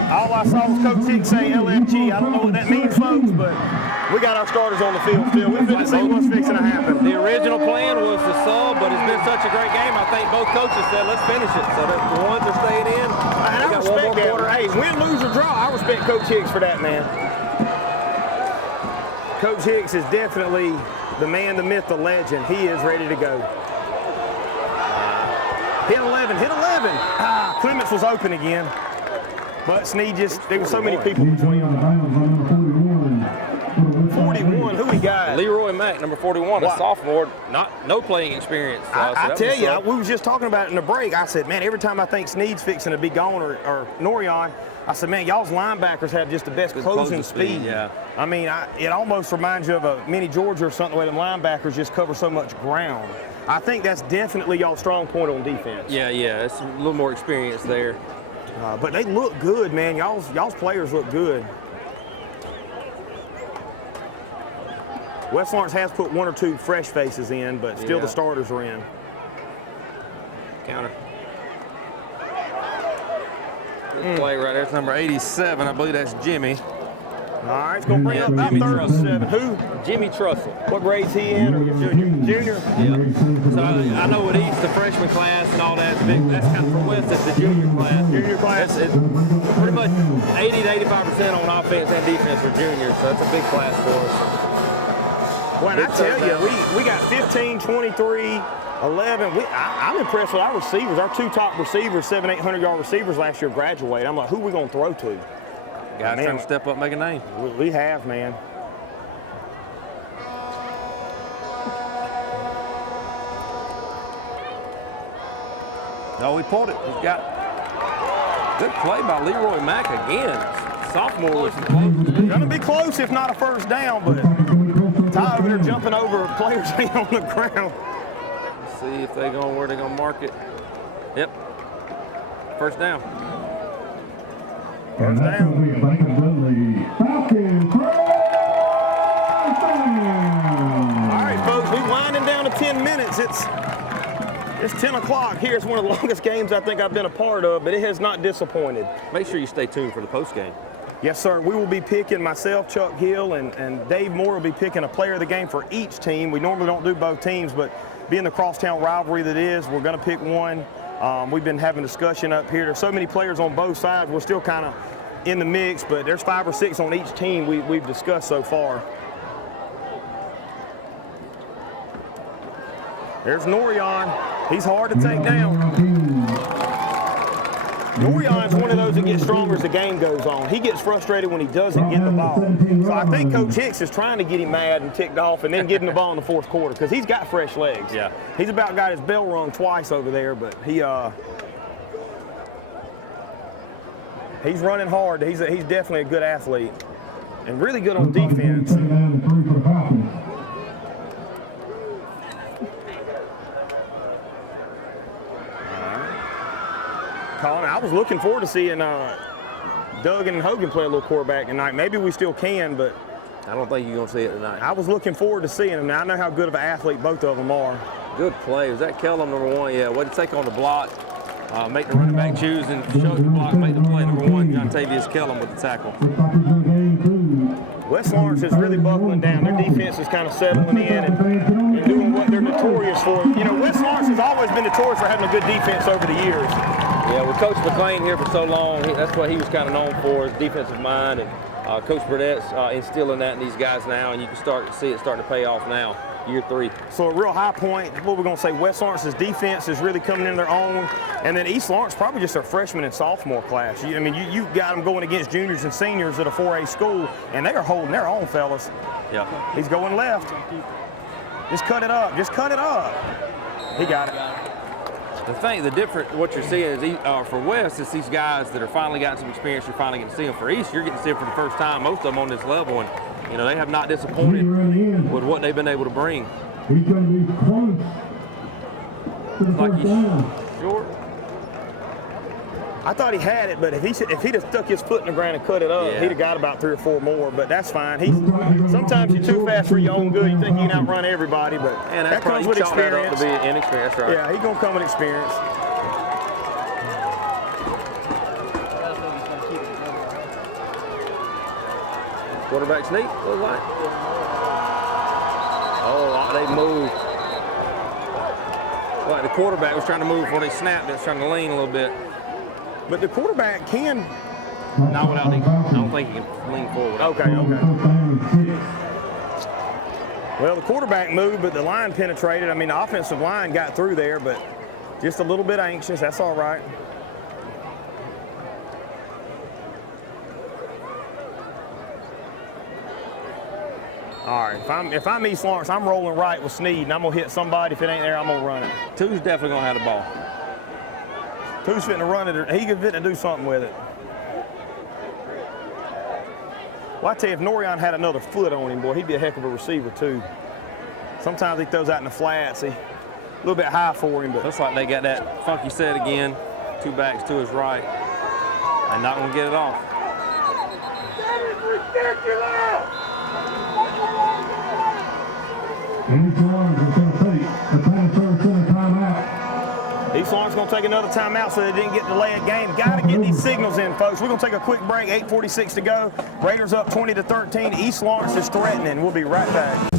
all I saw was Coach Higgs say LFG. I don't know what that means, folks, but we got our starters on the field still. We're going to see what's fixing to happen. The original plan was to sub, but it's been such a great game. I think both coaches said, let's finish it. So that the ones are staying in. And I respect that. Hey, win, lose, or draw, I respect Coach Higgs for that, man. Coach Higgs is definitely the man, the myth, the legend. He is ready to go. Hit 11, hit 11. Clements was open again. But Snead there were so many people between them. 41, who we got? Leroy Mack, number 41, a sophomore, no playing experience. I tell you, we was just talking about it in the break. I said, man, every time I think Snead's fixing to be gone or Norion, I said, man, y'all's linebackers have just the best closing speed. Yeah. I mean, it almost reminds you of a mini Georgia or something where the linebackers just cover so much ground. I think that's definitely y'all's strong point on defense. Yeah, it's a little more experience there. But they look good, man. Y'all's players look good. West Lawrence has put 1 or 2 fresh faces in, but still the starters are in. Counter. Good play right there. It's number 87. I believe that's Jimmy. All right, it's going to bring up about 37. Who? Jimmy Trussell. What grade's he in? Or junior? Yeah. So I know with East, the freshman class and all that's big. That's kind of for West, it's the junior class. Junior class? It's pretty much 80 to 85% on offense and defense for juniors, so that's a big class for us. Well, and I tell you, we got 15, 23, 11. I'm impressed with our receivers. Our two top receivers, 700, 800-yard receivers last year graduated. I'm like, who are we going to throw to? Guys trying to step up, make a name. We have, man. Oh, he pulled it. He's got good play by Leroy Mack again. Sophomore was close. Going to be close if not a first down, but Ty over there jumping over players on the ground. Let's see if they're going where they're going to mark it. Yep. First down. And that's going to be a Falcons All right, folks, we're winding down to 10 minutes. It's 10 o'clock here. It's one of the longest games I think I've been a part of, but it has not disappointed. Make sure you stay tuned for the post game. Yes, sir. We will be picking, myself, Chuck Hill, and Dave Moore will be picking a player of the game for each team. We normally don't do both teams, but being the crosstown rivalry that is, we're going to pick one. We've been having discussion up here. There's so many players on both sides. We're still kind of in the mix, but there's 5 or 6 on each team we've discussed so far. There's Norion. He's hard to take down. Norion's one of those that gets stronger as the game goes on. He gets frustrated when he doesn't get the ball. So I think Coach Hicks is trying to get him mad and ticked off and then get him the ball in the fourth quarter because he's got fresh legs. Yeah. He's about got his bell rung twice over there, but he's running hard. He's definitely a good athlete and really good on defense. Colin, I was looking forward to seeing Doug and Hogan play a little quarterback tonight. Maybe we still can, but I don't think you're going to see it tonight. I was looking forward to seeing them. Now, I know how good of an athlete both of them are. Good play. Was that Kellum, number 1? Yeah, way to take on the block, make the running back choose and show the block, make the play. Number 1, Jontavius Kellum with the tackle. West Lawrence is really buckling down. Their defense is kind of settling in and doing what they're notorious for. You know, West Lawrence has always been notorious for having a good defense over the years. Yeah, with Coach McLean here for so long, that's what he was kind of known for, his defensive mind. And Coach Burnett's instilling that in these guys now, and you can start to see it starting to pay off now, year 3. So a real high point, what we're going to say, West Lawrence's defense is really coming in their own. And then East Lawrence, probably just their freshman and sophomore class. I mean, you got them going against juniors and seniors at a 4A school, and they are holding their own, fellas. Yeah. He's going left. Just cut it up. Just cut it up. He got it. What you're seeing is for West, it's these guys that are finally gotten some experience. You're finally getting to see them. For East, you're getting to see them for the first time, most of them on this level. And, you know, they have not disappointed with what they've been able to bring. He's going to be close to the first down. Short. I thought he had it, but if he'd have stuck his foot in the ground and cut it up, he'd have got about 3 or 4 more. But that's fine. Sometimes you're too fast for your own good. You think you can outrun everybody, but and that comes with experience. That up to be inexperience, right? Yeah, he's gonna come with experience. Quarterback sneak, look like. Oh, they moved. Like the quarterback was trying to move before they snapped. It was trying to lean a little bit. But the quarterback can. Not without the. I don't think he can lean forward. Okay. Well, the quarterback moved, but the line penetrated. I mean, the offensive line got through there, but just a little bit anxious. That's all right. All right, if I'm East Lawrence, I'm rolling right with Sneed, and I'm going to hit somebody. If it ain't there, I'm going to run it. 2's definitely going to have the ball. 2's fitting to run it. He can fit to do something with it. Well, I tell you, if Norion had another foot on him, boy, he'd be a heck of a receiver, too. Sometimes he throws out in the flats. He a little bit high for him. But looks like they got that funky set again. 2 backs to his right. And not going to get it off. That is ridiculous! And East Lawrence is going to take the pass over center timeout. East Lawrence going to take another timeout so they didn't get delay a game. Got to get these signals in, folks. We're going to take a quick break. 8:46 to go. Raiders up 20-13. East Lawrence is threatening. We'll be right back.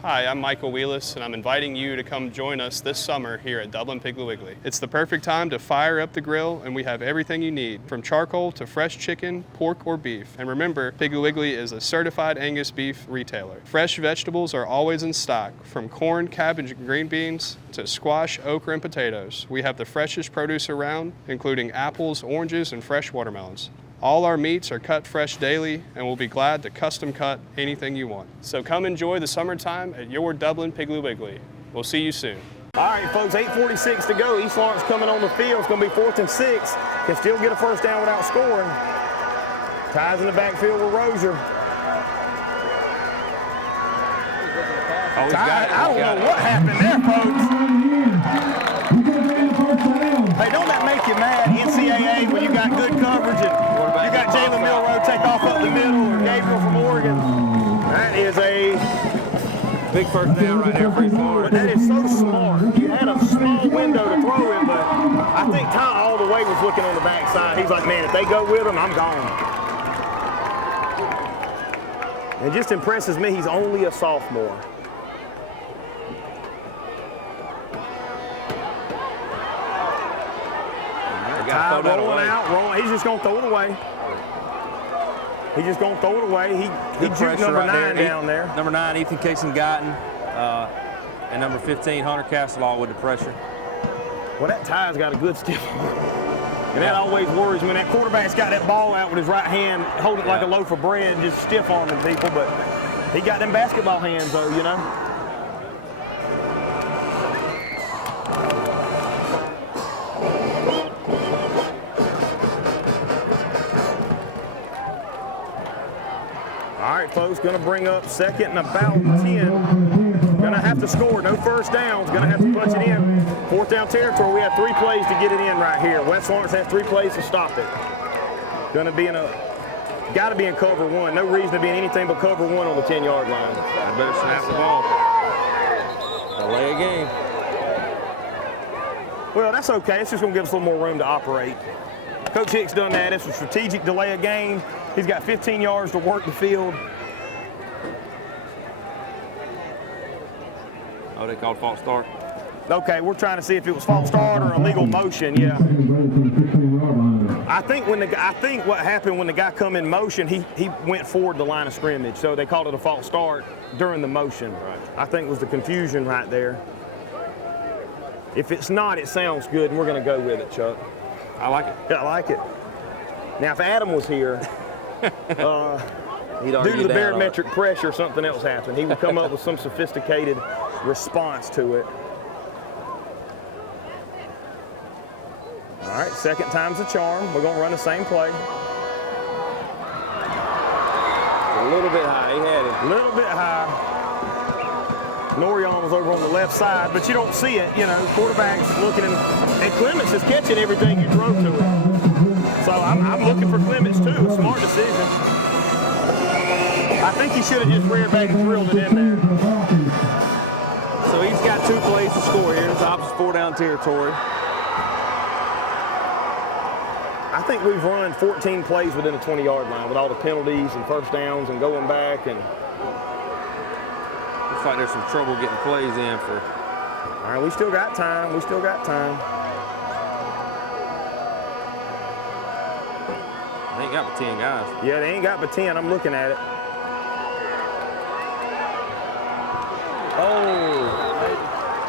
Hi, I'm Michael Wheelis, and I'm inviting you to come join us this summer here at Dublin Piggly Wiggly. It's the perfect time to fire up the grill, and we have everything you need, from charcoal to fresh chicken, pork, or beef. And remember, Piggly Wiggly is a certified Angus beef retailer. Fresh vegetables are always in stock, from corn, cabbage, and green beans to squash, okra, and potatoes. We have the freshest produce around, including apples, oranges, and fresh watermelons. All our meats are cut fresh daily, and we'll be glad to custom cut anything you want. So come enjoy the summertime at your Dublin Piggly Wiggly. We'll see you soon. All right, folks, 8:46 to go. East Lawrence coming on the field. It's going to be 4th and 6. Can still get a first down without scoring. Ties in the backfield with Rozier. Oh, he's got it. I don't know what happened there, folks. Hey, don't that make you mad, NCAA, when you got good coverage and you got Jalen Milroe take off up the middle or Gabriel from Oregon? That is a big first down right there for East Lawrence. But that is so smart. You had a small window to throw in, but I think Ty all the way was looking on the backside. He's like, man, if they go with him, I'm gone. It just impresses me he's only a sophomore. Ty rolling out, rolling. He's just going to throw it away. He's just going to throw it away. He juked number 9 down there. Number 9, Ethan Casey-Guyton, and number 15, Hunter Castleall with the pressure. Well, that Ty's got a good stiff arm. And that always worries me. When that quarterback's got that ball out with his right hand, holding it like a loaf of bread and just stiff arming people. But he got them basketball hands, though, you know. All right, folks, going to bring up 2nd and about 10. Going to have to score. No first downs. Going to have to punch it in. 4th down territory. We have 3 plays to get it in right here. West Lawrence has 3 plays to stop it. Going to be in a, got to be in cover 1. No reason to be in anything but cover 1 on the 10-yard line. I better snap the ball. Delay a game. Well, that's okay. It's just going to give us a little more room to operate. Coach Hicks done that. It's a strategic delay a game. He's got 15 yards to work the field. Oh, they called false start. Okay, we're trying to see if it was false start or illegal motion. Yeah. I think what happened when the guy come in motion, he went forward the line of scrimmage, so they called it a false start during the motion. Right. I think was the confusion right there. If it's not, it sounds good, and we're going to go with it, Chuck. I like it. Yeah, I like it. Now, if Adam was here, due to the barometric pressure, something else happened. He would come up with some sophisticated response to it. All right, 2nd time's a charm. We're going to run the same play. A little bit high. He had it. A little bit high. Norion was over on the left side, but you don't see it. You know, quarterback's looking, and Clements is catching everything you throw to him. So I'm looking for Clements too. A smart decision. I think he should have just reared back and drilled it in there. So he's got 2 plays to score here. It's opposite 4-down territory. I think we've run 14 plays within the 20-yard line with all the penalties and first downs and going back. And looks like there's some trouble getting plays in for. All right, we still got time. We still got time. They ain't got but 10 guys. Yeah, they ain't got but 10. I'm looking at it. Oh,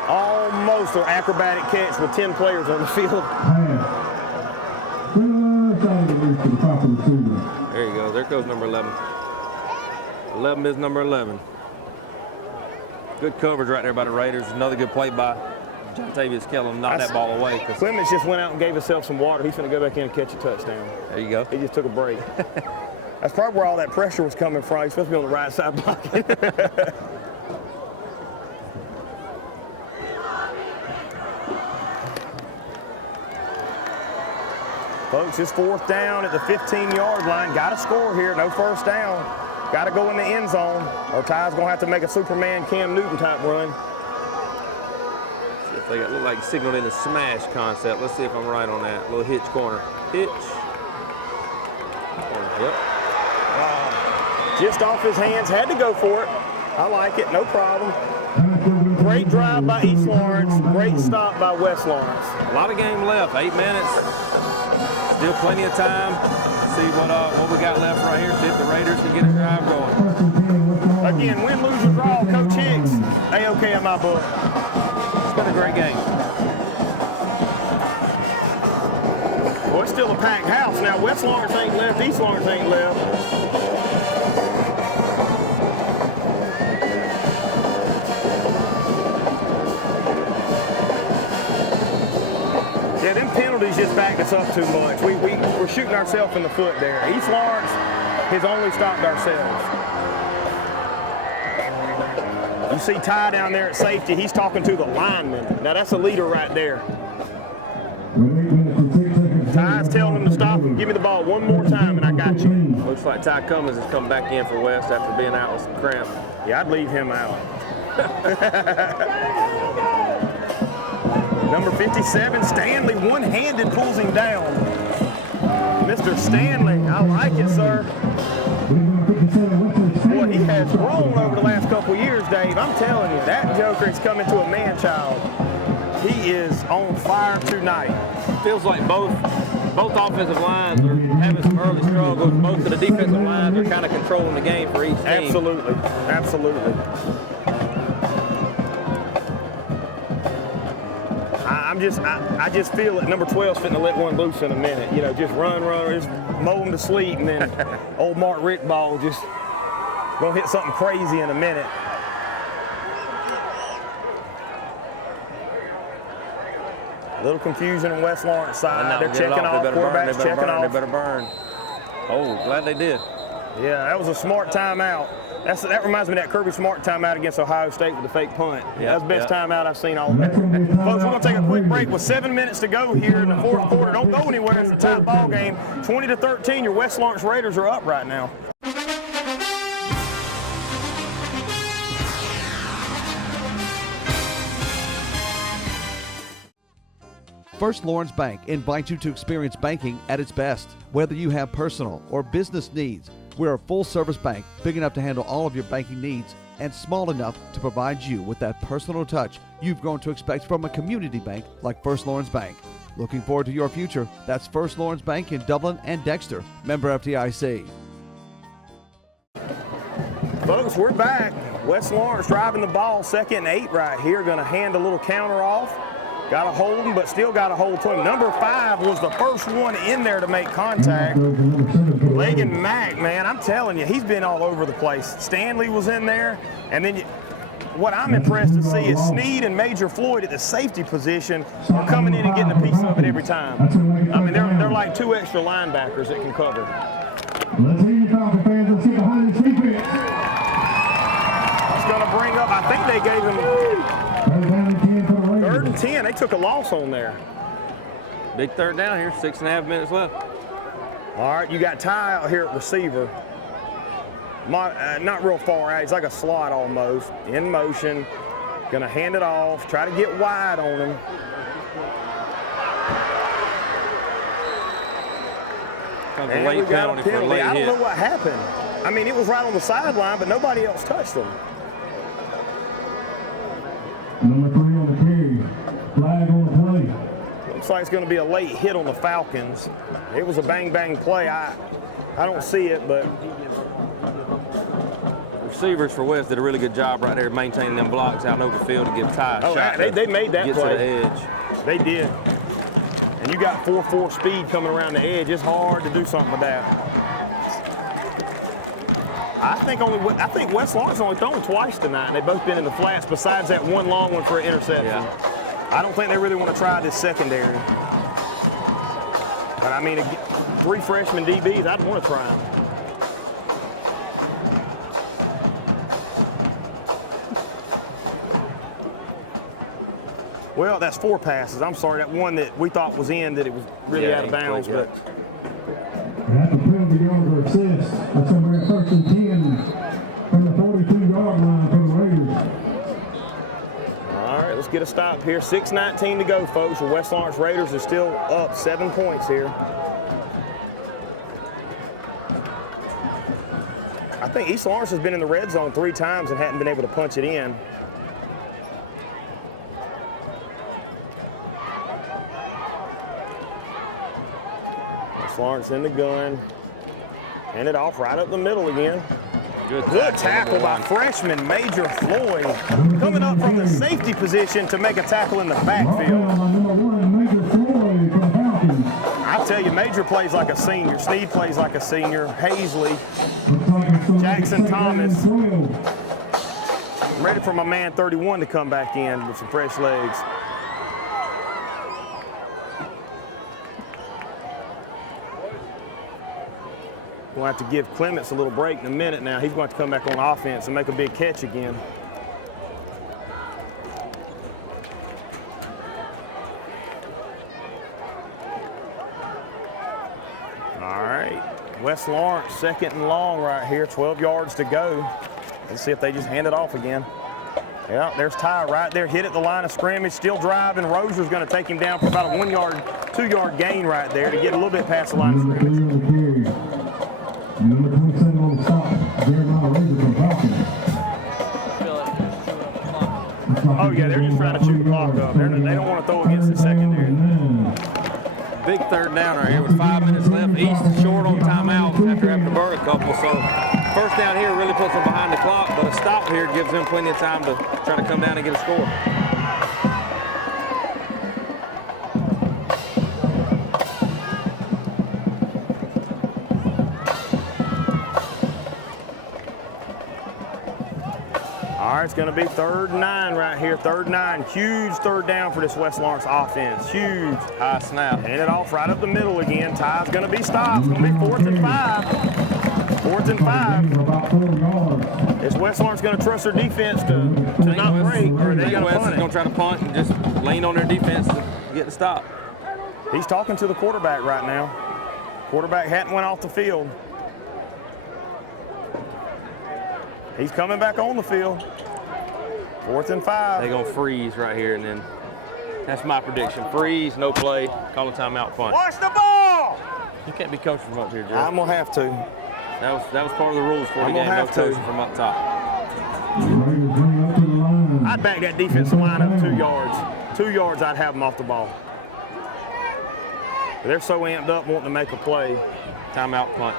almost an acrobatic catch with 10 players on the field. to the Falcons receiver. There you go. There goes number 11. 11 is number 11. Good coverage right there by the Raiders. Another good play by Jontavius Kellum. Knocked that ball away. Clemens just went out and gave himself some water. He's going to go back in and catch a touchdown. There you go. He just took a break. That's probably where all that pressure was coming from. He's supposed to be on the right side blocking. Folks, it's 4th down at the 15-yard line. Got to score here. No first down. Got to go in the end zone, or Ty's going to have to make a Superman Cam Newton type run. See if they got look like signaled in the smash concept. Let's see if I'm right on that. Little hitch corner. Hitch. Corner. Yep. Just off his hands. Had to go for it. I like it. No problem. Great drive by East Lawrence. Great stop by West Lawrence. A lot of game left. 8 minutes. Still plenty of time. See what we got left right here. See if the Raiders can get a drive going. Again, win, lose, or draw, Coach Hicks. A-OK in my book. It's been a great game. Well, it's still a packed house. Now, West Lawrence ain't left. East Lawrence ain't left. Yeah, them penalties just backed us up too much. We're shooting ourselves in the foot there. East Lawrence has only stopped ourselves. You see Ty down there at safety. He's talking to the lineman. Now, that's a leader right there. Ty's telling him to stop and give me the ball one more time, and I got you. Looks like Ty Cummins has come back in for West after being out with some cramp. Yeah, I'd leave him out. Number 57, Stanley, one-handed pulls him down. Mr. Stanley, I like it, sir. Boy, he has grown over the last couple of years, Dave. I'm telling you, that joker has come into a man-child. He is on fire tonight. Feels like both offensive lines are having some early struggles. Most of the defensive lines are kind of controlling the game for each team. Absolutely, absolutely. I just feel that number 12's fitting to let one loose in a minute. You know, just run, just mow him to sleep, and then old Mark Rickball just gonna hit something crazy in a minute. A little confusion on West Lawrence side. They're checking off. Quarterback's checking off. They better burn. Oh, glad they did. Yeah, that was a smart timeout. That reminds me of that Kirby Smart timeout against Ohio State with the fake punt. That's the best timeout I've seen all day. Folks, we're going to take a quick break with 7 minutes to go here in the 4th quarter. Don't go anywhere. It's a tight ball game. 20-13. Your West Lawrence Raiders are up right now. First Lawrence Bank invites you to experience banking at its best. Whether you have personal or business needs, we're a full-service bank big enough to handle all of your banking needs and small enough to provide you with that personal touch you've grown to expect from a community bank like First Lawrence Bank. Looking forward to your future. That's First Lawrence Bank in Dublin and Dexter. Member FDIC. Folks, we're back. West Lawrence driving the ball, 2nd and 8 right here. Going to hand a little counter off. Got to hold him, but still got a hold to him. Number 5 was the first one in there to make contact. Lagan Mack, man, I'm telling you, he's been all over the place. Stanley was in there, and then what I'm impressed to see is Sneed and Major Floyd at the safety position are coming in and getting a piece of it every time. I mean, they're like 2 extra linebackers that can cover. Let's hear you, Falcon fans. Let's see behind the defense. It's going to bring up, I think they gave him 3rd and 10. They took a loss on there. Big 3rd down here, 6.5 minutes left. All right, you got Ty out here at receiver. Not real far out. He's like a slot almost. In motion. Going to hand it off. Try to get wide on him. And we got a penalty. I don't know what happened. I mean, it was right on the sideline, but nobody else touched him. Number 3 on the carry. Flag on the play. Looks like it's going to be a late hit on the Falcons. It was a bang-bang play. I don't see it, but receivers for West did a really good job right there maintaining them blocks out in open field to give Ty a shot. They made that get play. To the edge. They did. and you got 4.4 speed coming around the edge, it's hard to do something with that. I think West Lawrence only thrown twice tonight, and they've both been in the flats besides that one long one for an interception. Yeah. I don't think they really want to try this secondary. But I mean, 3 freshman DBs, I'd want to try them. Well, that's 4 passes. I'm sorry, that one that we thought was in, that it was really out of bounds. But At the penalty yard or assist, that's going to be a 1st and 10 from the 42-yard line for the Raiders. all right, let's get a stop here. 6:19 to go, folks. The West Lawrence Raiders are still up 7 points here. I think East Lawrence has been in the red zone 3 times and hadn't been able to punch it in. Lawrence in the gun. Hand it off right up the middle again. Good tackle by freshman Major Floyd. Coming up from the safety position to make a tackle in the backfield. I tell you, Major plays like a senior. Sneed plays like a senior. Hazley. Jackson Thomas. I'm ready for my man 31 to come back in with some fresh legs. We'll have to give Clements a little break in a minute now. He's going to come back on offense and make a big catch again. All right, West Lawrence, 2nd and long right here, 12 yards to go. Let's see if they just hand it off again. Yeah, there's Ty right there, hit at the line of scrimmage, still driving. Roser's going to take him down for about a 1 yard, 2 yard gain right there to get a little bit past the line of scrimmage. Number 27 on the stop, Jeremiah Razor from Falcons. Oh, yeah, they're just trying to shoot the clock up. They don't want to throw against the secondary. Big 3rd down right here with 5 minutes left. East short on timeout after having to burn a couple. So 1st down here really puts them behind the clock, but a stop here gives them plenty of time to try to come down and get a score. All right, it's going to be 3rd and 9 right here. 3rd and 9. Huge 3rd down for this West Lawrence offense. Huge. High snap. Hand it off right up the middle again. Ty's going to be stopped. It's going to be 4th and 5. 4th and 5. Is West Lawrence going to trust their defense to not break, or are they going to punt it? Going to try to punt and just lean on their defense to get the stop. He's talking to the quarterback right now. Quarterback hadn't went off the field. He's coming back on the field. 4th and 5. They're going to freeze right here, and then that's my prediction. Freeze, no play, call a timeout, punt. Watch the ball! You can't be coaching from up here, Joe. I'm going to have to. That was part of the rules for the game, no coaching from up top. I'd back that defensive line up 2 yards. 2 yards, I'd have them off the ball. They're so amped up wanting to make a play. Timeout, punt.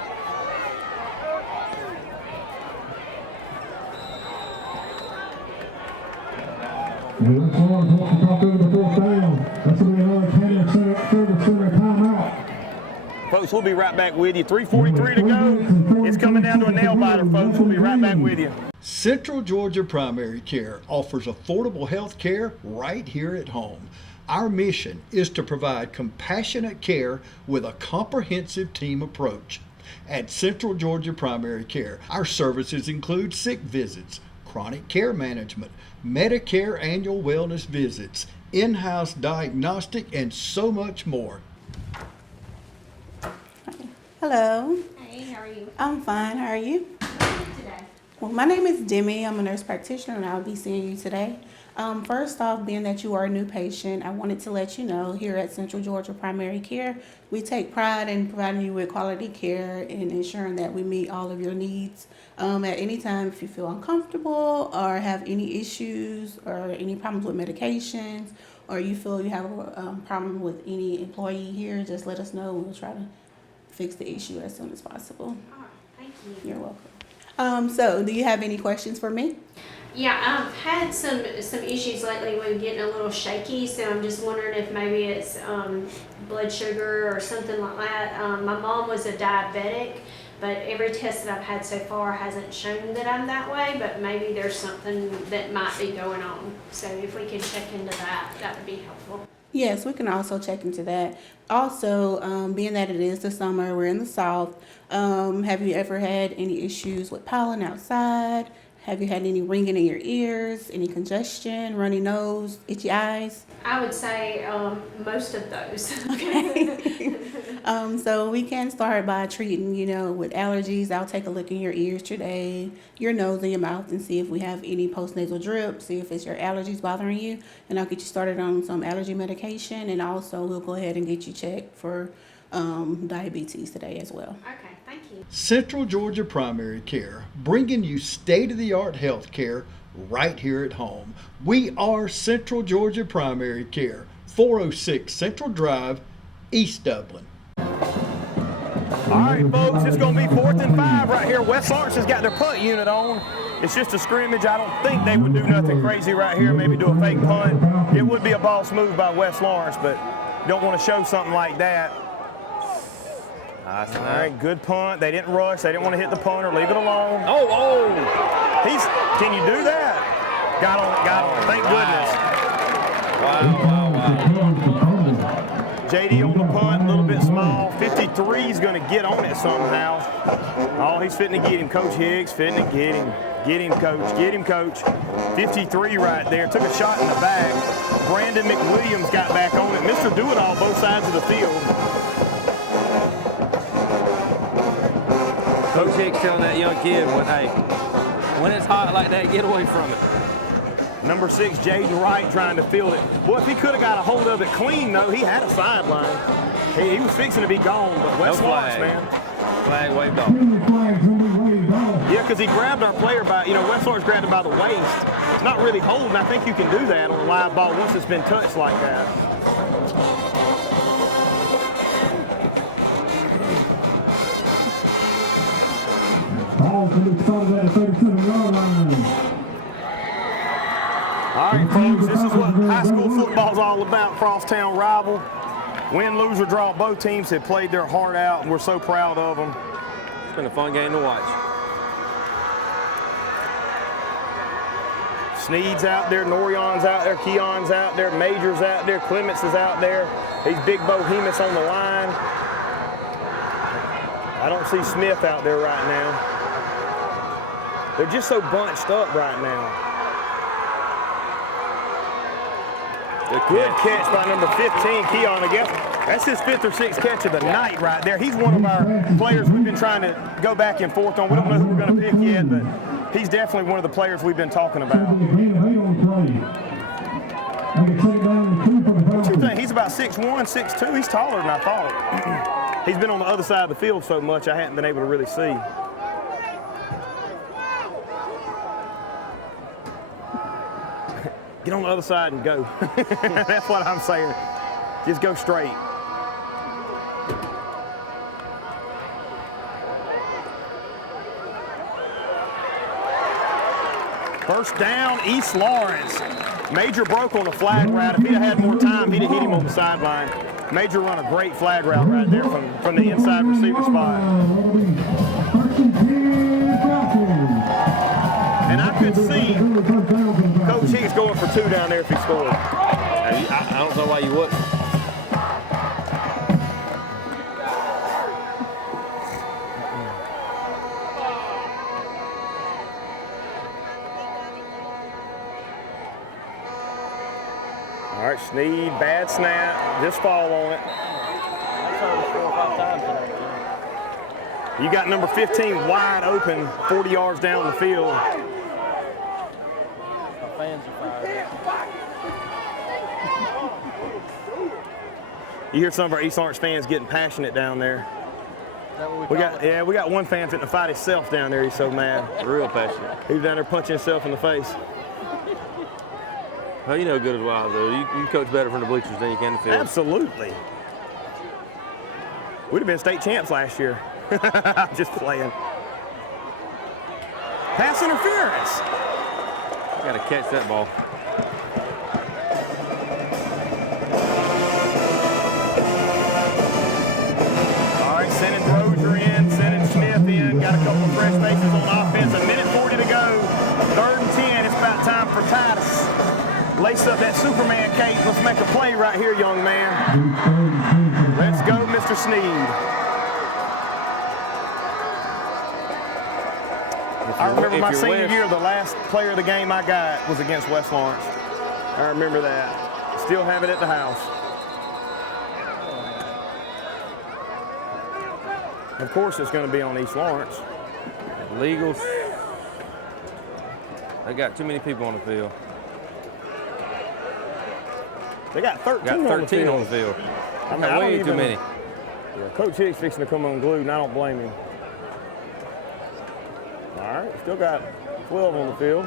West Lawrence wants to talk over the 4th down. That's going to be another 10 center timeout. Folks, we'll be right back with you. 3:43 to go. It's coming down to a nail biter, folks. We'll be right back with you. Central Georgia Primary Care offers affordable health care right here at home. Our mission is to provide compassionate care with a comprehensive team approach. At Central Georgia Primary Care, our services include sick visits, chronic care management, Medicare annual wellness visits, in-house diagnostic, and so much more. Hello. Hey, how are you? I'm fine. How are you? Today. Well, my name is Demi. I'm a nurse practitioner, and I'll be seeing you today. First off, being that you are a new patient, I wanted to let you know here at Central Georgia Primary Care, we take pride in providing you with quality care and ensuring that we meet all of your needs. At any time, if you feel uncomfortable or have any issues or any problems with medications, or you feel you have a problem with any employee here, just let us know. We'll try to fix the issue as soon as possible. All right, thank you. You're welcome. So do you have any questions for me? Yeah, I've had some issues lately with getting a little shaky, so I'm just wondering if maybe it's blood sugar or something like that. My mom was a diabetic, but every test that I've had so far hasn't shown that I'm that way, but maybe there's something that might be going on. So if we can check into that, that would be helpful. Yes, we can also check into that. Also, being that it is the summer, we're in the South, have you ever had any issues with pollen outside? Have you had any ringing in your ears, any congestion, runny nose, itchy eyes? I would say most of those. Okay. So we can start by treating, with allergies. I'll take a look in your ears today, your nose and your mouth, and see if we have any postnasal drip, see if it's your allergies bothering you, and I'll get you started on some allergy medication, and also we'll go ahead and get you checked for diabetes today as well. Okay, thank you. Central Georgia Primary Care, bringing you state-of-the-art health care right here at home. We are Central Georgia Primary Care, 406 Central Drive, East Dublin. All right, folks, it's going to be 4th and 5 right here. West Lawrence has got their punt unit on. It's just a scrimmage. I don't think they would do nothing crazy right here, maybe do a fake punt. It would be a boss move by West Lawrence, but you don't want to show something like that. All right, good punt. They didn't rush. They didn't want to hit the punter. Leave it alone. Oh! Can you do that? Got on it. Thank goodness. JD on the punt, a little bit small. 53 is going to get on it somehow. Oh, he's fitting to get him. Coach Higgs fitting to get him. Get him, Coach. Get him, Coach. 53 right there. Took a shot in the back. Brandon McWilliams got back on it. Mr. Do-It-All both sides of the field. Coach Hicks telling that young kid, hey, when it's hot like that, get away from it. Number 6, Jaden Wright trying to field it. Boy, if he could have got a hold of it clean, though, he had a sideline. He was fixing to be gone, but West Lawrence, man. Flag waved off. Yeah, because he grabbed our player by, West Lawrence grabbed him by the waist. It's not really holding. I think you can do that on a live ball once it's been touched like that. Ball can be started at the 37-yard line. All right, folks, this is what high school football's all about, crosstown rival. Win, lose, or draw, both teams have played their heart out, and we're so proud of them. It's been a fun game to watch. Sneed's out there, Norion's out there, Keon's out there, Major's out there, Clements is out there. He's Big Bohemus on the line. I don't see Smith out there right now. They're just so bunched up right now. Good catch by number 15, Keon. I guess that's his 5th or 6th catch of the night right there. He's one of our players we've been trying to go back and forth on. We don't know who we're going to pick yet, but he's definitely one of the players we've been talking about. What you think? He's about 6'1", 6'2". He's taller than I thought. He's been on the other side of the field so much I hadn't been able to really see. Get on the other side and go. That's what I'm saying. Just go straight. First down, East Lawrence. Major broke on the flag route. If he'd have had more time, he'd have hit him on the sideline. Major run a great flag route right there from the inside receiver spot. And I could see Coach Higgs going for 2 down there if he scored. I don't know why you wouldn't. All right, Sneed, bad snap, just fall on it. You got number 15 wide open, 40 yards down the field. Fans are fired up. You hear some of our East Lawrence fans getting passionate down there. We got one fan fitting to fight himself down there. He's so mad. Real passionate. He's down there punching himself in the face. Well, you know good as well, though. You coach better from the bleachers than you can the field. Absolutely. We'd have been state champs last year. Just playing. Pass interference. Got to catch that ball. All right, sending Rozier in, sending Smith in. Got a couple of fresh faces on offense. A minute 40 to go. 3rd and 10. It's about time for Titus. Lace up that Superman cape. Let's make a play right here, young man. Let's go, Mr. Sneed. I remember my senior year, the last player of the game I got was against West Lawrence. I remember that. Still have it at the house. Of course, it's going to be on East Lawrence. Illegals. They got too many people on the field. They got 13, on the field. I mean, way too many. Yeah, Coach Hicks fixing to come unglued, and I don't blame him. All right, still got 12 on the field.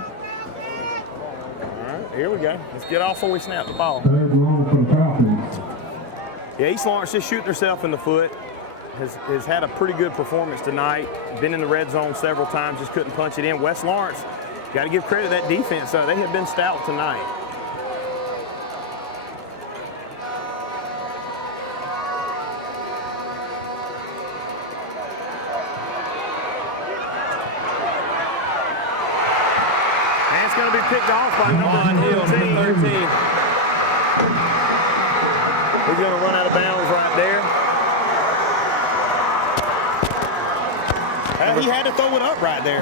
All right, here we go. Let's get off before we snap the ball. Yeah, East Lawrence just shooting herself in the foot. Has had a pretty good performance tonight. Been in the red zone several times, just couldn't punch it in. West Lawrence, got to give credit to that defense. They have been stout tonight. And it's going to be picked off by number 13. He's going to run out of bounds right there. He had to throw it up right there.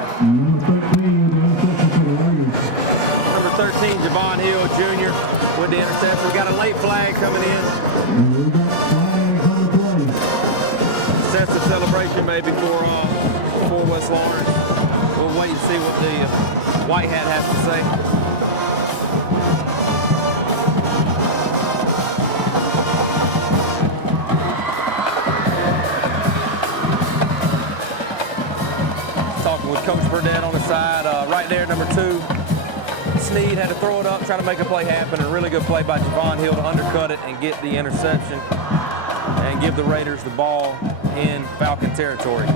Number 13, Javon Hill Jr. with the interception. We got a late flag coming in. Sets the celebration maybe for West Lawrence. We'll wait and see what the White Hat has to say. With Coach Burdett on the side, right there, number 2. Sneed had to throw it up, try to make a play happen. A really good play by Javon Hill to undercut it and get the interception and give the Raiders the ball in Falcon territory.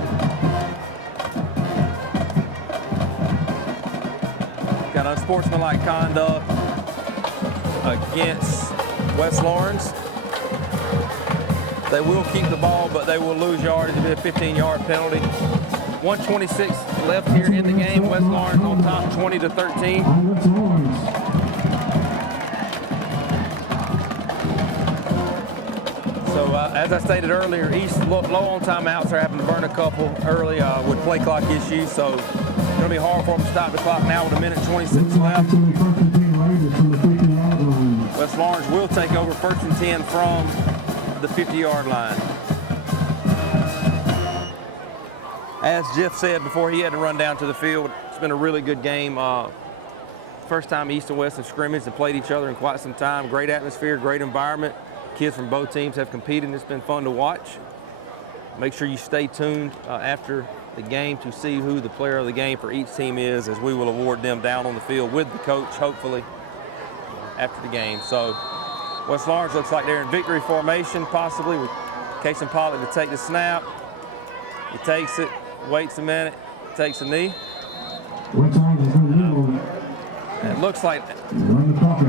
Got unsportsmanlike conduct against West Lawrence. They will keep the ball, but they will lose yardage. It'll be a 15-yard penalty. 1:26 left here in the game. West Lawrence on top, 20-13. So as I stated earlier, East low on timeouts. They're having to burn a couple early with play clock issues. So it's going to be hard for them to stop the clock now with 1:26 left. West Lawrence will take over 1st and 10 from the 50-yard line. As Jeff said before he had to run down to the field, it's been a really good game. First time East and West have scrimmaged and played each other in quite some time. Great atmosphere, great environment. Kids from both teams have competed, and it's been fun to watch. Make sure you stay tuned after the game to see who the player of the game for each team is, as we will award them down on the field with the coach, hopefully, after the game. So West Lawrence looks like they're in victory formation, possibly, with Casey Pollock to take the snap. He takes it. Waits a minute, takes a knee. It looks like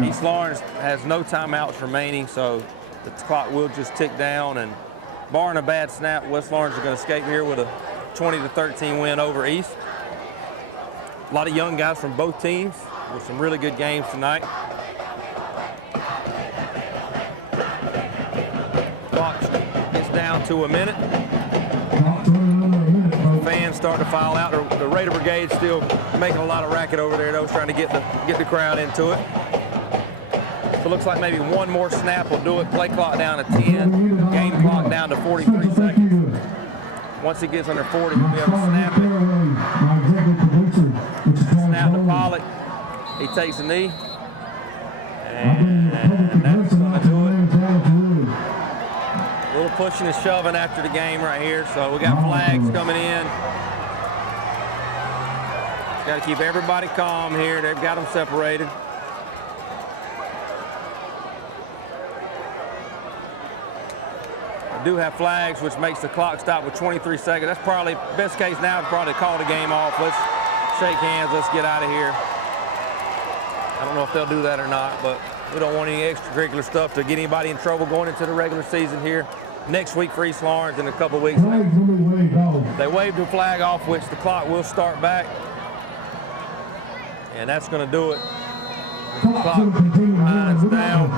East Lawrence has no timeouts remaining, so the clock will just tick down. And barring a bad snap, West Lawrence is going to escape here with a 20-13 win over East. A lot of young guys from both teams with some really good games tonight. Clock gets down to a minute. Fans start to file out. The Raider Brigade still making a lot of racket over there, though, trying to get the crowd into it. So it looks like maybe one more snap will do it. Play clock down to 10. Game clock down to 43 seconds. Once it gets under 40, we'll be able to snap it. Snap to Pollock. He takes a knee. And that's going to do it. A little pushing and shoving after the game right here. So we got flags coming in. Got to keep everybody calm here. They've got them separated. We do have flags, which makes the clock stop with 23 seconds. That's probably, best case now, probably call the game off. Let's shake hands. Let's get out of here. I don't know if they'll do that or not, but we don't want any extracurricular stuff to get anybody in trouble going into the regular season here. Next week for East Lawrence, in a couple of weeks. They waved the flag off, which the clock will start back. And that's going to do it. The clock winds down.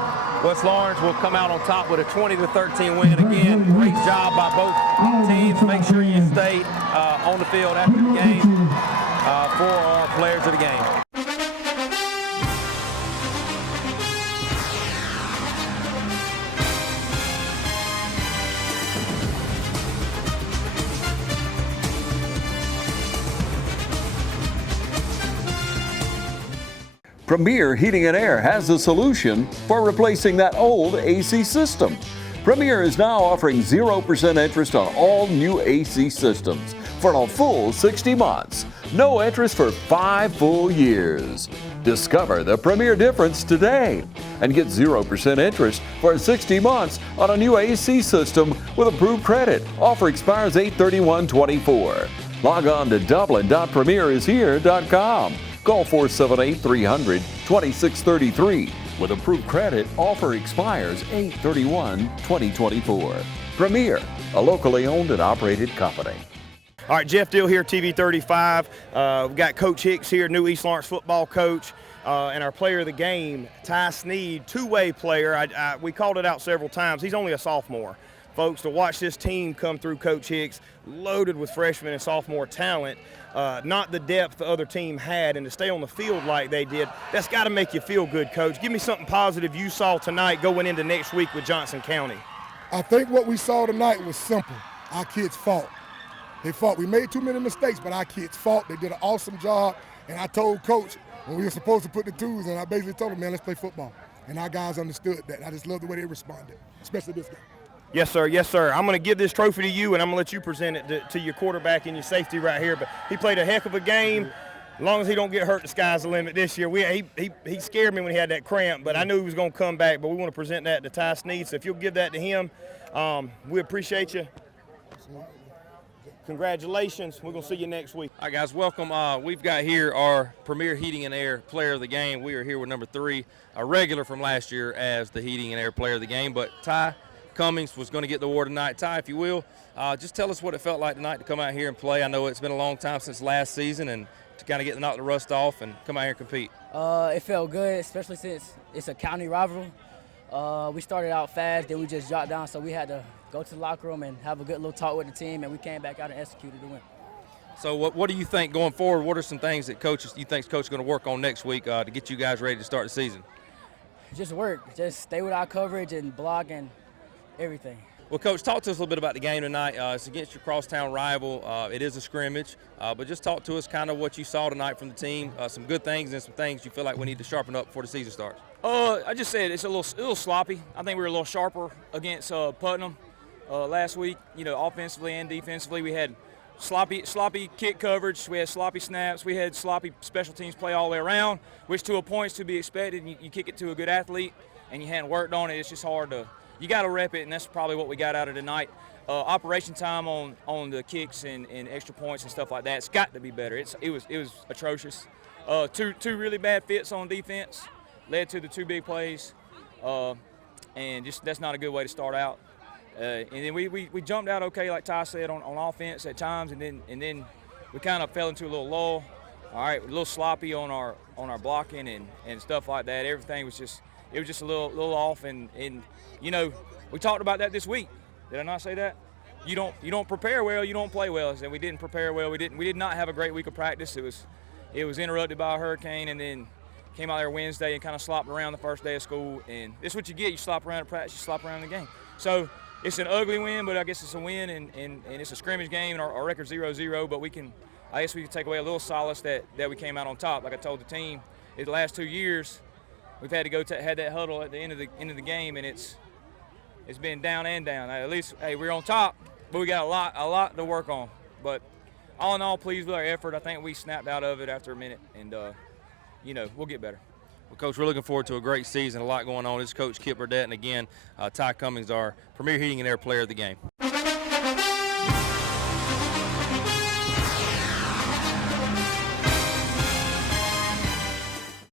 West Lawrence will come out on top with a 20-13 win. Again, great job by both teams. Make sure you stay on the field after the game for our players of the game. Premier Heating and Air has a solution for replacing that old AC system. Premier is now offering 0% interest on all new AC systems for a full 60 months. No interest for 5 full years. Discover the Premier difference today and get 0% interest for 60 months on a new AC system with approved credit. Offer expires 8/31/24. Log on to dublin.premierishere.com. Call 478-300-2633. With approved credit, offer expires 8/31/2024. Premier, a locally owned and operated company. All right, Jeff Dill here, TV 35. We've got Coach Hicks here, new East Lawrence football coach, and our player of the game, Ty Sneed, two-way player. We called it out several times. He's only a sophomore. Folks, to watch this team come through Coach Hicks, loaded with freshman and sophomore talent, not the depth the other team had, and to stay on the field like they did, that's got to make you feel good, Coach. Give me something positive you saw tonight going into next week with Johnson County. I think what we saw tonight was simple. Our kids fought. They fought. We made too many mistakes, but our kids fought. They did an awesome job, and I told Coach when we were supposed to put the twos in, I basically told him, man, let's play football. And our guys understood that. I just love the way they responded, especially this game. Yes, sir. Yes, sir. I'm going to give this trophy to you, and I'm going to let you present it to your quarterback and your safety right here. But he played a heck of a game. As long as he don't get hurt, the sky's the limit this year. He scared me when he had that cramp, but I knew he was going to come back. But we want to present that to Ty Sneed. So if you'll give that to him, we appreciate you. Congratulations. We're going to see you next week. All right, guys, welcome. We've got here our Premier Heating and Air player of the game. We are here with number 3, a regular from last year as the Heating and Air player of the game. But Ty Cummings was going to get the award tonight. Ty, if you will, just tell us what it felt like tonight to come out here and play. I know it's been a long time since last season, and to kind of get to knock the rust off and come out here and compete. It felt good, especially since it's a county rival. We started out fast, then we just dropped down, so we had to go to the locker room and have a good little talk with the team, and we came back out and executed the win. So what do you think going forward? What are some things that Coach is going to work on next week to get you guys ready to start the season? Just work. Just stay with our coverage and block and everything. Well, Coach, talk to us a little bit about the game tonight. It's against your crosstown rival. It is a scrimmage, but just talk to us kind of what you saw tonight from the team, some good things and some things you feel like we need to sharpen up before the season starts. I just said it's a little sloppy. I think we were a little sharper against Putnam last week. You know, offensively and defensively, we had sloppy kick coverage. We had sloppy snaps. We had sloppy special teams play all the way around, which to a point is to be expected. You kick it to a good athlete, and you hadn't worked on it. It's just hard to. You got to rep it, and that's probably what we got out of tonight. Operation time on the kicks and extra points and stuff like that, it's got to be better. It was atrocious. Two really bad fits on defense led to the 2 big plays, and just that's not a good way to start out. And then we jumped out okay, like Ty said, on offense at times, and then we kind of fell into a little lull. All right, a little sloppy on our blocking and stuff like that. Everything was just a little off, and you know, we talked about that this week. Did I not say that? You don't prepare well, you don't play well. And we didn't prepare well. We did not have a great week of practice. It was interrupted by a hurricane, and then came out there Wednesday and kind of slopped around the first day of school. And this is what you get. You slop around at practice, you slop around in the game. So it's an ugly win, but I guess it's a win, and it's a scrimmage game, and our record's 0-0. But I guess we can take away a little solace that we came out on top. Like I told the team, in the last 2 years, we've had to go had that huddle at the end of the game, and it's been down and down. At least, hey, we're on top, but we got a lot to work on. But all in all, pleased with our effort. I think we snapped out of it after a minute, and we'll get better. Well, Coach, we're looking forward to a great season, a lot going on. This is Coach Kip Burdett, and again, Ty Cummings, our Premier Heating and Air player of the game.